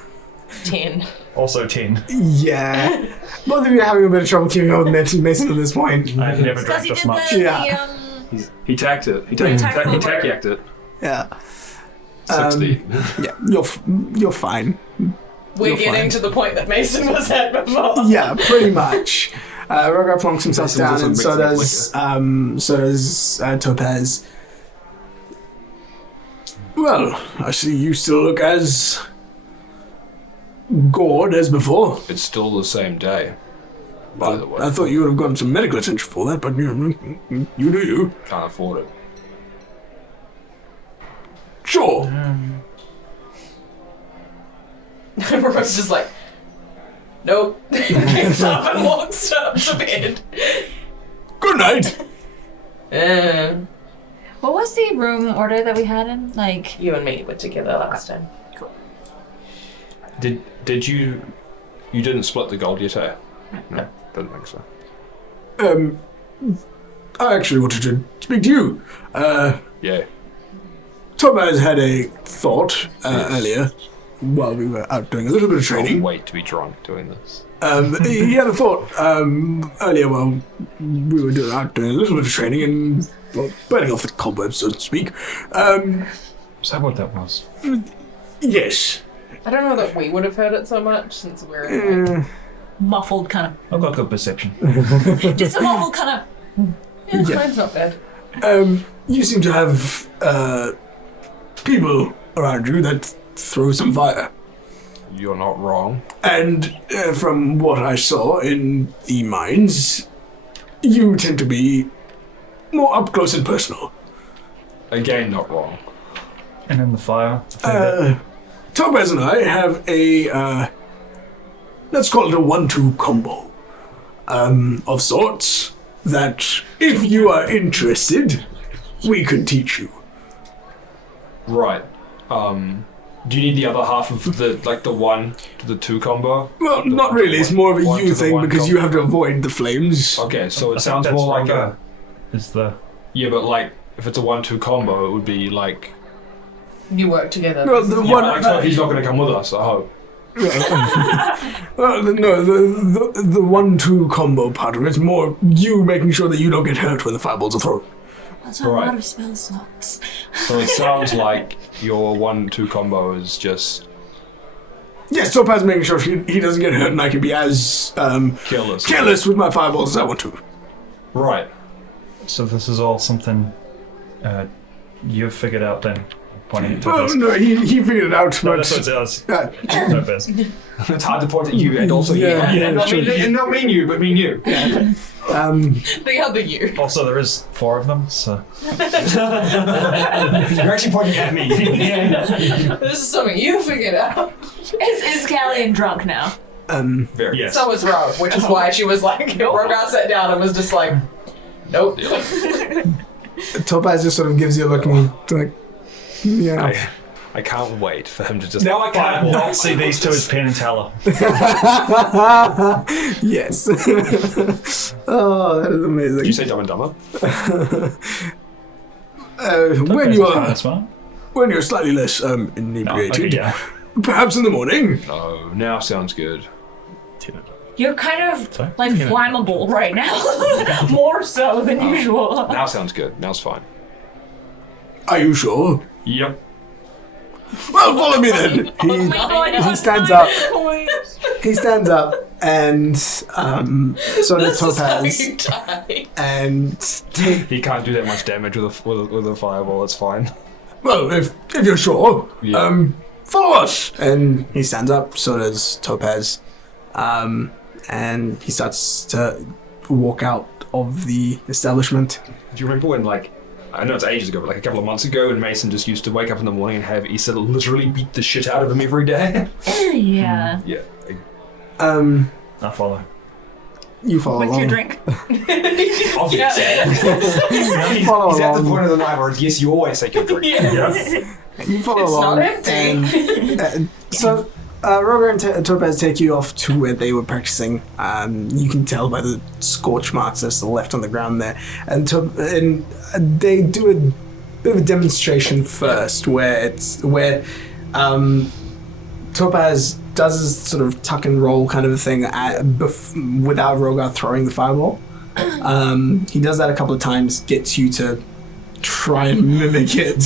10. Also 10. Yeah. Both of you are having a bit of trouble keeping up with Mason at this point. I've never Because drank he this did much. Yeah. He tacked it. He tack-yacked it. Yeah. 60. Yeah, you're fine. We're You're getting fine. to the point that Mason was at before. Yeah, pretty much. Rhogar plonks himself Mason down, also and mixes it so does Topaz. Well, I see you still look as gored as before. It's still the same day, by the way. I thought you would have gotten some medical attention for that, but you do you. Can't afford it. Sure. Everyone's just like, nope. Gets up and walks up to bed. Good night. What was the room order that we had in? Like... You and me were together last time. Did you didn't split the gold yet, eh? No, didn't think so. I actually wanted to speak to you. Yeah. Topaz had a thought earlier while we were out doing a little bit of Can't training. wait to be drunk doing this. He had a thought earlier while we were out doing a little bit of training and burning off the cobwebs, so to speak. Is that what that was? Yes. I don't know that we would have heard it so much since we're in, like, Muffled kind I've got good perception. of. Just a muffled kind of. yeah, mine's not bad. You seem to have people around you that throw some fire. You're not wrong. And from what I saw in the mines, you tend to be more up close and personal. Again, not wrong. And in the fire. Topaz and I have a, let's call it a 1-2 combo of sorts that, if you are interested, we could teach you. Right. Do you need the other half of the 2 combo? Well, not really. It's more of a you thing because you have to avoid the flames. Okay, so it I think sounds that's more like Rhogar. a... Is the Yeah, but like, if it's a 1-2 combo, it would be like... You work together. Well, the Yeah, one. but I hope he's not going to come with us, I hope. Well, no, the 1-2 combo part of it's more you making sure that you don't get hurt when the fireballs are thrown. That's a Right. lot of spell slots. So it sounds like your 1-2 combo is just Yes, Topaz making sure he doesn't get hurt and I can be as careless with my fireballs as I want to. Right. So this is all something you've figured out then, pointing to Well, this. no, he figured it out, No, but that's what it was. uh, It's hard to point at you and also Yeah, you. yeah, I mean, sure. and not mean you, but mean you. The other you. Also, there is 4 of them, so... You're actually pointing at me. This is something you figured out. Is Callian drunk now? Very. Yes. So was Rogue, which is why she was like, Rhogar sat down and was just like, nope. Topaz just sort of gives you a look and like, yeah. I can't wait for him to just... Now I can't not see these two as Penn and Teller. Yes. Oh, that is amazing. Did you say Dumb and Dumber? When you're slightly less inebriated, yeah. perhaps in the morning. Oh, now sounds good. You're kind of Sorry? like flammable right now. More so than usual. Now sounds good. Now's fine. Are you sure? Yep. Well, follow me then. He stands up. He stands up and sort of Topaz and He can't do that much damage with a fireball. It's fine. well, if you're sure, Yeah. follow us. And he stands up. So does Topaz, and he starts to walk out of the establishment. Do you remember when, like, I know it's ages ago, but like a couple of months ago, when Mason just used to wake up in the morning and have Issa literally beat the shit out of him every day? Yeah. Yeah. I follow. You follow What's along. your drink? Obviously. Follow He's at the along. point of the night where it's, yes, you always take your drink. You follow It's along. not empty. And, so, Rhogar and Topaz take you off to where they were practicing. You can tell by the scorch marks that's left on the ground there. And they do a bit of a demonstration first, where Topaz does this sort of tuck and roll kind of a thing without Rhogar throwing the fireball. He does that a couple of times, gets you to try and mimic it.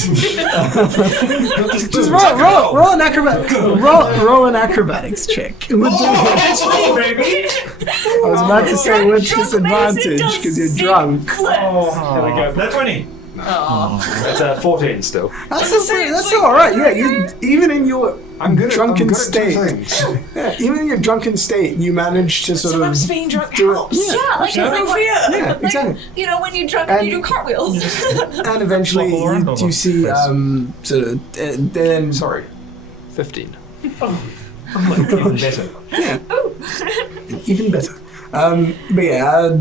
Just roll an roll an acrobatics check. I was about to say with disadvantage because you're drunk. There we go. That's 20. That's 14 still. That's all right. Yeah, even in your drunken state, even in your drunken state, you manage to sort Sometimes of being drunk do helps. it. Yeah, like Yeah, exactly. you know, when you're drunk and you do cartwheels. And eventually, you see sort of then. Sorry. 15. Even better. Yeah. Even better. But yeah,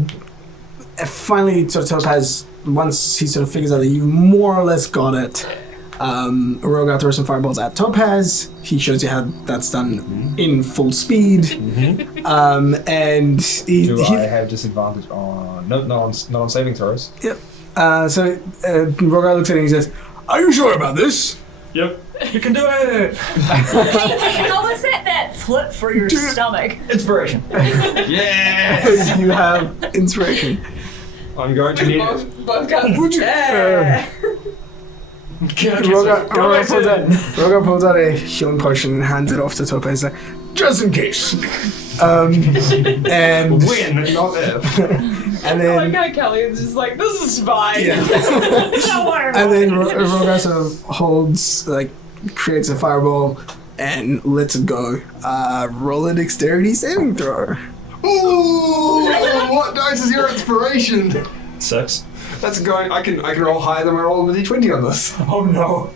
finally, sort of Topaz, once he sort of figures out that you more or less got it, Rhogar throws some fireballs at Topaz. He shows you how that's done in full speed. And Do I have disadvantage on... No, not on saving throws. Yep. So Rhogar looks at him and he says, "Are you sure about this?" Yep. You can do it. Hey, how was that flip for your stomach? Inspiration. Yeah! You have inspiration. I'm going to need it. Both guns. Would you, Rhogar pulls out a healing potion and hands it off to Topaz, like, just in case. And When, not if. and Oh my then god, Kelly is just like, this is fine. yeah. Don't worry about And then it. Rhogar sort of holds, like, creates a fireball and lets it go. Roll a dexterity saving throw. Ooh, what dice is your inspiration? 6. That's going. I can roll higher than I rolled with d20 on this. Oh no.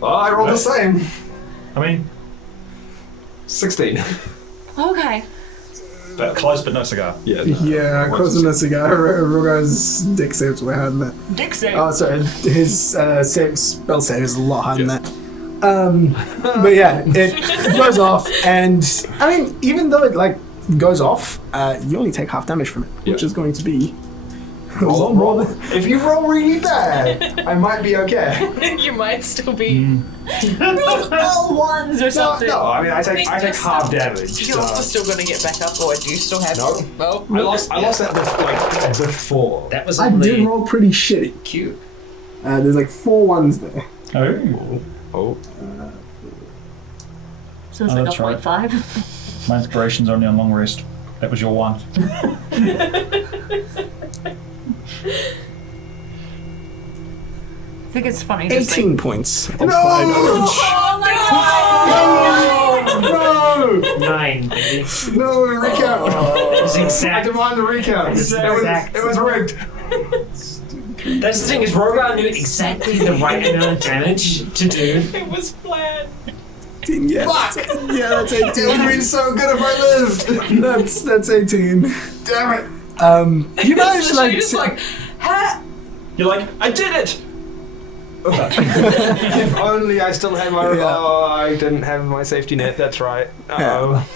Well, I rolled the same. I mean, 16. Okay. but close but no cigar. Yeah. Yeah, close enough cigar. Rhogar's dex saves were higher than that. Dick save. Oh, sorry, his spell save is a lot higher than that. But yeah, it goes off, and I mean, even though it like goes off, you only take half damage from it, which Yeah. is going to be. Roll. If you roll really bad, I might be okay. You might still be. All ones or No, something. no, I mean I take half damage. You're also still gonna get back up, or do you still have No. Oh. I lost that before. That was I did only roll pretty shitty. cute. There's like 4 ones there. Oh. Oh. So it's Oh, like that's a right. 0.5. My inspiration's only on long rest. That was your one. I think it's funny. Just 18 points of fire damage. oh my god! No! 9, baby. No, recount! It was I exact. demand a recount. Exact. It was rigged. That's the thing is, Rhogar knew exactly the right amount of damage to do. It was planned. Yeah, Fuck! yeah, that's It would have 18. been so good if I lived. That's 18. Damn it! You managed So like you're just like, ha! You're like, I did it! If only I still had my. Yeah. Oh, I didn't have my safety net. That's right. Oh.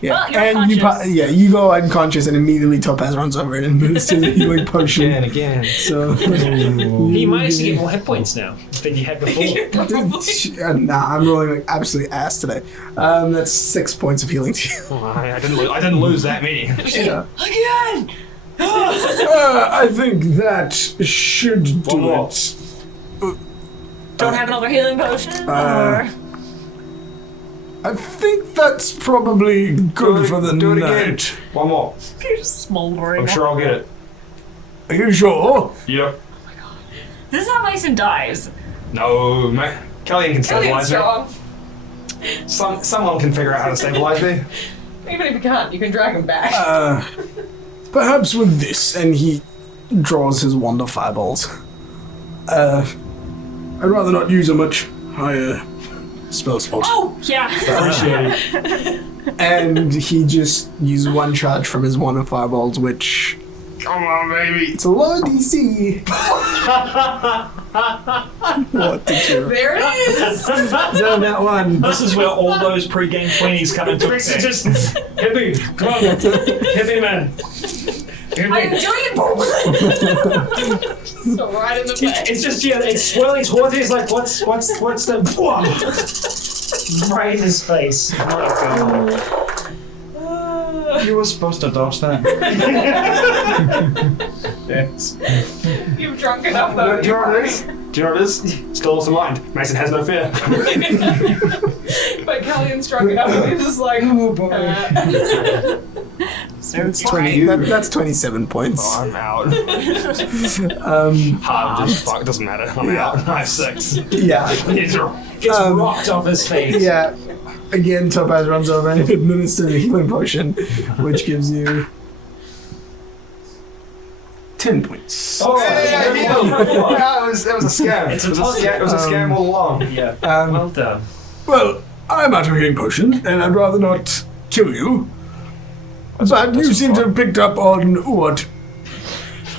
yeah, Well, you're and unconscious. you go unconscious, and immediately Topaz runs over and administers a healing potion. Again. So You managed to get more hit points now than you had before. nah, I'm rolling like absolute ass today. That's 6 points of healing to you. Oh, I didn't lose that many. Yeah. Again! I think that should do more. it. Don't have another healing potion? Uh, I think that's probably good for the Do it again. night. One more. or you're just smoldering? I'm sure I'll get it. Are you sure? Yep. This is how Mason dies. No, Kellyanne can Kellyanne's stabilize me. strong. Someone can figure out how to stabilize me. Even if you can't, you can drag him back. Perhaps with this, and he draws his wand of fireballs. I'd rather not use a much higher spell slot. Oh, yeah. Appreciate it. And he just uses one charge from his wand of fireballs, which Come on, baby. it's a low DC. What did you? There it is! So that one. This is where all those pre-game 20s come into Brixie effect. just hit me. Come on, hit me, man. Hit Are you me. doing it? So right in the face. It's just it's swirling towards you. It's like what's the right in his face. Oh my God. You were supposed to dodge that. Yes. You've drunk enough though. Do you know what it is? Do you know what it is? Still also mind. Mason has no fear. But Kellyanne's drunk enough and he's just like, oh boy. That's 20. That's 27 points. Oh, I'm out. Um, Just fuck. It doesn't matter. I'm out. I have 6. yeah. Gets rocked off his face. Yeah. Again, Topaz runs over and administers a healing potion, which gives you 10 points. Oh, Yeah, it was a scam. It's a It was toss- it was a scam all along. Yeah. Um, Well done. Well, I'm out of healing potion, and I'd rather not kill you. But you seem to have picked up on what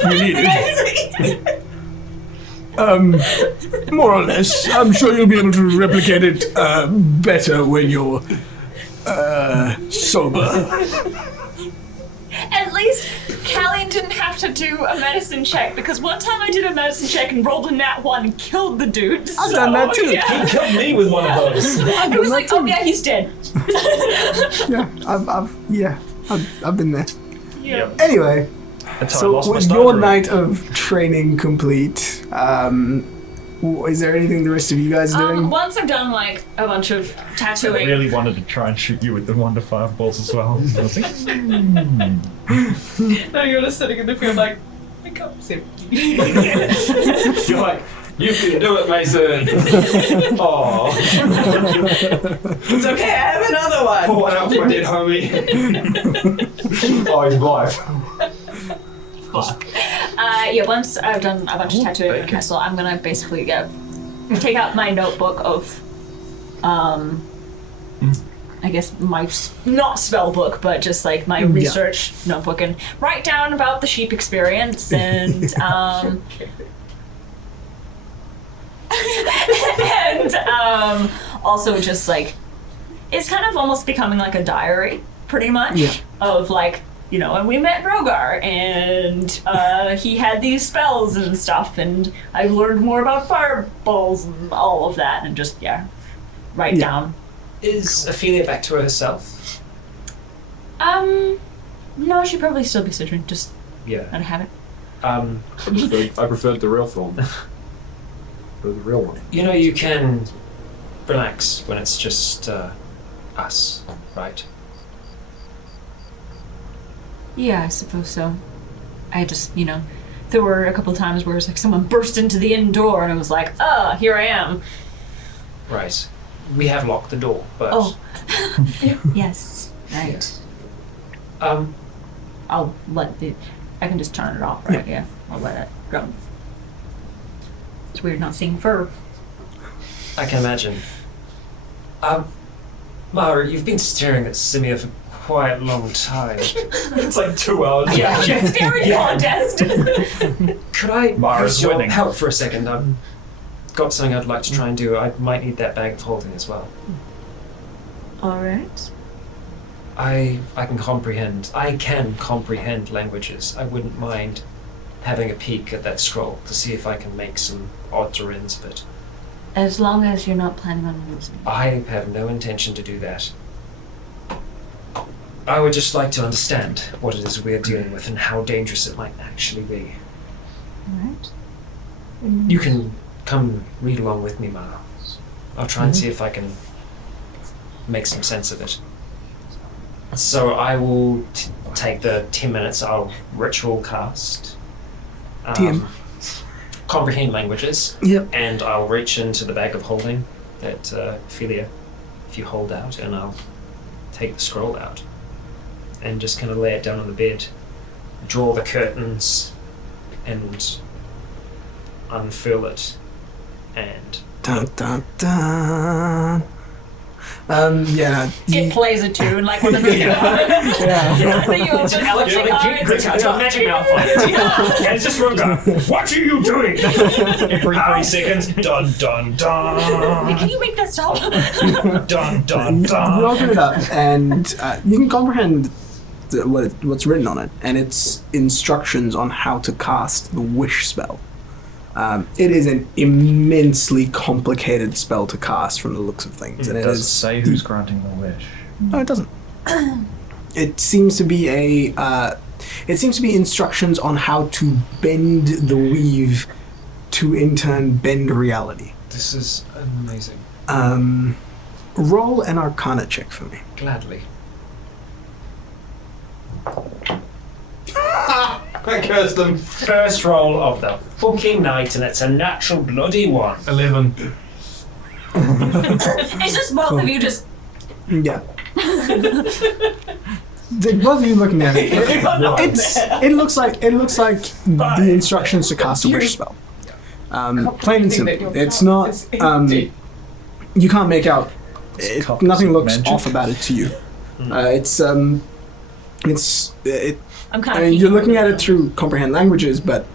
you needed. More or less. I'm sure you'll be able to replicate it better when you're sober. At least Callie didn't have to do a medicine check, because one time I did a medicine check and rolled a nat 1 and killed the dude. I've done that too. Yeah. He killed me with one of those. It was like, oh yeah, he's dead. Yeah, I've been there. Yeah. Anyway, That's how I So lost my with star your druid. night of training complete, is there anything the rest of you guys are doing? Once I've done like a bunch of I tattooing. really wanted to try and shoot you with the wonder fireballs as well. I was like, No, you're just sitting in the field like, I can't see. You're like, you can do it, Mason. Oh, It's okay, I have another one. pour one out for my dead homie. Oh, he's alive. Yeah, once I've done a bunch of tattooing in the castle, I'm gonna basically take out my notebook of, I guess my not spell book, but just like my research notebook, and write down about the sheep experience and and also just like it's kind of almost becoming like a diary, pretty much, of like. You know, and we met Rhogar, and he had these spells and stuff, and I learned more about fireballs and all of that, and just, write down. Is Ophelia back to herself? No, she'd probably still be Citron, just Yeah. not a habit. I preferred the real form. The real one. You know, you can relax when it's just us, right? Yeah, I suppose so. I just, there were a couple of times where it was like someone burst into the inn door, and I was like, here I am. Right. We have locked the door, but... Oh. Yes, right. I'll let I can just turn it off, right? Yeah, I'll let it go. It's weird not seeing fur. I can imagine. Mara, you've been staring at Simia for quite a long time. it's like 2 hours. Yeah, just staring contest. Could I Mara's use your winning. help for a second? I've got something I'd like to try and do. I might need that bag of holding as well. All right. I can comprehend languages. I wouldn't mind having a peek at that scroll to see if I can make some odds or ends of it. As long as you're not planning on losing. I have no intention to do that. I would just like to understand what it is we're dealing with and how dangerous it might actually be. All right. You can come read along with me, Mara. I'll try and see if I can make some sense of it. So I will take the 10 minutes. I'll ritual cast. TM. Comprehend languages. Yep. And I'll reach into the bag of holding that Ophelia, if you hold out, and I'll take the scroll out and just kind of lay it down on the bed, draw the curtains, and unfurl it, and Dun dun dun. It plays a tune like one of those. Yeah. You open electric cards. Magic Malfoy. And it's just Rhogar. What are you doing? Every 3 seconds. Dun dun dun. Can you make that stop? Dun dun You dun. open it up, and you can comprehend what's written on it, and it's instructions on how to cast the wish spell. It is an immensely complicated spell to cast from the looks of things, and it Does it is. say who's granting the wish? No, it doesn't. It seems to be instructions on how to bend the weave to in turn bend reality. this is amazing. Roll an Arcana check for me. Gladly. I cursed them. First roll of the fucking night, and it's a natural bloody one. 11. It's just both of you just. Yeah. Both of you looking at it. It looks like the instructions to cast a wish spell. Plain and simple. It's not. You can't make out. Nothing looks magic. off about it to you. I'm kind I of. mean, you're looking at it through comprehend languages, but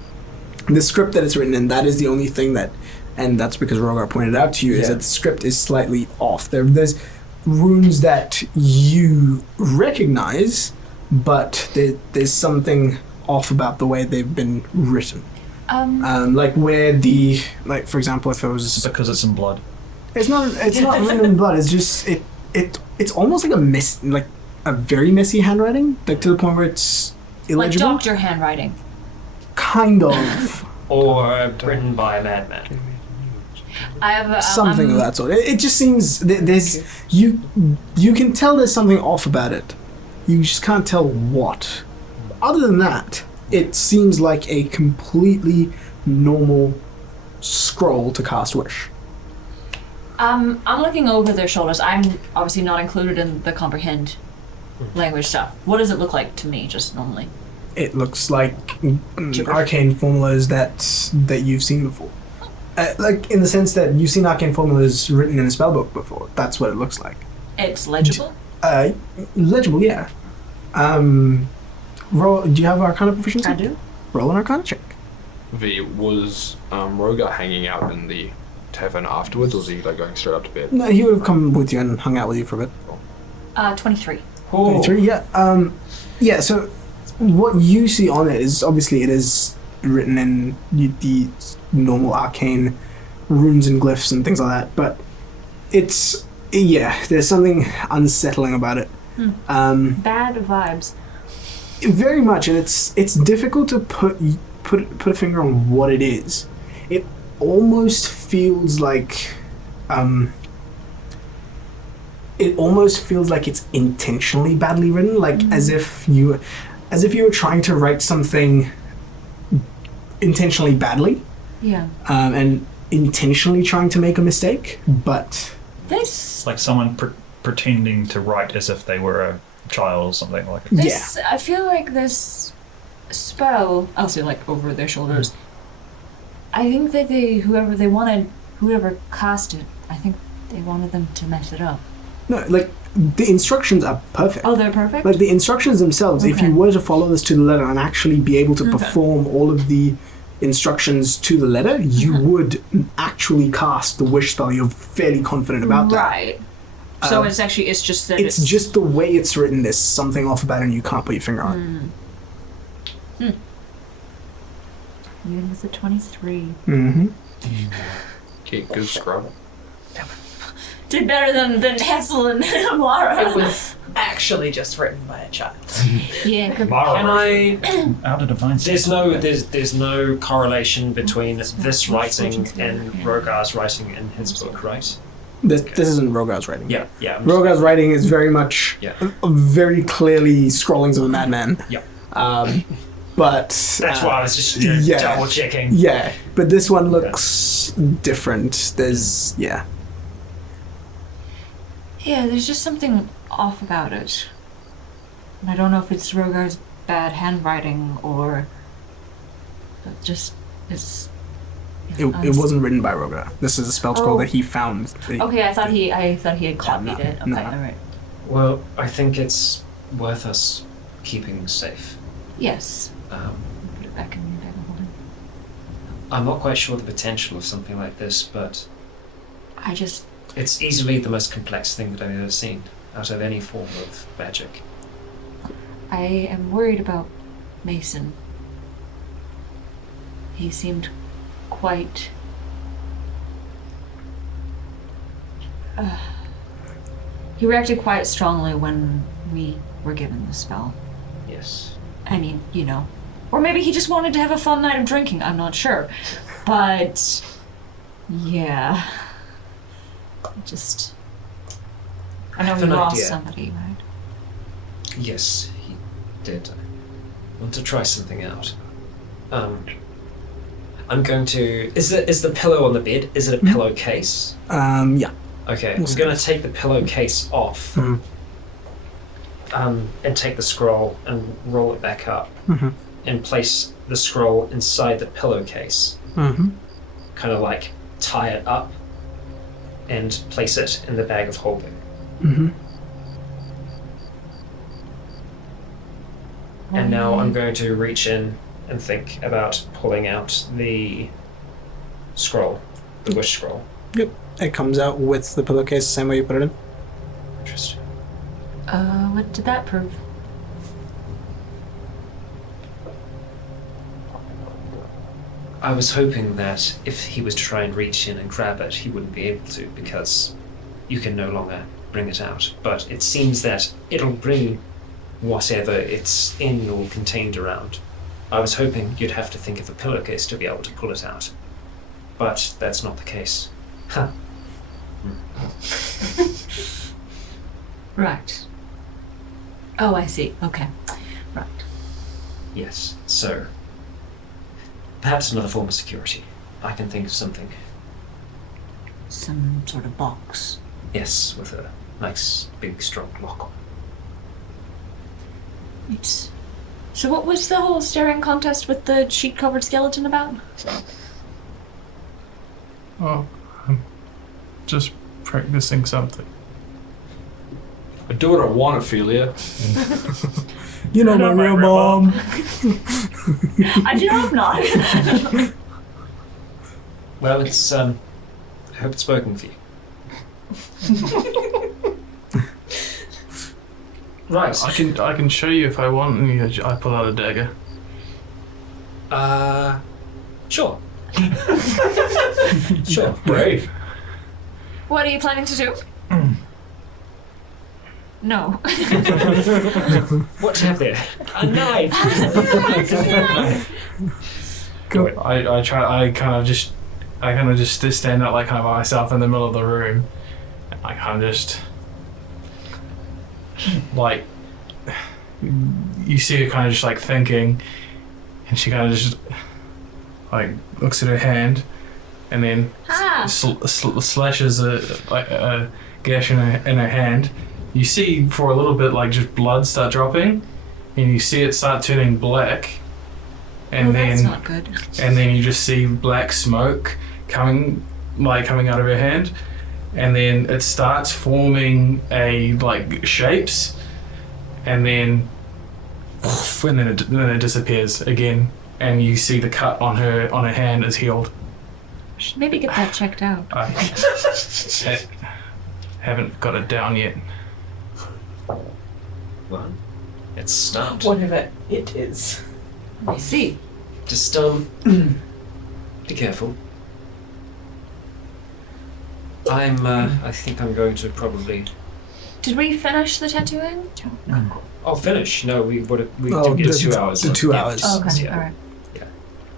the script that it's written in, that is the only thing that, and that's because Rhogar pointed out to you, is that the script is slightly off. There's runes that you recognize, but there's something off about the way they've been written. Like where for example, if it was, Because it's in blood. it's not written in blood. It's just it's almost like a very messy handwriting, like to the point where it's illegible. Like doctor handwriting. Kind of. Or written by a madman. I have Something of that sort. It just seems there's you can tell there's something off about it. You just can't tell what. Other than that, it seems like a completely normal scroll to cast wish. I'm looking over their shoulders. I'm obviously not included in the comprehend language stuff. What does it look like to me, just normally? It looks like arcane formulas that you've seen before. Like in the sense that you've seen arcane formulas written in a spellbook before. That's what it looks like. It's legible? Legible, yeah. Roll. Do you have Arcana proficiency? I do. Roll an Arcana check. V, was Rhogar hanging out in the tavern afterwards, or was he like going straight up to bed? No, he would have come with you and hung out with you for a bit. 23. 23, yeah. Yeah, so what you see on it is, obviously it is written in the normal arcane runes and glyphs and things like that, but it's, yeah, there's something unsettling about it. Bad vibes. Very much, and it's difficult to put a finger on what it is. It almost feels like it's intentionally badly written, like as if you were trying to write something intentionally badly. Yeah. And intentionally trying to make a mistake, but This Like someone pretending to write as if they were a child or something like it. This, I feel like this spell, also like over their shoulders, I think that whoever cast it, I think they wanted them to mess it up. no, like the instructions are perfect. Oh, they're perfect? Like the instructions themselves, if you were to follow this to the letter and actually be able to perform all of the instructions to the letter, you would actually cast the wish spell. You're fairly confident about that. Right. So it's just that It's just the way it's written. There's something off about it and you can't put your finger on it. Even with the 23. Mm-hmm. Okay, good scrub. Did better than Hansel and Lara. It was actually just written by a child. Yeah, good. Can I? Out of divine. There's no correlation between this writing and Rhogar's writing in his book, right? This isn't Rhogar's writing. Yeah. Rhogar's writing is very much, very clearly scrollings of a madman. Yeah. But That's why I was just double checking. Yeah, but this one looks different. There's Yeah, there's just something off about it. And I don't know if it's Rhogar's bad handwriting or just it's. it wasn't written by Rhogar. This is a spell scroll that he found. Okay, I thought he had copied it. Okay, all right. Well, I think it's worth us keeping safe. Yes. Put it back in the bag of holding. I'm not quite sure the potential of something like this, but it's easily the most complex thing that I've ever seen out of any form of magic. I am worried about Mason. He seemed quite... he reacted quite strongly when we were given the spell. Yes. I mean, you know. Or maybe he just wanted to have a fun night of drinking, I'm not sure. But... yeah. Just... I know have we an lost idea. somebody, right? Yes, he did. I want to try something out. I'm going to... Is the pillow on the bed, is it a pillowcase? Yeah. Okay, I'm going to take the pillowcase off. And take the scroll and roll it back up. And place the scroll inside the pillowcase. Kind of like tie it up and place it in the bag of holding. And now I'm going to reach in and think about pulling out the scroll, the wish scroll. Yep. It comes out with the pillowcase the same way you put it in. Interesting. What did that prove? I was hoping that if he was to try and reach in and grab it, he wouldn't be able to because you can no longer bring it out. But it seems that it'll bring whatever it's in or contained around. I was hoping you'd have to think of a pillowcase to be able to pull it out. But that's not the case. Huh. Right. Oh, I see. Okay. Right. Yes, so perhaps another form of security. I can think of something. Some sort of box. Yes, with a nice, big, strong lock on. Right. So what was the whole staring contest with the sheet-covered skeleton about? Oh, I'm just practicing something. I do what I want, Ophelia. You know my real mom. I do hope not. Well, it's, I hope it's working for you. Right. I can show you if I want. And I pull out a dagger. Sure. Sure. Brave. What are you planning to do? No. What do you have there? A knife. Cool. I kind of just stand up like kind of by myself in the middle of the room. And I kind of just like you see her kind of just like thinking, and she kind of just like looks at her hand, and then slashes a gash in her hand. You see for a little bit like just blood start dropping, and you see it start turning black, and that's then not good. and then you just see black smoke coming out of her hand, and then it starts forming like shapes, and then it disappears again, and you see the cut on her hand is healed. Should maybe get that checked out. I haven't got it down yet. Well, it's stunned. Whatever it is. I see. Just, be careful. I think I'm going to probably... Did we finish the tattooing? Oh, finish? No, we did Oh, get the 2 hours. The 2 hours. Oh, okay. Yeah. All right.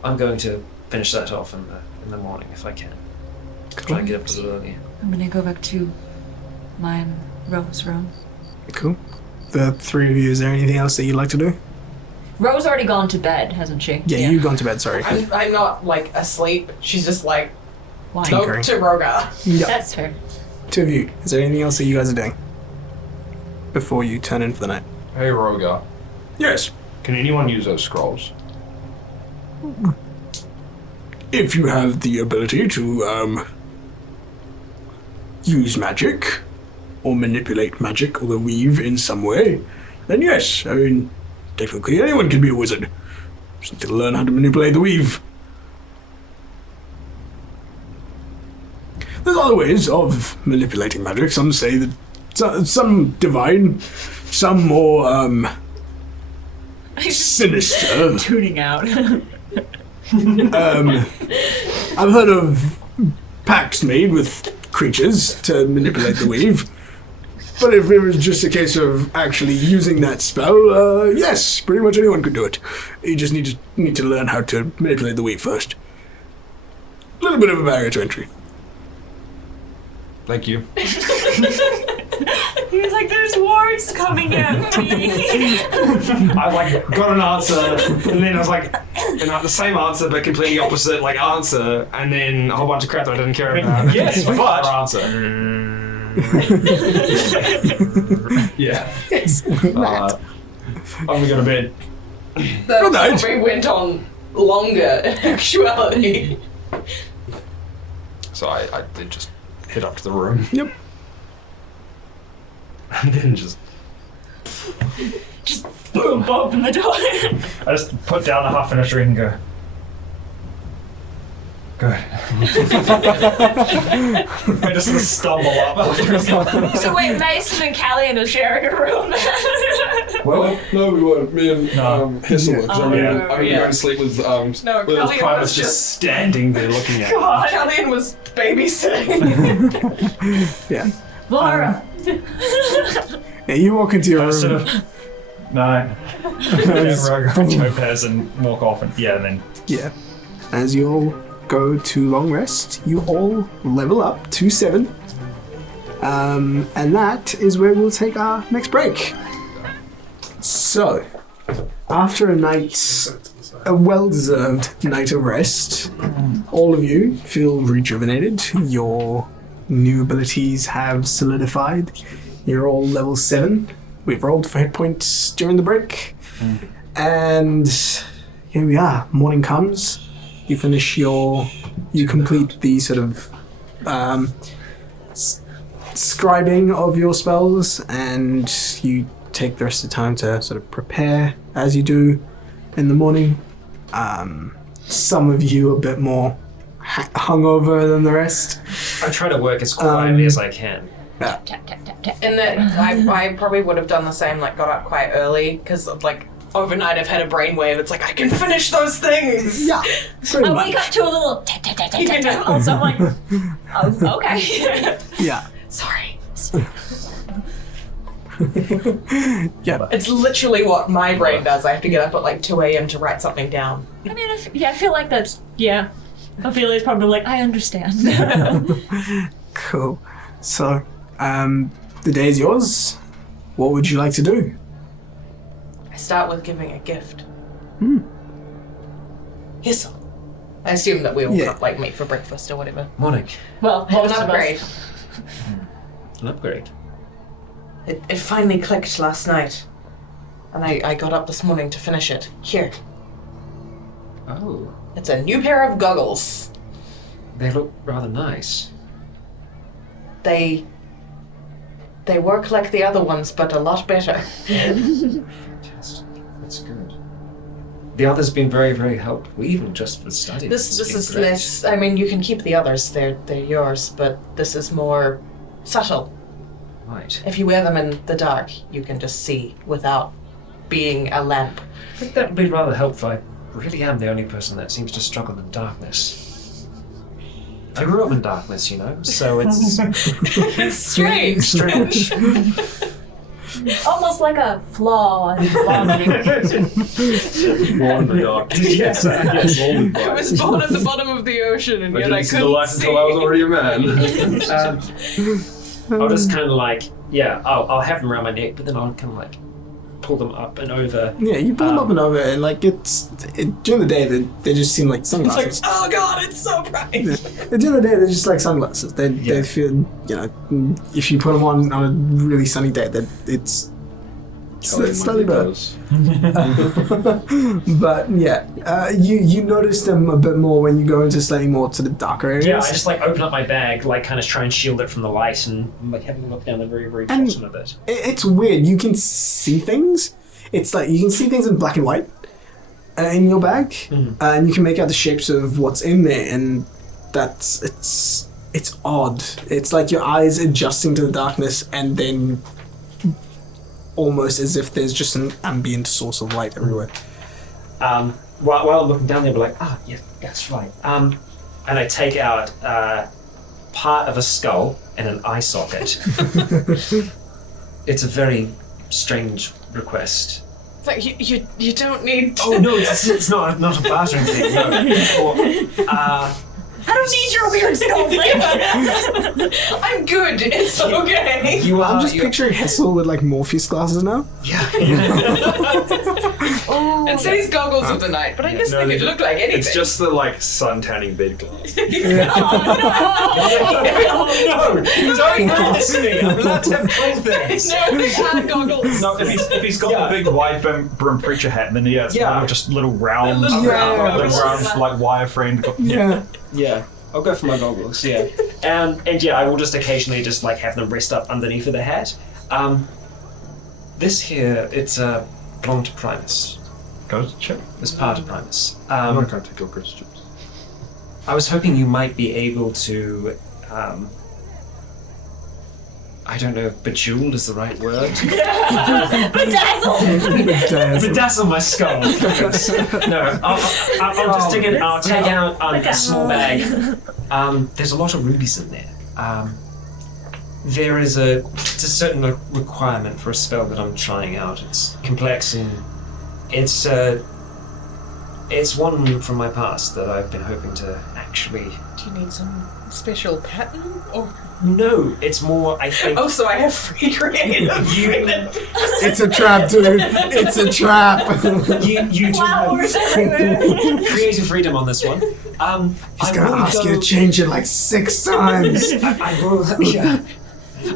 I'm going to finish that off in the morning if I can. Try and get up a little earlier. I'm gonna go back to my and Rose's room. Cool. The three of you, is there anything else that you'd like to do? Rose already gone to bed, hasn't she? Yeah, you've gone to bed, sorry. I'm not like asleep. She's just like Why? Tinker. go to Rhogar. Yeah. That's fair. Two of you, is there anything else that you guys are doing before you turn in for the night? Hey, Rhogar. Yes. Can anyone use those scrolls? If you have the ability to use magic or manipulate magic or the weave in some way, then yes. I mean, technically anyone can be a wizard. Just need to learn how to manipulate the weave. There's other ways of manipulating magic. Some say that some divine, some more sinister. Tuning out. I've heard of pacts made with creatures to manipulate the weave. But if it was just a case of actually using that spell, yes, pretty much anyone could do it. You just need to learn how to manipulate the weave first. A little bit of a barrier to entry. Thank you. He was like, there's words coming at me. I like got an answer, and then I was like, the same answer but completely opposite answer, and then a whole bunch of crap that I didn't care about. Yes, Like, but- our answer. Yeah. I'm gonna go to bed. The Good night. story went on longer in actuality. So I did just head up to the room. Yep. And then just Boom, open the door. I just put down the half-finished drink and go. Good. I just sort of stumble up after. So wait, Mason and Callian are sharing a room. well, no, we weren't. Me and Hissel. Yeah. I'm yeah. going to sleep with No, with Callian Primus was just standing there looking at. God, Callian was babysitting. Yeah. Laura. Yeah, you walk into your room. Sort of No. Topaz and walk off and then. Yeah. As you all go to long rest, you all level up to 7. And that is where we'll take our next break. So, after a well-deserved night of rest, all of you feel rejuvenated. Your new abilities have solidified. You're all level 7. We've rolled for hit points during the break. And here we are. Morning comes. You complete the sort of scribing of your spells, and you take the rest of the time to sort of prepare as you do in the morning. Some of you a bit more hungover than the rest. I try to work as quietly as I can. And then I probably would have done the same, like got up quite early, because like overnight I've had a brainwave. It's like, I can finish those things! Yeah, I wake up to a little tap, tap, tap, tap, tap, tap. Also, I'm like, oh, okay. Yeah. Sorry. Yeah. It's literally what my brain does. I have to get up at like 2 a.m. to write something down. I mean, I feel like that's, Ophelia's probably like, I understand. Cool. So, the day is yours. What would you like to do? I start with giving a gift. Yes. I assume that we all like meet for breakfast or whatever. Morning. Well, have an upgrade. An upgrade? It finally clicked last night. And I got up this morning to finish it. Here. Oh. It's a new pair of goggles. They look rather nice. They work like the other ones, but a lot better. Fantastic. That's good. The others been very, very helpful, even just for study. This is less. I mean, you can keep the others; they're yours. But this is more subtle. Right. If you wear them in the dark, you can just see without being a lamp. I think that would be rather helpful. I really am the only person that seems to struggle in darkness. I grew up in darkness, so it's It's strange. strange. Almost like a flaw in Born in the dark. Yes, I was born at the bottom of the ocean, and I yet didn't I see the couldn't light see. until I was already a man. I'll just kind of I'll have them around my neck, but then I'll kind of pull them up and over. Yeah, you pull them up and over, and during the day they just seem like It's sunglasses. like, oh god, it's so bright. During the day they're just like sunglasses. They feel, if you put them on a really sunny day, that it's slightly better. But you notice them a bit more when you go into slightly more to the darker areas. Yeah, I just open up my bag, kind of try and shield it from the light, and have a look down the very, very bottom of it. It's weird. You can see things. It's like you can see things in black and white in your bag, and you can make out the shapes of what's in there, and it's odd. It's like your eyes adjusting to the darkness, and then almost as if there's just an ambient source of light everywhere. While I'm looking down there, I'm yeah, that's right. And I take out part of a skull and an eye socket. It's a very strange request. It's like you don't need. Oh no, it's not a bartering thing. No. I don't need your weird skull flavor. I'm good. It's okay. I'm just picturing Hessel with Morpheus glasses now. Yeah. It says goggles of the night, but I guess they could look like anything. It's just the sun tanning bed glass. No, don't ask me. I'm allowed to have cool things. No, they are goggles. No, if he's got the big wide brim preacher hat, then it's just little round, wire framed. Yeah, I'll go for my goggles. Yeah, and I will just occasionally just have them rest up underneath of the hat. This here, it's belonged to Primus. Ghost chip? It's part of Primus. I'm not going to take your ghost chips. I was hoping you might be able to. I don't know if bejeweled is the right word. Bedazzle my skull. No, I'll just dig it. I'll take out a small bag. There's a lot of rubies in there. There is it's a certain requirement for a spell that I'm trying out. It's complex and it's one from my past that I've been hoping to actually. Do you need some special pattern or? No, it's more. I think. Oh, so I have free creative. It's a trap, dude. It's a trap. You do Flowers have everywhere. creative freedom on this one. He's I gonna will ask you go- to change it like 6 times. I will. Yeah. Yeah.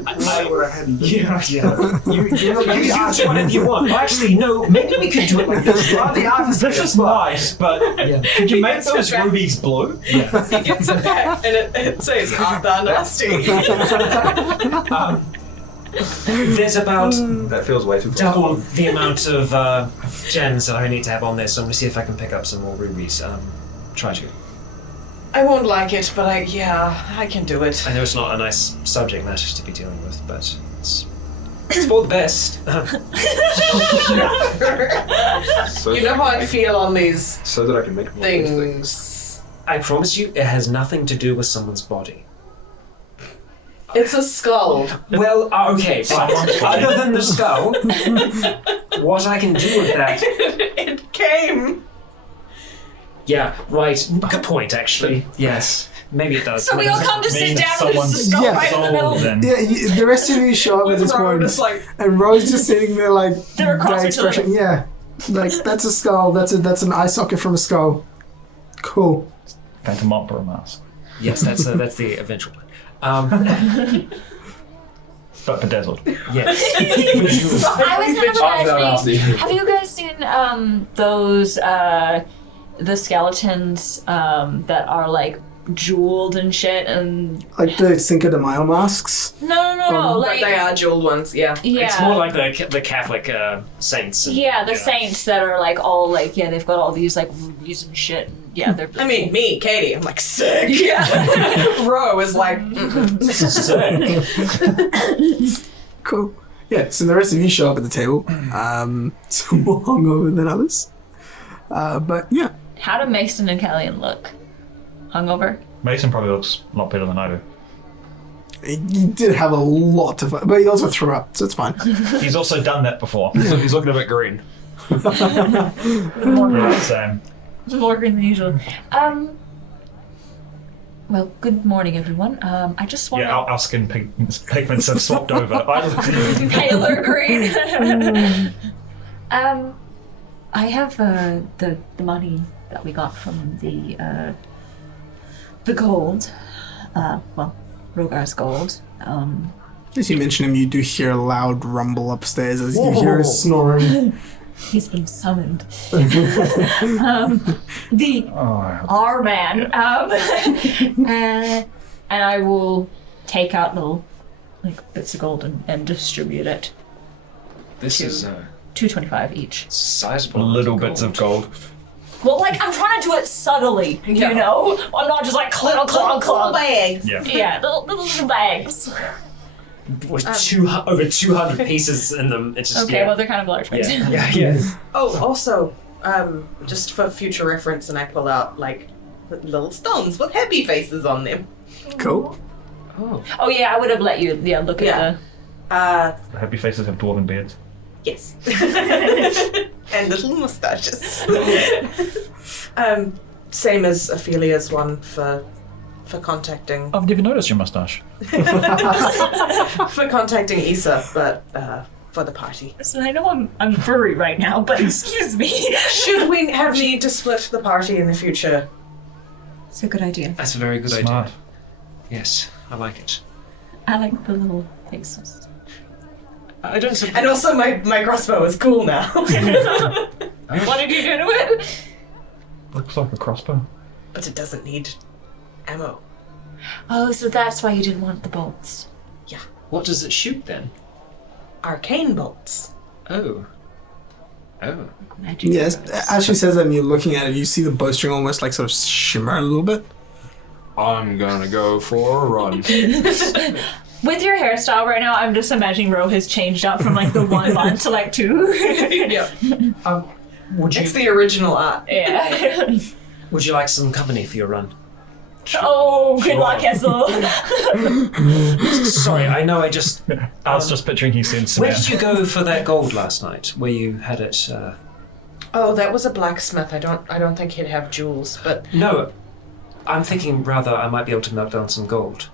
You do whatever you want. Actually, no. Maybe we could do it like this. This is nice, but could you make those rubies blue? Yeah. He gets it back and it says, "Not that nasty." There's about That feels way too close. double the amount of gems that I need to have on there, so I'm gonna see if I can pick up some more rubies. Try to. I won't like it, but I can do it. I know it's not a nice subject matter to be dealing with, but it's for the best. So You know how I feel on these So that I can make more things. things. I promise you, it has nothing to do with someone's body. It's a skull. Well, okay, fine. Other than the skull, what I can do with that? It came. Yeah, right. Good point, actually. Yes, maybe it does. So we all come to sit Means down and there's a someone's skull Yeah. right in the middle. Then Yeah, the rest of you show up at this Ron point, just like, and Rose just sitting there like They're across that each other. expression. Yeah, like that's a skull. That's an eye socket from a skull. Cool. Phantom Opera mask, Yes, that's the eventual plan. but bedazzled. Yes. I was kind of that imagining. nasty. Have you guys seen those the skeletons that are like jeweled and shit and Like the Cinco de Mayo masks. no but like they are jeweled ones, yeah. yeah. It's more like the Catholic saints. And, yeah, the saints that are like all like they've got all these like rubies and shit. And, yeah, they're. I mean, me, Katie, I'm like, sick. Yeah. Ro is like, Cool. Yeah, so the rest of you show up at the table. Some more hungover than others. But yeah. How do Mason and Callian look? Hungover? Mason probably looks a lot better than I do. He did have a lot of fun, but he also threw up, so it's fine. He's also done that before. He's looking a bit green. Sam. More green than usual. Well, good morning, everyone. I just want Yeah, our skin pigments have swapped over. paler green. I have the money that we got from the gold. Well, Rhogar's gold. As you mention him, you do hear a loud rumble upstairs as you hear his snoring. He's been summoned. The Oh, our man. And I will take out little like bits of gold and distribute it. This is 225 each. sizable. little bits of gold. Well, like I'm trying to do it subtly, you know. I'm not just like clunk, clunk, clunk. bags. Yeah. Yeah, little bags. With over 200 pieces in them. It's just Okay, well they're kind of large bags. yeah. Oh, also, just for future reference, and I pull out like little stones with happy faces on them. Cool. Oh yeah, I would have let you look at Yeah. The happy faces have dwarven beards. Yes. And little mustaches. Same as Ophelia's one for contacting I've never noticed your mustache. for contacting Issa, but for the party. So I know I'm furry right now, but excuse me. Should we have need to split the party in the future? It's a good idea. That's a very good Smart. idea. Yes, I like it. I like the little faces. I don't suppose. And also, my crossbow is cool now. What did you do to it? Looks like a crossbow. But it doesn't need ammo. Oh, so that's why you didn't want the bolts. What does it shoot then? Arcane bolts. Oh. Magic. Yes, as she says that and you're looking at it, you see the bowstring almost like sort of shimmer a little bit. I'm gonna go for a run. With your hairstyle right now, I'm just imagining Ro has changed up from like the 1 month to like 2. Yeah. Would It's the original art. Yeah. Would you like some company for your run? Oh, good luck, Hessel. Sorry, I know I just... I was just picturing he said Where did you go for that gold last night? Where you had it... Oh, that was a blacksmith. I don't think he'd have jewels, but... No, I'm thinking rather I might be able to melt down some gold.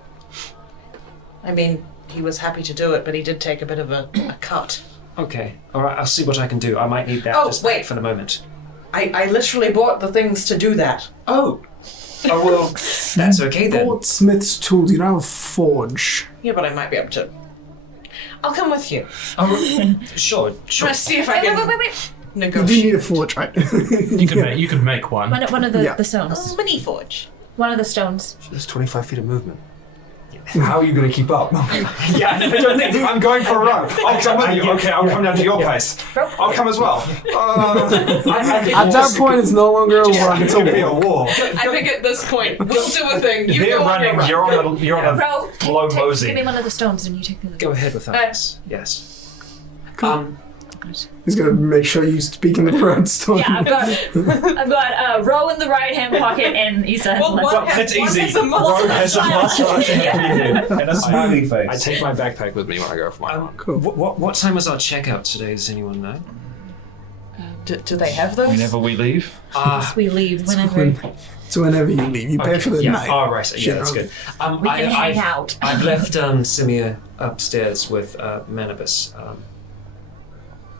I mean, he was happy to do it, but he did take a bit of a cut. Okay, alright, I'll see what I can do. I might need that Oh, wait. for the moment. I literally bought the things to do that. Oh, well, that's okay then. Bought Smith's tools. You don't have a forge. Yeah, but I might be able to... I'll come with you. Oh, sure. Let's see if I can Wait. You do negotiate. need a forge, right? You can make one. One of the, Yeah. the stones. Mini forge. One of the stones. There's 25 feet of movement. How are you going to keep up? Yeah, I don't think I'm going for a run. I'll come with you. Okay, I'll come down to your place. I'll come as well. I think At that point, it's no longer a run. It's going to be a war. I think at this point, we'll do a thing. You They're go on your running. run. You're on a Bro, low give mosey. me one of the stones and you take the other. Go ahead with that. Yes. He's gonna make sure you speak in the right stone. Yeah, I've got Ro in the right hand pocket and Issa. Well, one It's has easy. a muscle. Has a mustache and a smiley face. I take my backpack with me when I go for my run. Cool. What time was our checkout today? Does anyone know? Do they have those? Whenever we leave. We leave whenever. So whenever you leave, you pay for the yeah. night. Oh, right. Yeah, that's good. We can hang out. I've left Simia upstairs with Manibus.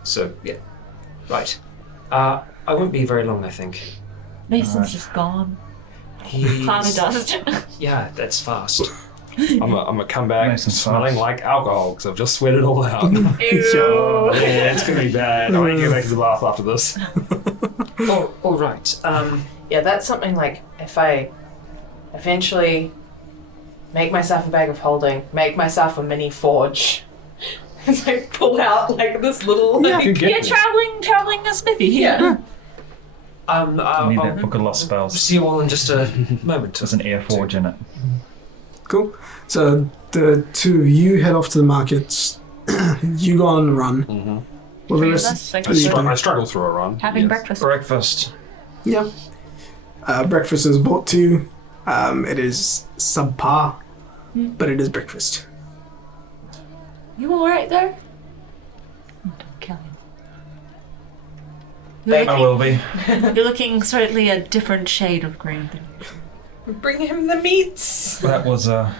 So, yeah. Right. I won't be very long, I think. Mason's just gone. Cloud of dust. Yeah, that's fast. I'm gonna come back Nice and smelling fast. like alcohol because I've just sweat it all out. Ew. Yeah, it's gonna be bad. I might get back to the bath after this. Oh, all right. Yeah, that's something like if I eventually make myself a bag of holding, make myself a mini forge. As I pull out like this little like, Yeah, traveling a smithy. Yeah. I need that I'll book of lost spells. see you all in just a moment. There's an air forge in it. Cool. So the two of you head off to the markets. You go on a run. Mm-hmm. Well, the Three of rest. us, like, I struggle through a run. having yes. breakfast. Breakfast. Yeah. Breakfast is bought to you. It is subpar, but it is breakfast. You alright there? Don't kill him. I will be. You're looking slightly a different shade of green. bring him the meats. That was a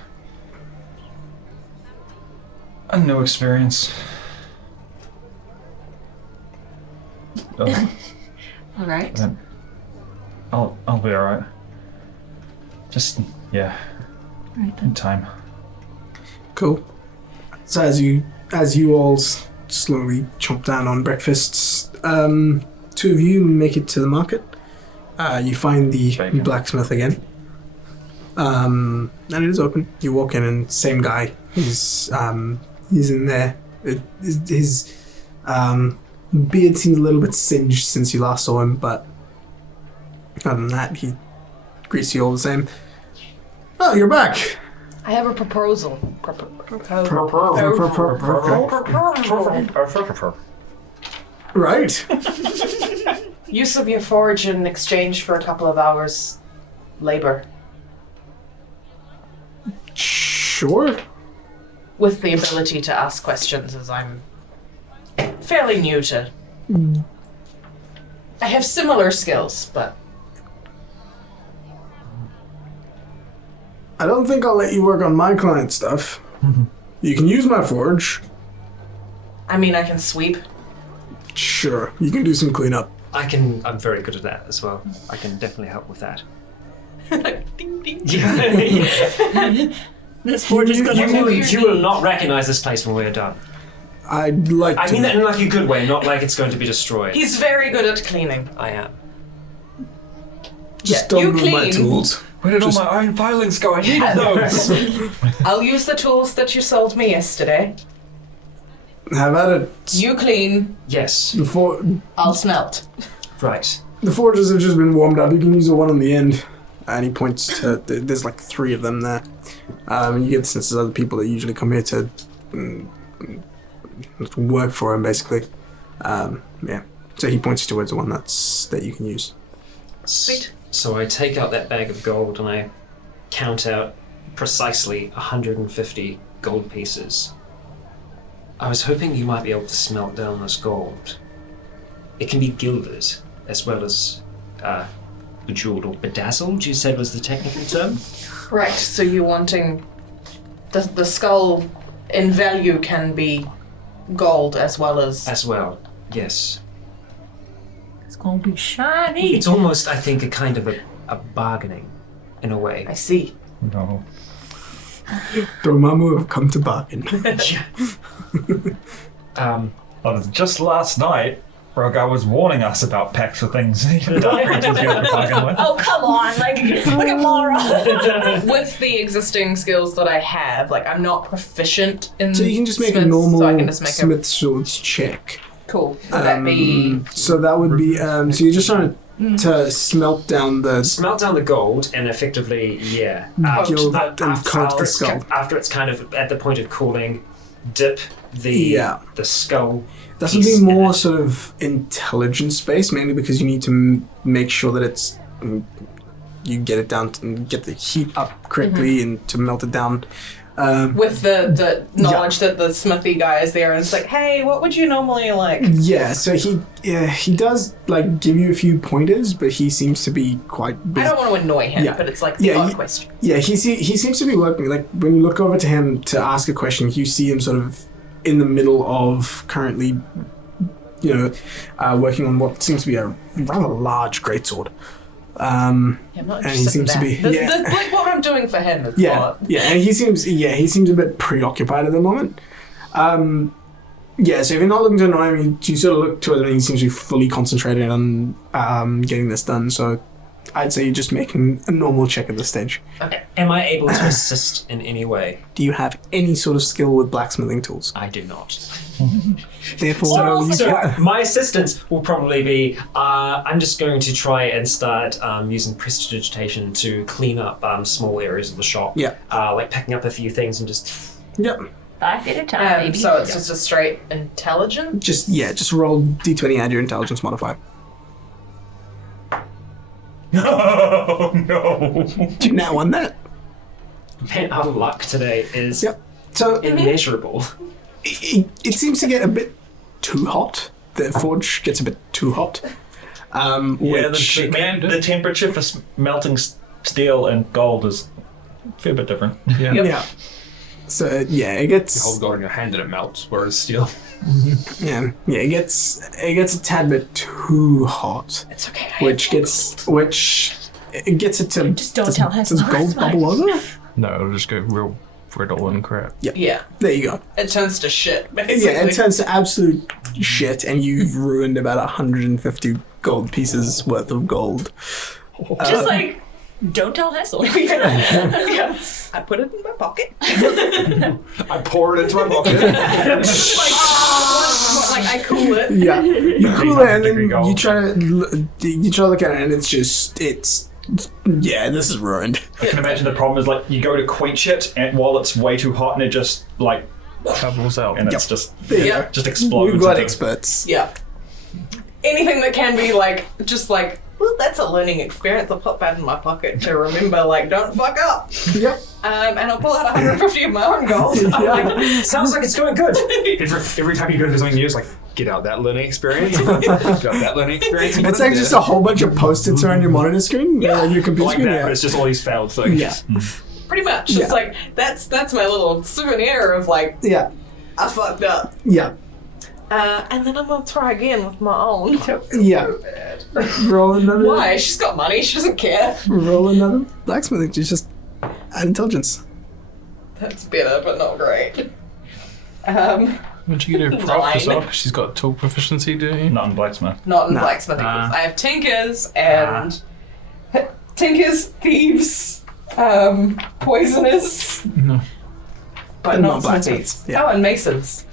new experience. Alright. I'll be alright. Just yeah, Right in then. time. Cool. So as you all slowly chomp down on breakfasts, two of you make it to the market. You find the Bacon. blacksmith again. And it is open. You walk in and same guy. He's in there. His beard seems a little bit singed since you last saw him, but other than that, he greets you all the same. Oh, you're back. I have a proposal. Right. Use of your forge in exchange for a couple of hours labor. Sure. With the ability to ask questions, as I'm fairly new to. I have similar skills, but I don't think I'll let you work on my client stuff. You can use my forge. I mean, I can sweep. Sure. You can do some cleanup. I'm very good at that as well. I can definitely help with that. Ding ding. Yeah. This forge is gonna You will not recognize this place when we're done. I'd like I to. mean that in like a good way, not like it's going to be destroyed. He's very good at cleaning. I am. Just Yeah, you don't move my clean. tools. Where did all my iron filings go? I needed those. I'll use the tools that you sold me yesterday. Have at it. You clean, Yes. I'll smelt. Right. The forges have just been warmed up. You can use the one on the end. And he points to. There's like 3 of them there. And you get the sense there's other people that usually come here to work for him, basically. Yeah. So he points towards the one that you can use. Sweet. So I take out that bag of gold and I count out precisely 150 gold pieces. I was hoping you might be able to smelt down this gold. It can be gilded as well as bejeweled or bedazzled, you said was the technical term? Right, so you're wanting... The skull in value can be gold as well as... As well, yes. It's gonna be shiny. It's almost, I think, a kind of a bargaining, in a way. I see. No. Dormammu have come to bargain. Just last night, Rhogar was warning us about packs of things. Dark creatures you have to bargain with. Oh, come on. Like, look at Mara. With the existing skills that I have, like, I'm not proficient in So you can just make smiths, a normal so I can just make Smith Swords check. Cool. So that be... So that would be... so you're just trying to smelt down the... Smelt down the gold and effectively, Gild and coat the skull. After it's kind of at the point of cooling, dip the skull. That would be more sort of intelligence based, mainly because you need to make sure that it's... you get it down and get the heat up correctly and to melt it down. With the knowledge that the smithy guy is there and it's like, hey, what would you normally like? Yeah, so he does like give you a few pointers, but he seems to be quite busy. I don't want to annoy him, but it's like the odd question. Yeah, he seems to be working. Like when you look over to him to ask a question, you see him sort of in the middle of currently, working on what seems to be a rather large greatsword. I'm not and he seems to be That's like what I'm doing for him. Is and he seems a bit preoccupied at the moment. So if you're not looking to annoy him, you sort of look to him and he seems to be fully concentrated on getting this done. So I'd say you're just making a normal check at this stage. Okay. Am I able to assist in any way? Do you have any sort of skill with blacksmithing tools? I do not. Therefore, so my assistance will probably be I'm just going to try and start using prestidigitation to clean up small areas of the shop. Yeah. Like picking up a few things and just... Yep. 5 at a time, baby. So it's just a straight intelligence? Just roll d20, add your intelligence modifier. No. Do you now want that? Man, our luck today is So immeasurable. It seems to get a bit too hot. The forge gets a bit too hot. The temperature for melting steel and gold is a fair bit different. Yeah. So it gets. You hold gold in your hand and it melts, whereas steel. It gets a tad bit too hot. It's okay. Which gets it to. Just don't tell her. Does gold bubble over? No, it'll just go real brittle and crap. Yeah. There you go. It turns to shit, basically. Yeah, it turns to absolute shit, and you've ruined about 150 gold pieces worth of gold. Just don't tell Hessel. Yeah. I put it in my pocket. I pour it into my pocket. I cool it. Yeah, you cool it, and then you try to look at it, and this is ruined. I can imagine the problem is you go to quench it, and while it's way too hot, and it just Bubbles out. and it's just Yep. just explodes. We've got into- experts. Yeah. Anything that can be well, that's a learning experience. I'll put that in my pocket to remember, don't fuck up. Yep. And I'll pull out 150 of my own gold. Sounds like it's going good. Every time you go to do something new, it's like, get out that learning experience. Get out that learning experience. It's like just a whole bunch of post-its around your monitor screen, your computer like screen. that, but it's just all these failed things. Yeah. Pretty much. Yeah. It's like, that's my little souvenir of I fucked up. Yeah. And then I'm gonna try again with my own. Yeah. Roll another. Why? She's got money. She doesn't care. Roll another blacksmithing. Just add intelligence. That's better, but not great. Would you get her prof as 9. well? 'Cause she's got tool proficiency, do you? Not in blacksmith. Not in No. blacksmithing. I have tinkers and tinkers, thieves, poisoners. No. But And not not smithies. blacksmiths, yeah. Oh, and masons.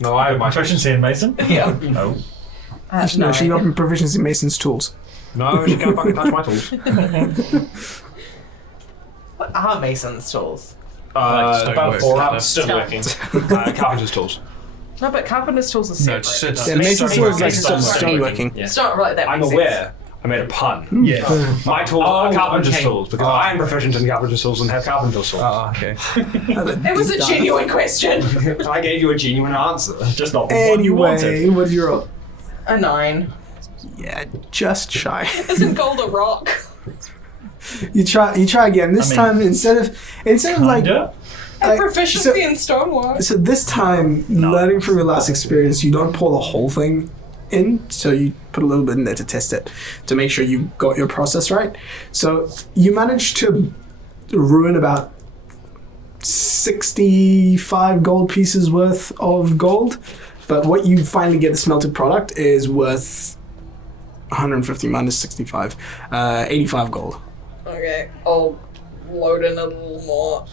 No, I have my Proficiency in mason? Yeah. No. No, she's not proficiency in Mason's tools. No, she can't fucking touch my tools. What are masons' tools? About 4 hours. Stoneworking. Carpenter's tools. No, but carpenter's tools are No, separate. it's Yeah, Mason's tools is like Stoneworking. stoneworking. Yeah. It's not really that I'm makes aware I made a pun. Yeah. My tools are carpenter's okay. tools because I am proficient in carpenter's tools and have carpenter's tools. Oh, okay. It was a genuine question. I gave you a genuine answer. Just not the one you wanted. Anyway, what's your roll? A 9. Yeah, just shy. Isn't gold a rock? You try again. This time instead of like Kinda. Proficiency in stonework. so this time learning from your last experience, you don't pour the whole thing in, so you put a little bit in there to test it to make sure you got your process right. So you managed to ruin about 65 gold pieces worth of gold, but what you finally get the smelted product is worth 150 minus 65, 85 gold. Okay, I'll load in a little more.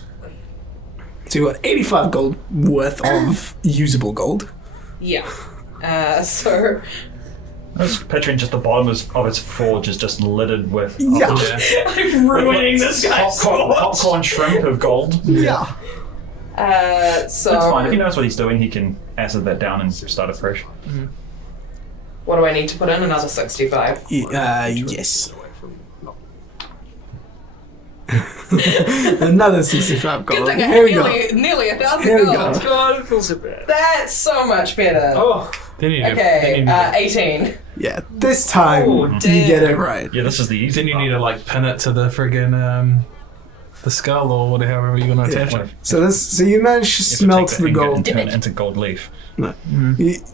So you got 85 gold worth of usable gold. Yeah. So I was picturing just the bottom of its forge is just littered with Yeah. I'm ruining this guy's popcorn shrimp of gold. Yeah. So That's fine. If he knows what he's doing, he can acid that down and start afresh. what do I need to put in? Another 65. Yes. Another 65 gold. Good thing I Here we had go. nearly 1,000 Here we gold. go. God, it feels so bad. That's so much better. Oh, Then you need Okay, to, 18. Yeah, this time you get it right. Yeah, this is the easy then you part. need to like pin it to the friggin' the skull or whatever, however you're gonna attach it. So you managed to smelt the gold. and turn it into gold leaf. You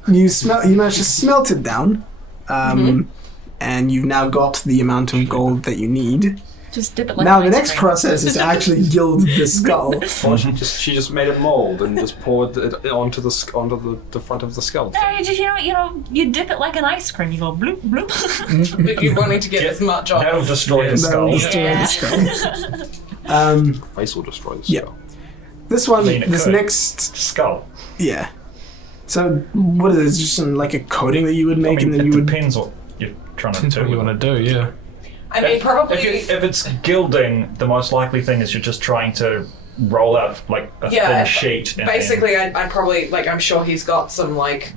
managed to smelt it down, and you've now got the amount of gold that you need. Just dip it like Now an the ice next cream. process is to actually gild the skull. well, she just made a mold and just poured it onto the front of the skull. No, you just you dip it like an ice cream. You go bloop bloop. But you're wanting to get as much off. That'll destroy the skull. That'll destroy the skull. Face will destroy the Yeah. skull. This one, I mean, it this could. next, Skull. yeah. So what is it? Just like a coating that you would I make, mean, and then it you would. depends what you're trying to Depends do. what you want to do, yeah. I mean, probably. If it's gilding, the most likely thing is you're just trying to roll out like a thin sheet. And Basically, I probably, like, I'm sure he's got some, like,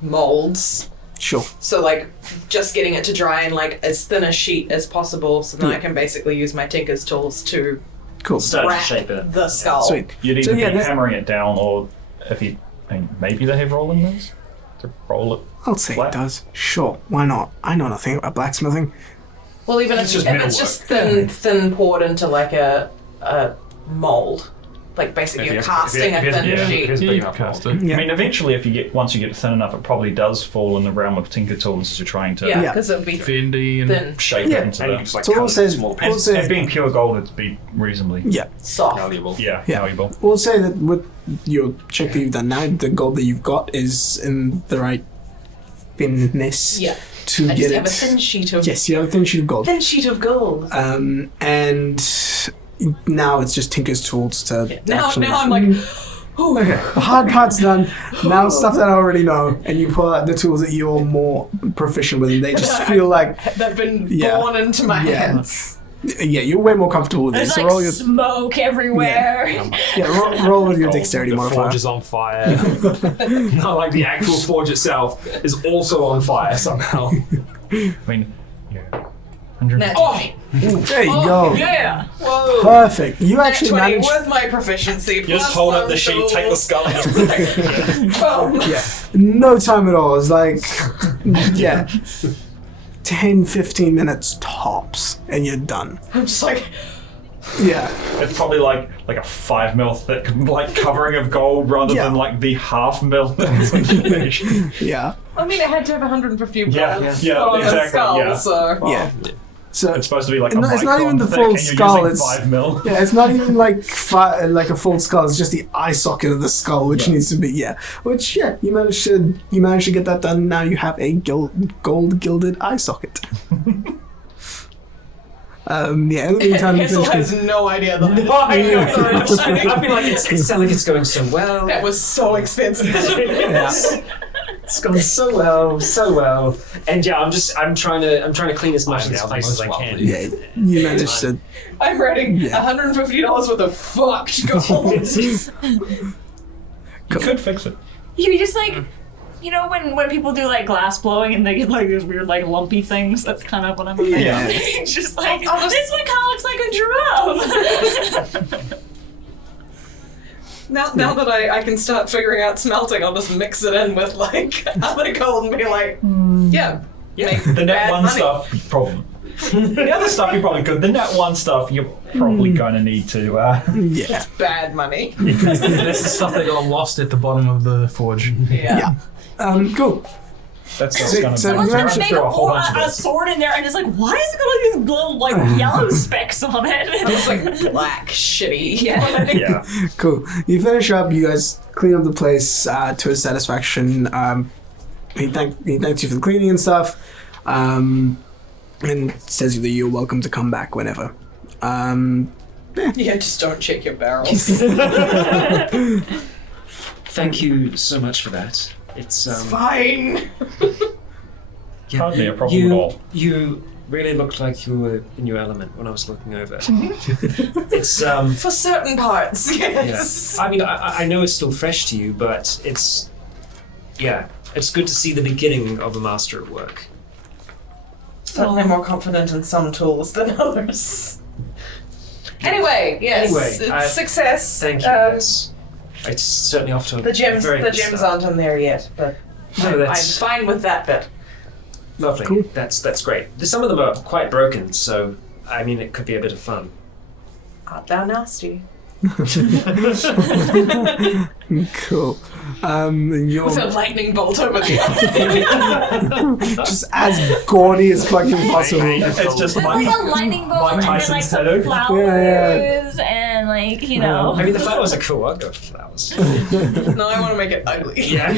molds. Sure. So, like, just getting it to dry in, like, as thin a sheet as possible, so then I can basically use my Tinker's tools to Cool. Start to wrap shape it. the skull. Sweet. You'd either So, yeah, be that- hammering it down, or if you, I mean, maybe they have rolling those to roll it. I'll say flat. it does. Sure. Why not? I know nothing about blacksmithing. Well, even It's just if it's metalwork. just thin poured into, like, a mold. Like, basically, you're casting a thin if sheet. it's Yeah, big you enough can cast mold. it. Yeah. I mean, eventually, once you get thin enough, it probably does fall in the realm of Tinker tools as you're trying to Yeah, Yeah. because it would be Bendy and thin, shape Yeah. it into And you the. can just like So cut we'll it say, into small we'll pieces. say, And being pure gold, it'd be reasonably yeah. soft. Valuable. yeah, Yeah. valuable. We'll say that with your check that you've done now, the gold that you've got is in the right thinness Yeah. to I get just it. have a thin sheet of Yes, you have a thin sheet of gold. gold. And now it's just Tinker's tools to Now actually. I'm like, oh, Okay, the hard part's done. Now stuff that I already know, and you pull out the tools that you're more proficient with, and they just feel like, they've been Yeah. born into my Yeah. hands. yeah, you're way more comfortable with There's this. So like roll your, smoke everywhere. roll with your dexterity The modifier. forge is on fire. Not like the actual forge itself is also on fire somehow. I mean, yeah. 100. Nat There you go. Yeah. Whoa. Perfect. You Nat actually 20 managed. with my proficiency. You just plus hold up one the sheet, take the tools. skull, and just Boom. Yeah, no time at all. It's like, yeah, 10, 15 minutes tops, and you're done. I'm just like, Yeah. It's probably like a 5 mil thick, like covering of gold, rather Yeah. than like the half mil. Yeah. I mean, I had to have 150 Yeah, dollars yeah, on exactly, the skull, yeah. so. Yeah. So It's supposed to be like No, a it's not even micron the thick, full and you're skull, using it's- 5 mil. yeah, it's not even like like a full skull. It's just the eye socket of the skull, which needs to be Which you managed to get that done. Now you have a gold gilded eye socket. In the meantime, you Hessel finish has no idea that I feel like it sounds like it's going so well. that was so expensive. It's gone so well. And yeah, I'm trying to clean as much of this place as I can. yeah, you managed to. I'm writing Yeah. $150 worth of fucked gold. You could fix it. You just like You know when people do like glass blowing and they get like these weird like lumpy things? That's kind of what I'm imagining. Yeah. It's just like, this one kind of looks like a giraffe. Now that I can start figuring out smelting, I'll just mix it in with like other gold and be like, yeah. The net one money. stuff, problem. The other stuff you probably could. The net one stuff you're probably going to need to. Yeah. Bad money. This is stuff that got lost at the bottom of the forge. Yeah. Cool. That's So- going to so be you Someone's gonna actually make throw a whole bunch of a it. sword in there and it's like, why is it got like these little like yellow specks on it? It's like black, shitty. Yeah. Yeah. Cool. You finish up. You guys clean up the place to his satisfaction. He thanks you for the cleaning and stuff, and says that you're welcome to come back whenever. Yeah, just don't check your barrels. Thank you so much for that. It's Fine. yeah, Hardly a problem at all. You really looked like you were in your element when I was looking over. It's For certain parts, yeah. yes. I mean, I know it's still fresh to you, but it's good to see the beginning of a master at work. Certainly more confident in some tools than others. Anyway, yes, it's success. Thank you. It's certainly off to a The gems very good aren't start. on there yet, but No, I'm that's fine with that bit. lovely. Cool. That's great. Some of them are quite broken, so I mean, it could be a bit of fun. Art thou nasty? Cool. You're With a lightning bolt over the just as gaudy as fucking possible. It's just It's like a lightning bolt and then like Tyson's some head. flowers and like, you know. I mean, the flowers are cool. I'll go for flowers. No, I want to make it ugly. yeah.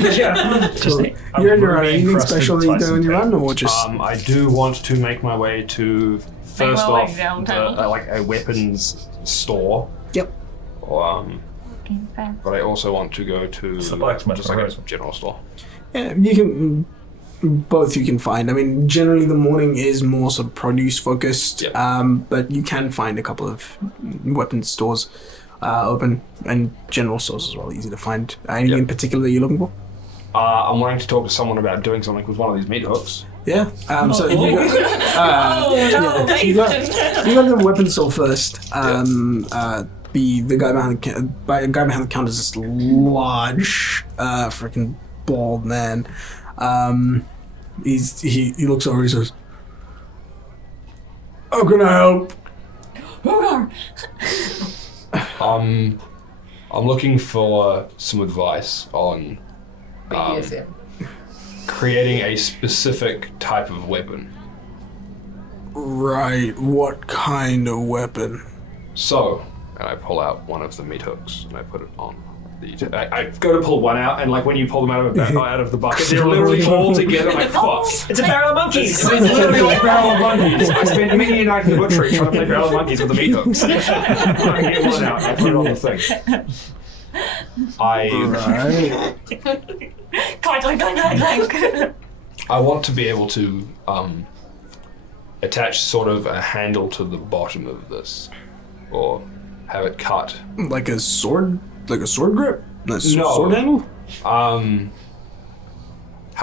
Cool. I'm You're on your own. really Anything encrusted special that you do Tyson on your tape. own, or just I do want to make my way to first my way off downtown. like a weapons store. Yep. Or, but I also want to go to It's the blacksmith just like a horizon. general store. Yeah, you can both. You can find. I mean, generally the morning is more sort of produce focused. Yep. But you can find a couple of weapons stores open, and general stores as well. Easy to find. Anything Yep. in particular you're looking for? I'm wanting to talk to someone about doing something with one of these meat hooks. Yeah. So you got, you got the weapons store first. The guy behind the counter is this large, freaking bald man. He looks over. He says, "How can I help?" Rhogar! I'm looking for some advice on BDSM. creating a specific type of weapon. Right. What kind of weapon? So, and I pull out one of the meat hooks and I put it on the. I go to pull one out, and like when you pull them out of the bucket, they're literally all together. Like fuck. It's a barrel of monkeys. It's literally like barrel of monkeys. I spent many a night in the butchery trying to play barrel of monkeys with the meat hooks. I get one out. I put it on the thing. Clank, clank, clank, clank, clank. I want to be able to attach sort of a handle to the bottom of this, or have it cut. Like a sword? Like a sword grip? No. Sword handle? How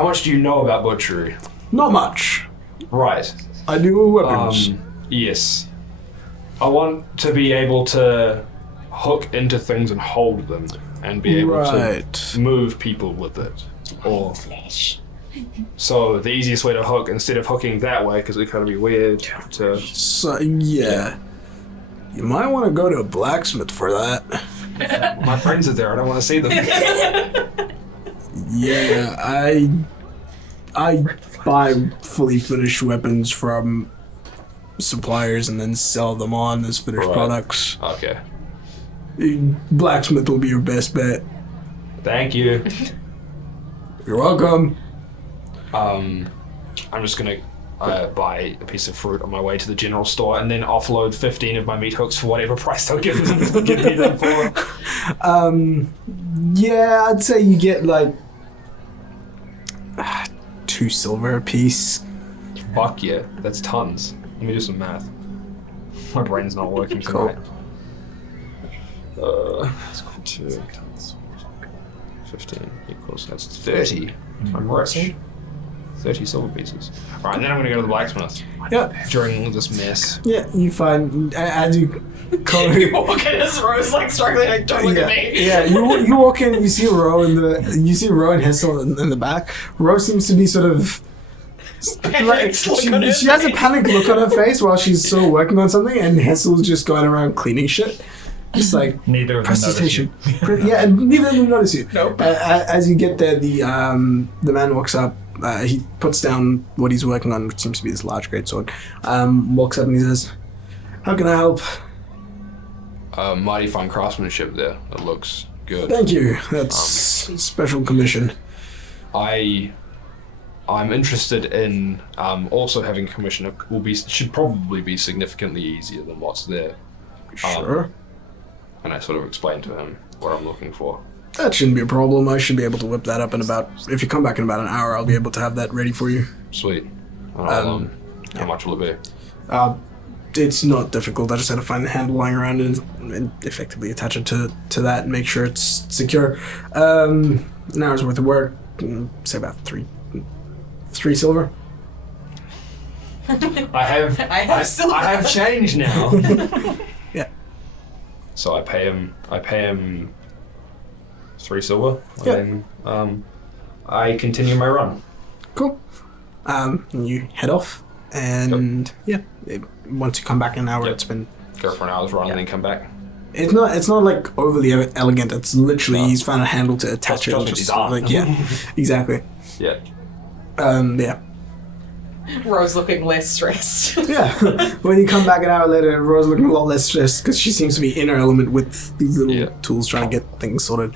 much do you know about butchery? Not much. Right. I do weapons. Yes. I want to be able to hook into things and hold them, and be able to move people with it. Or so the easiest way to hook, instead of hooking that way, because it kind of be weird to. So, yeah. You might want to go to a blacksmith for that. My friends are there. I don't want to see them. Yeah, I buy fully finished weapons from suppliers and then sell them on as finished products. Okay. Blacksmith will be your best bet. Thank you. You're welcome. I'm just gonna buy a piece of fruit on my way to the general store and then offload 15 of my meat hooks for whatever price they'll give me them for. Yeah, I'd say you get like 2 silver a piece. Fuck yeah, that's tons. Let me do some math. My brain's not working Cool. tonight. 2, 15 equals, that's 30. I'm rich. 30 silver pieces. Alright, and then I'm gonna go to the blacksmith. Yeah. During this mess. Yeah, you find, as you come You walk in as Rose like struggling, like, don't look at me. Yeah, you walk in, you see Ro and Hessel in the back. Ro seems to be sort of like, she has a panicked look on her face while she's sort of working on something, and Hessel's just going around cleaning shit. Just like Neither of them notice you. Yeah, and neither of them notice you. Nope. As you get there, the man walks up. He puts down what he's working on, which seems to be this large greatsword. Walks up and he says, "How can I help?" Mighty fine craftsmanship there. It looks good. Thank you. That's special commission. I'm interested in also having a commission. It should probably be significantly easier than what's there. Sure. And I sort of explained to him what I'm looking for. That shouldn't be a problem. I should be able to whip that up in about... If you come back in about an hour, I'll be able to have that ready for you. Sweet. How much will it be? It's not difficult. I just had to find the handle lying around and effectively attach it to that and make sure it's secure. An hour's worth of work, say about three silver. I have change now. Yeah. So I pay him 3 silver. Yeah. And then I continue my run. Cool. You head off, and once you come back in an hour, it's been... Go for an hour's run and then come back. It's not like overly elegant. It's literally he's found a handle to attach it. Just his arm. Like, yeah, exactly. Yeah. Yeah. Rose looking less stressed. Yeah. When you come back an hour later, Rose looking a lot less stressed because she seems to be in her element with these little tools trying to get things sorted.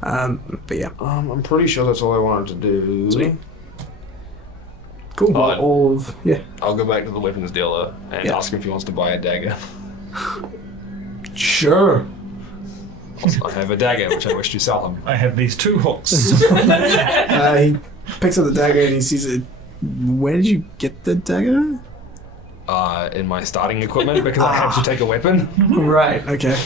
But yeah. I'm pretty sure that's all I wanted to do. Sweet. Cool. I'll go back to the weapons dealer and ask him if he wants to buy a dagger. Sure. I have a dagger which I wish to sell him. I have these 2 hooks. He picks up the dagger and he sees it. Where did you get the dagger? In my starting equipment because I have to take a weapon. Right. Okay.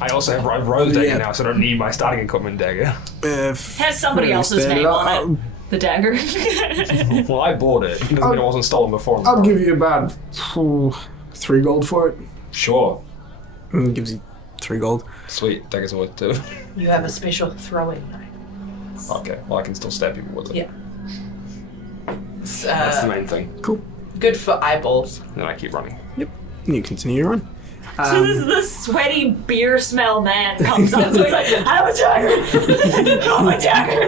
I also have Rose dagger now, so I don't need my starting equipment dagger. Has somebody else's name on it? The dagger? Well, I bought it. It doesn't mean it wasn't stolen before. I'll give you about 3 gold for it. Sure. And gives you 3 gold. Sweet. Dagger's worth 2. You have a special throwing knife. Okay. Well, I can still stab people with it. Yeah. That's the main thing. Cool. Good for eyeballs. And then I keep running. Yep. And you continue your run. So the sweaty beer smell man comes up and he's like, I have a dagger! I have a dagger!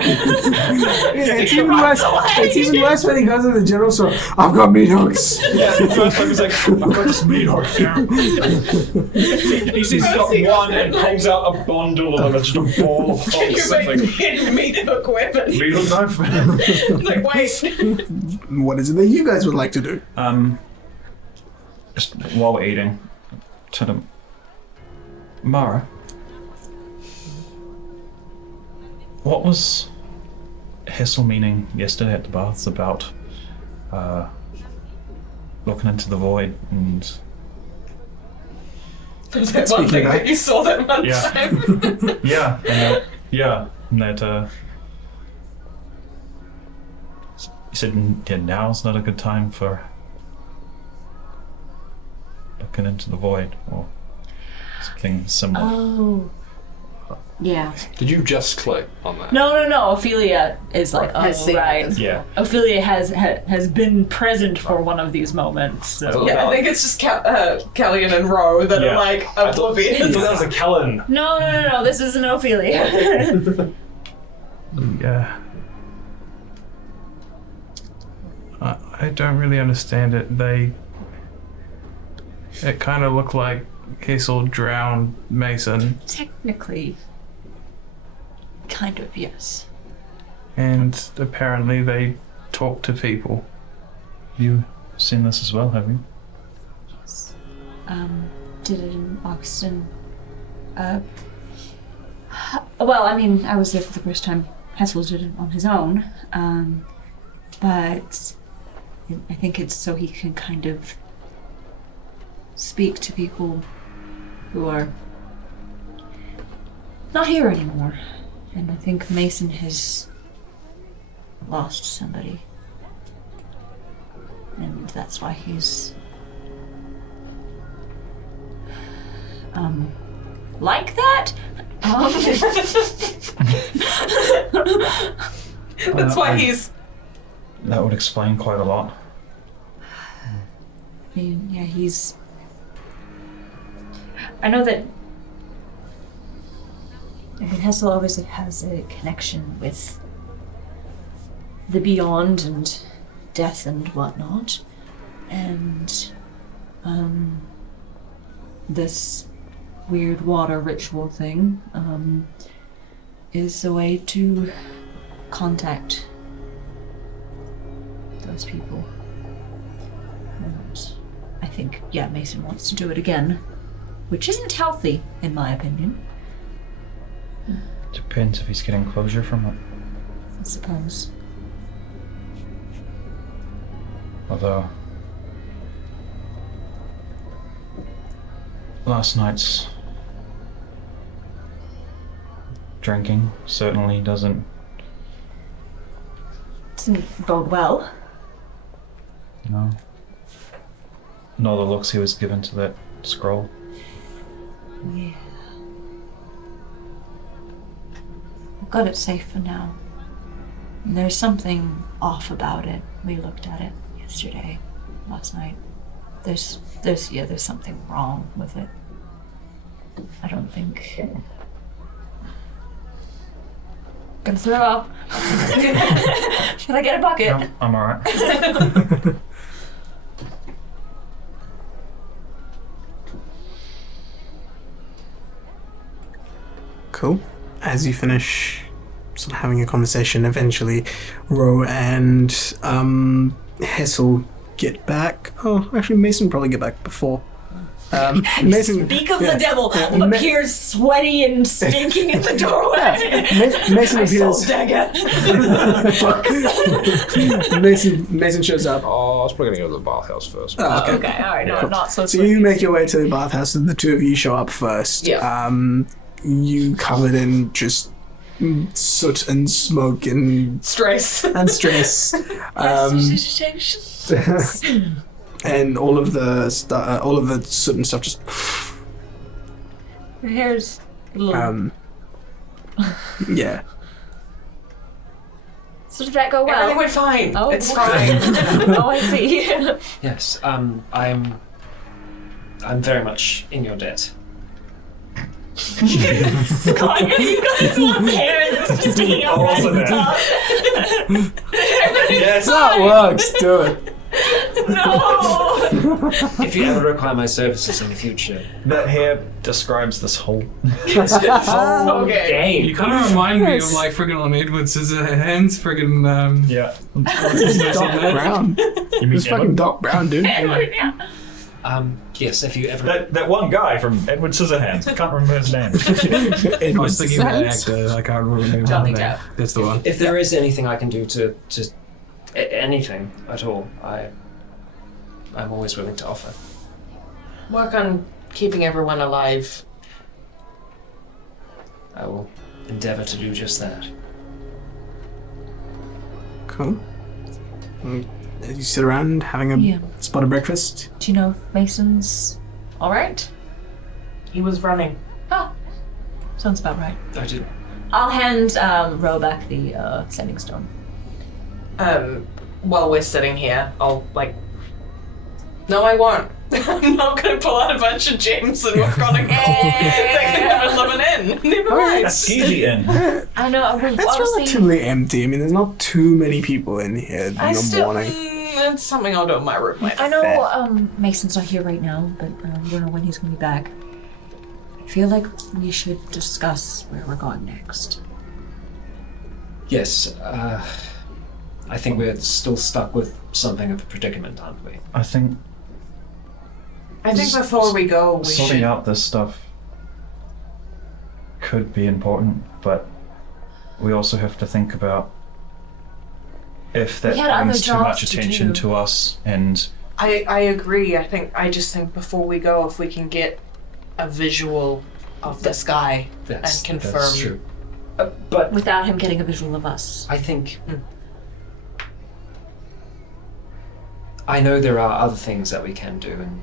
It's even worse when he goes to the general store. I've got meat hooks. Yeah, the first time he's like, I've got this meat hook here. He sees he's got one and pulls out a bundle of them. It's just a ball of Can hooks. you make a meat hook weapon? Meat hook knife? Like, wait. What is it that you guys would like to do? Just while we're eating, to the Mara, what was Hessel meaning yesterday at the baths about looking into the void and That one thing that you saw that one time. and that you said now's not a good time for looking into the void or something similar. Oh. Yeah. Did you just click on that? No. Ophelia is like, Has seen it right. as Yeah. Ophelia has been present for one of these moments. So. Yeah, I think it's just Callian and Ro that are like oblivious. I thought that was a Kellen. No. This isn't Ophelia. Yeah. I don't really understand it. It kind of looked like Hazel drowned Mason, Technically, kind of, yes. and apparently they talk to people. You seen this as well, have you? Did it in Oxton. Well, I mean, I was there for the first time. Hessel did it on his own. But I think it's so he can kind of speak to people who are not here anymore. And I think Mason has lost somebody. And that's why he's like that. That's why he's. That would explain quite a lot. I mean, yeah, he's. I know that. I mean, Hessel obviously has a connection with the beyond and death and whatnot, and this weird water ritual thing is a way to contact those people. And I think, yeah, Mason wants to do it again, which isn't healthy, in my opinion. Depends if he's getting closure from it. I suppose. Although, last night's drinking certainly doesn't bode well. No. Nor the looks he was given to that scroll. Yeah. I've got it safe for now. And there's something off about it. We looked at it last night. There's something wrong with it. I don't think. Gonna throw up. Should I get a bucket? No, I'm alright. Cool. As you finish sort of having a conversation, eventually Ro and Hessel get back. Oh, actually Mason will probably get back before. Mason, Speak of the devil appears sweaty and stinking in the doorway. Mason appears. Dagger. Mason shows up. Oh, I was probably going to go to the bathhouse first. Oh, okay. Okay, alright, no, not so So sweaty. you make your way to the bathhouse, and the two of you show up first. Yeah. You covered in just soot and smoke and Stress. stress. And all of the soot and stuff just. Your hair's a little. Yeah. So did that go well? Everything went fine. Oh, It's okay. fine. Oh, I see. Yes, I'm very much in your debt. Scott, you got this long hair that's just sticking out right at the top. Yes. That works. Do it. No! If you ever require my services in the future. That hair describes this whole. Okay. You kind of remind me of like friggin' on Edward Scissorhands, friggin' Yeah. Doc Brown. You mean It's fucking Doc Brown, dude. Yes, if you ever. that one guy from Edward Scissorhands. I can't remember his name. I was thinking of that actor. I can't remember Johnny his name. Depp. That's the one. If there is anything I can do to anything at all, I'm always willing to offer. Work on keeping everyone alive. I will endeavor to do just that. Cool. As you sit around having a spot of breakfast. Do you know if Mason's alright? He was running. Oh, sounds about right. I did. I'll hand Ro back the sending stone. While we're sitting here, I'll no, I won't. I'm not going to pull out a bunch of gems and work on a goal. They can have a living in. Never mind. Skeezy in. I know. It's Honestly, relatively empty. I mean, there's not too many people in here in I the still. morning. That's something I'll do in my room later. I know Mason's not here right now, but we don't know when he's going to be back. I feel like we should discuss where we're going next. Yes, I think we're still stuck with something of a predicament, aren't we? I think before we go, we sorting should. out this stuff could be important, but we also have to think about if that We had other brings too much jobs to attention do. to us, and I agree. I just think before we go, if we can get a visual of the sky and confirm. That's true. But Without him getting a visual of us. I think I know there are other things that we can do, and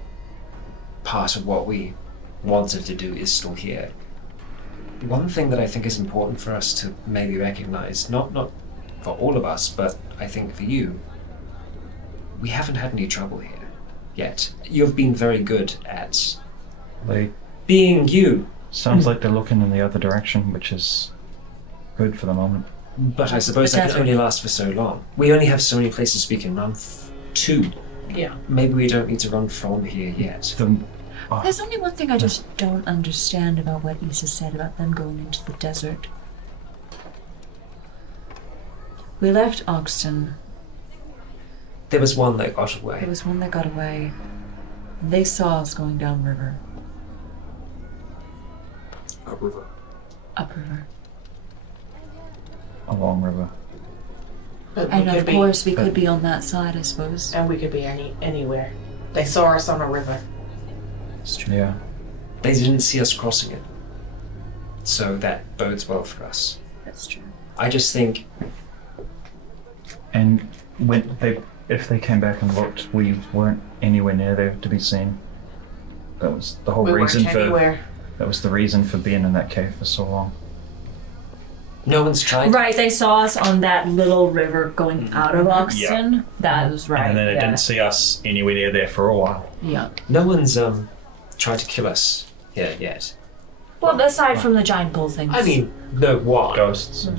part of what we wanted to do is still here. One thing that I think is important for us to maybe recognize, not for all of us, but I think for you, we haven't had any trouble here yet. You've been very good at They being you. sounds like they're looking in the other direction, which is good for the moment. But I suppose that can only last for so long. We only have so many places we can run to. Yeah. Maybe we don't need to run from here yet. There's only one thing I just don't understand about what Issa said about them going into the desert. We left Oxton. There was one that got away. There was one that got away. And they saw us going downriver. Upriver. Upriver. A long river. But And we of could be- course, we could be on that side, I suppose. And we could be anywhere. They saw us on a river. Yeah. They didn't see us crossing it. So that bodes well for us. That's true. I just think And if they came back and looked, we weren't anywhere near there to be seen. That was the whole We reason weren't for. anywhere. That was the reason for being in that cave for so long. no one's tried. Right, they saw us on that little river going out of Oxton. That was right. And then they didn't see us anywhere near there for a while. Yeah. No one's tried to kill us here yet. Well, aside from the giant bull things. I mean, no one. Ghosts.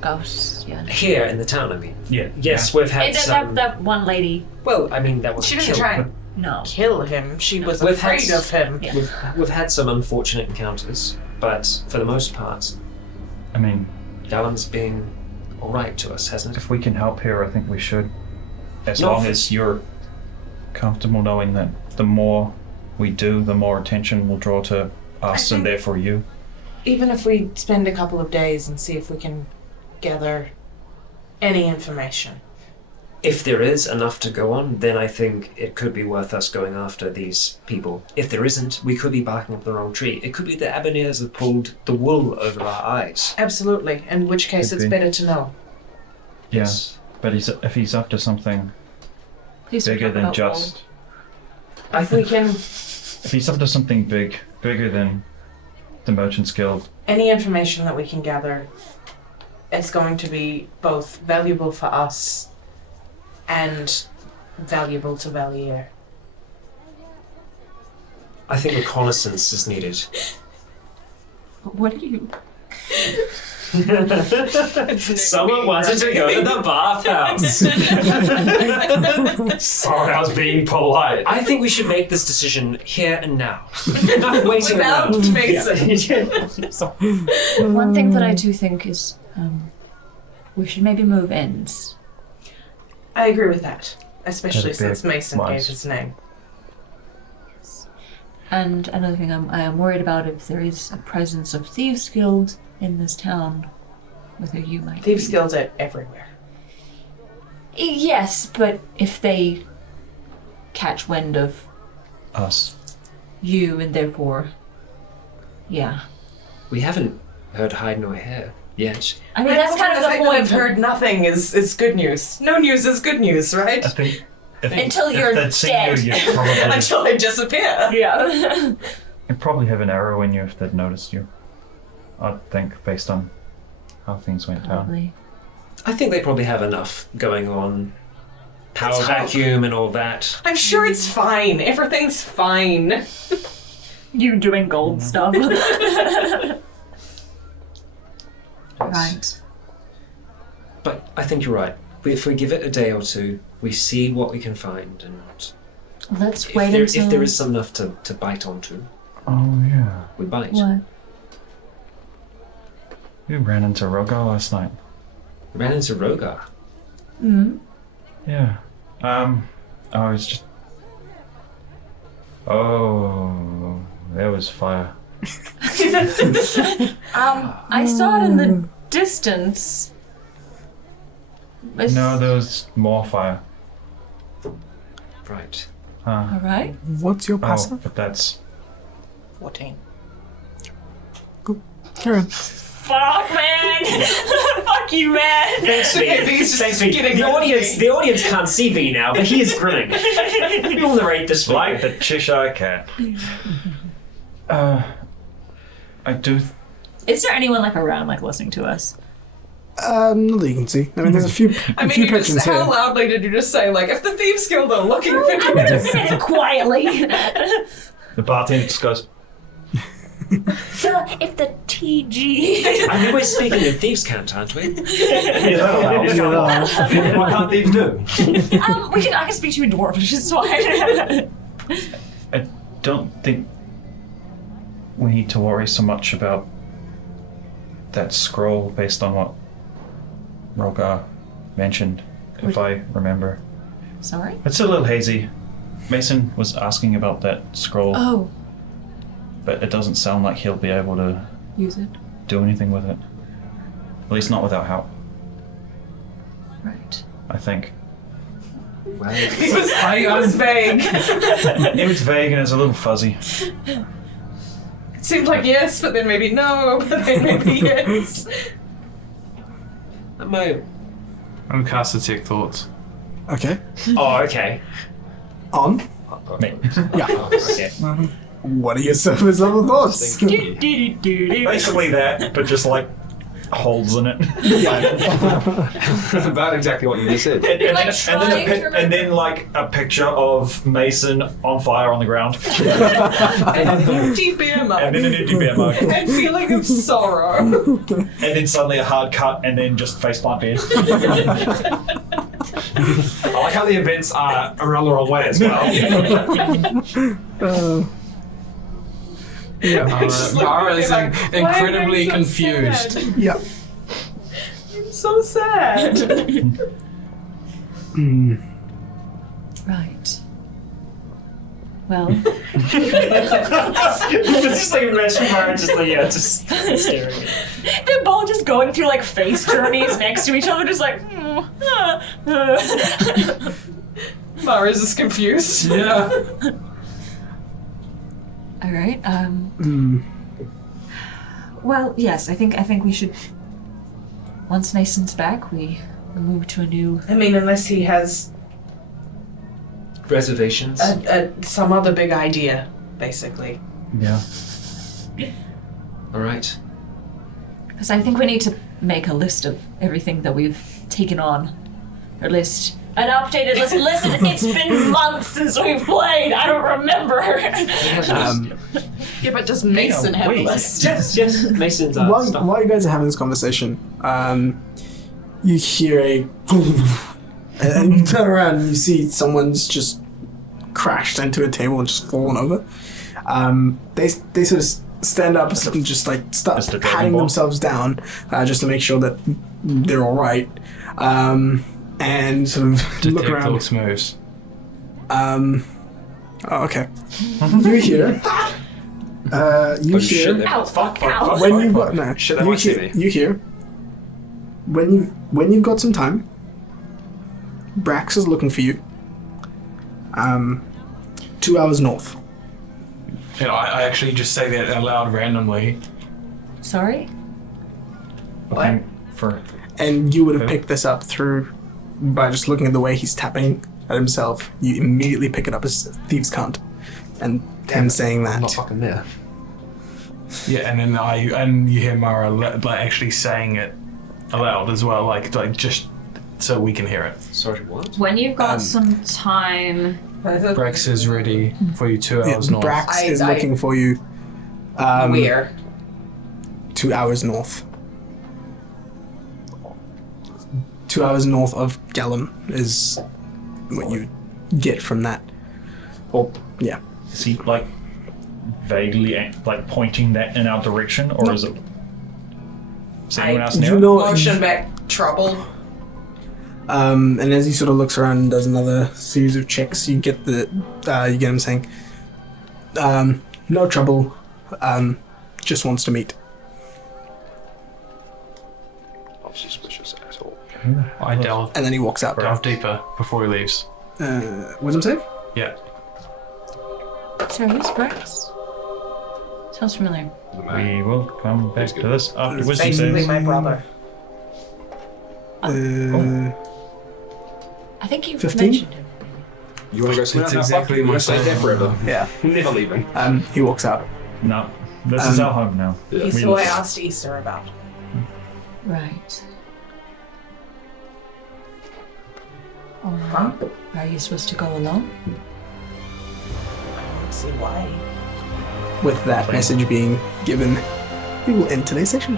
Ghosts, yeah. Here in the town, I mean. Yeah. Yes, we've had some. That one lady. Well, I mean, that was She didn't killed. try and No. kill him. She was We've had afraid of him. Yeah. We've had some unfortunate encounters, but for the most part, I mean, Dallan's been all right to us, hasn't it? if we can help here, I think we should. As No, long for- as you're comfortable knowing that the more we do, the more attention we'll draw to us and therefore you. Even if we spend a couple of days and see if we can gather any information. If there is enough to go on, then I think it could be worth us going after these people. If there isn't, we could be barking up the wrong tree. It could be the Abonneers have pulled the wool over our eyes. Absolutely. In which case, Could it's be. better to know. Yes. But if he's up to something Please don't bigger talk than about just. If we can, If he's up to something bigger than the Merchants Guild, any information that we can gather, it's going to be both valuable for us and valuable to Valier. I think reconnaissance is needed. What are you? Someone wanted to go to the bathhouse. Sorry, I was being polite. I think we should make this decision here and now. Not waiting Without around. Mason. One thing that I do think is we should maybe move ends. I agree with that, especially That'd be since Mason wise. gave his name. And another thing I am worried about if there is a presence of Thieves Guild in this town, whether you might Thieves be. Guilds are everywhere. Yes, but if they catch wind of us. you and therefore, yeah. We haven't heard hide nor hair yet. I mean, that's kind of the fact that point. I've heard nothing is good news. No news is good news, right? I think Until you're they'd seen dead. you, you'd probably, Until I disappear. Yeah. you'd probably have an arrow in you if they'd noticed you. I think, based on how things went down. Probably. I think they probably have enough going on. Power Let's hope. vacuum and all that. I'm sure it's fine. Everything's fine. You doing gold stuff. Right. But I think you're right. If we give it a day or two, we see what we can find, and Let's wait if until. there is some enough to bite onto, Oh yeah. we bite. What? You ran into Rhogar last night. We ran into Rhogar. Mm. Yeah. Oh, it's just. Oh, there was fire. I saw it in the distance. No, there was more fire. Right. Huh. All right. What's your Oh, passive? but that's 14. Fuck, man! Fuck you, man! Thanks, V. V's Thanks, just V. getting The audience can't see V now, but he is grinning. We'll narrate this Like for the Cheshire Cat. I do. Is there anyone like around, like listening to us? Not that you can see. I mean, there's a few I mean, few you just, patrons here. how loudly did you just say, like, if the Thieves Guild are looking for I'm gonna say it quietly. The bartender just goes, If the TG. I mean, we're speaking in Thieves' Cant, aren't we? What can't thieves do? I can speak to you in Dwarvish, it's fine. I don't think we need to worry so much about that scroll based on what Rhogar mentioned, if I remember. Sorry? It's a little hazy. Mason was asking about that scroll, Oh, but it doesn't sound like he'll be able to use it. do anything with it. At least not without help, Right. I think. He was vague. It was vague and it's a little fuzzy. It seemed like yes, but then maybe no, but then maybe yes. I'm cast Detect Thoughts. Okay. Oh, okay. On. Me. Yeah. Okay. What are your surface level thoughts? basically that, but just like holes in it. About exactly what you just said. You're like trying to And then like a picture of Mason on fire on the ground. And an empty beer mug. And then an empty beer mug. And feeling of sorrow. And then suddenly a hard cut and then just faceplant bed. I like how the events are around the wrong way as well. Mara is like, why am I incredibly so confused. sad? Yep. I'm so sad. Right. Well, Just like imagine Mara just like, just staring at it. they're both just going through like face journeys next to each other, just like. Mara's just confused. Yeah. All right. Well, yes. I think we should. Once Mason's back, we move to a new. I mean, unless he has Reservations? some other big idea, basically. Yeah. Alright. Because I think we need to make a list of everything that we've taken on. Or list. An updated list. Listen, it's been months since we've played. I don't remember. Yeah, but does Mason have a list? Yes, Mason's stuff. While you guys are having this conversation, you hear a and you turn around and you see someone's just crashed into a table and just fallen over. They sort of stand up and just like start Mr. Dragon patting Ball. themselves down just to make sure that they're all right. And sort of look Detect around. Thoughts moves. Oh, okay. You hear. You shit, hear. Ow, fuck, ow. When you've got no, Shit, they you might see hear. me. You hear. When you've got some time. Brax is looking for you. 2 hours north. You know, I actually just say that out loud randomly. Sorry? Looking for. And you would have picked this up through by just looking at the way he's tapping at himself. You immediately pick it up as thieves' cunt, and him saying that. I'm not fucking there. Yeah, and then you hear Mara like actually saying it aloud as well, like just so we can hear it. Sorry, what? When you've got some time. Brex is ready for you 2 hours north. Brax is looking for you. Where? 2 hours north. 2 hours north of Gallum is what you get from that. Or yeah. Is he like vaguely like pointing that in our direction, or is it? Is anyone else near? You know, Motion back, trouble. and as he sort of looks around and does another series of checks, you get you get him saying, "No trouble. Just wants to meet." Not suspicious at all. I delve And then he walks out. deeper before he leaves. Wisdom save? Yeah. Sorry, who's Brax? Sounds familiar. We will come back to this after wisdom Basically, saves. my brother. I think you 15? mentioned him. You want to go swim It's out now? exactly Fuck you, my we're staying there forever. Yeah. Never leaving. He walks out. No, this is our home now. Yeah. He's who I asked Easter about. Right. Alright. Are you supposed to go alone? Let's see why. With that message being given, we will end today's session.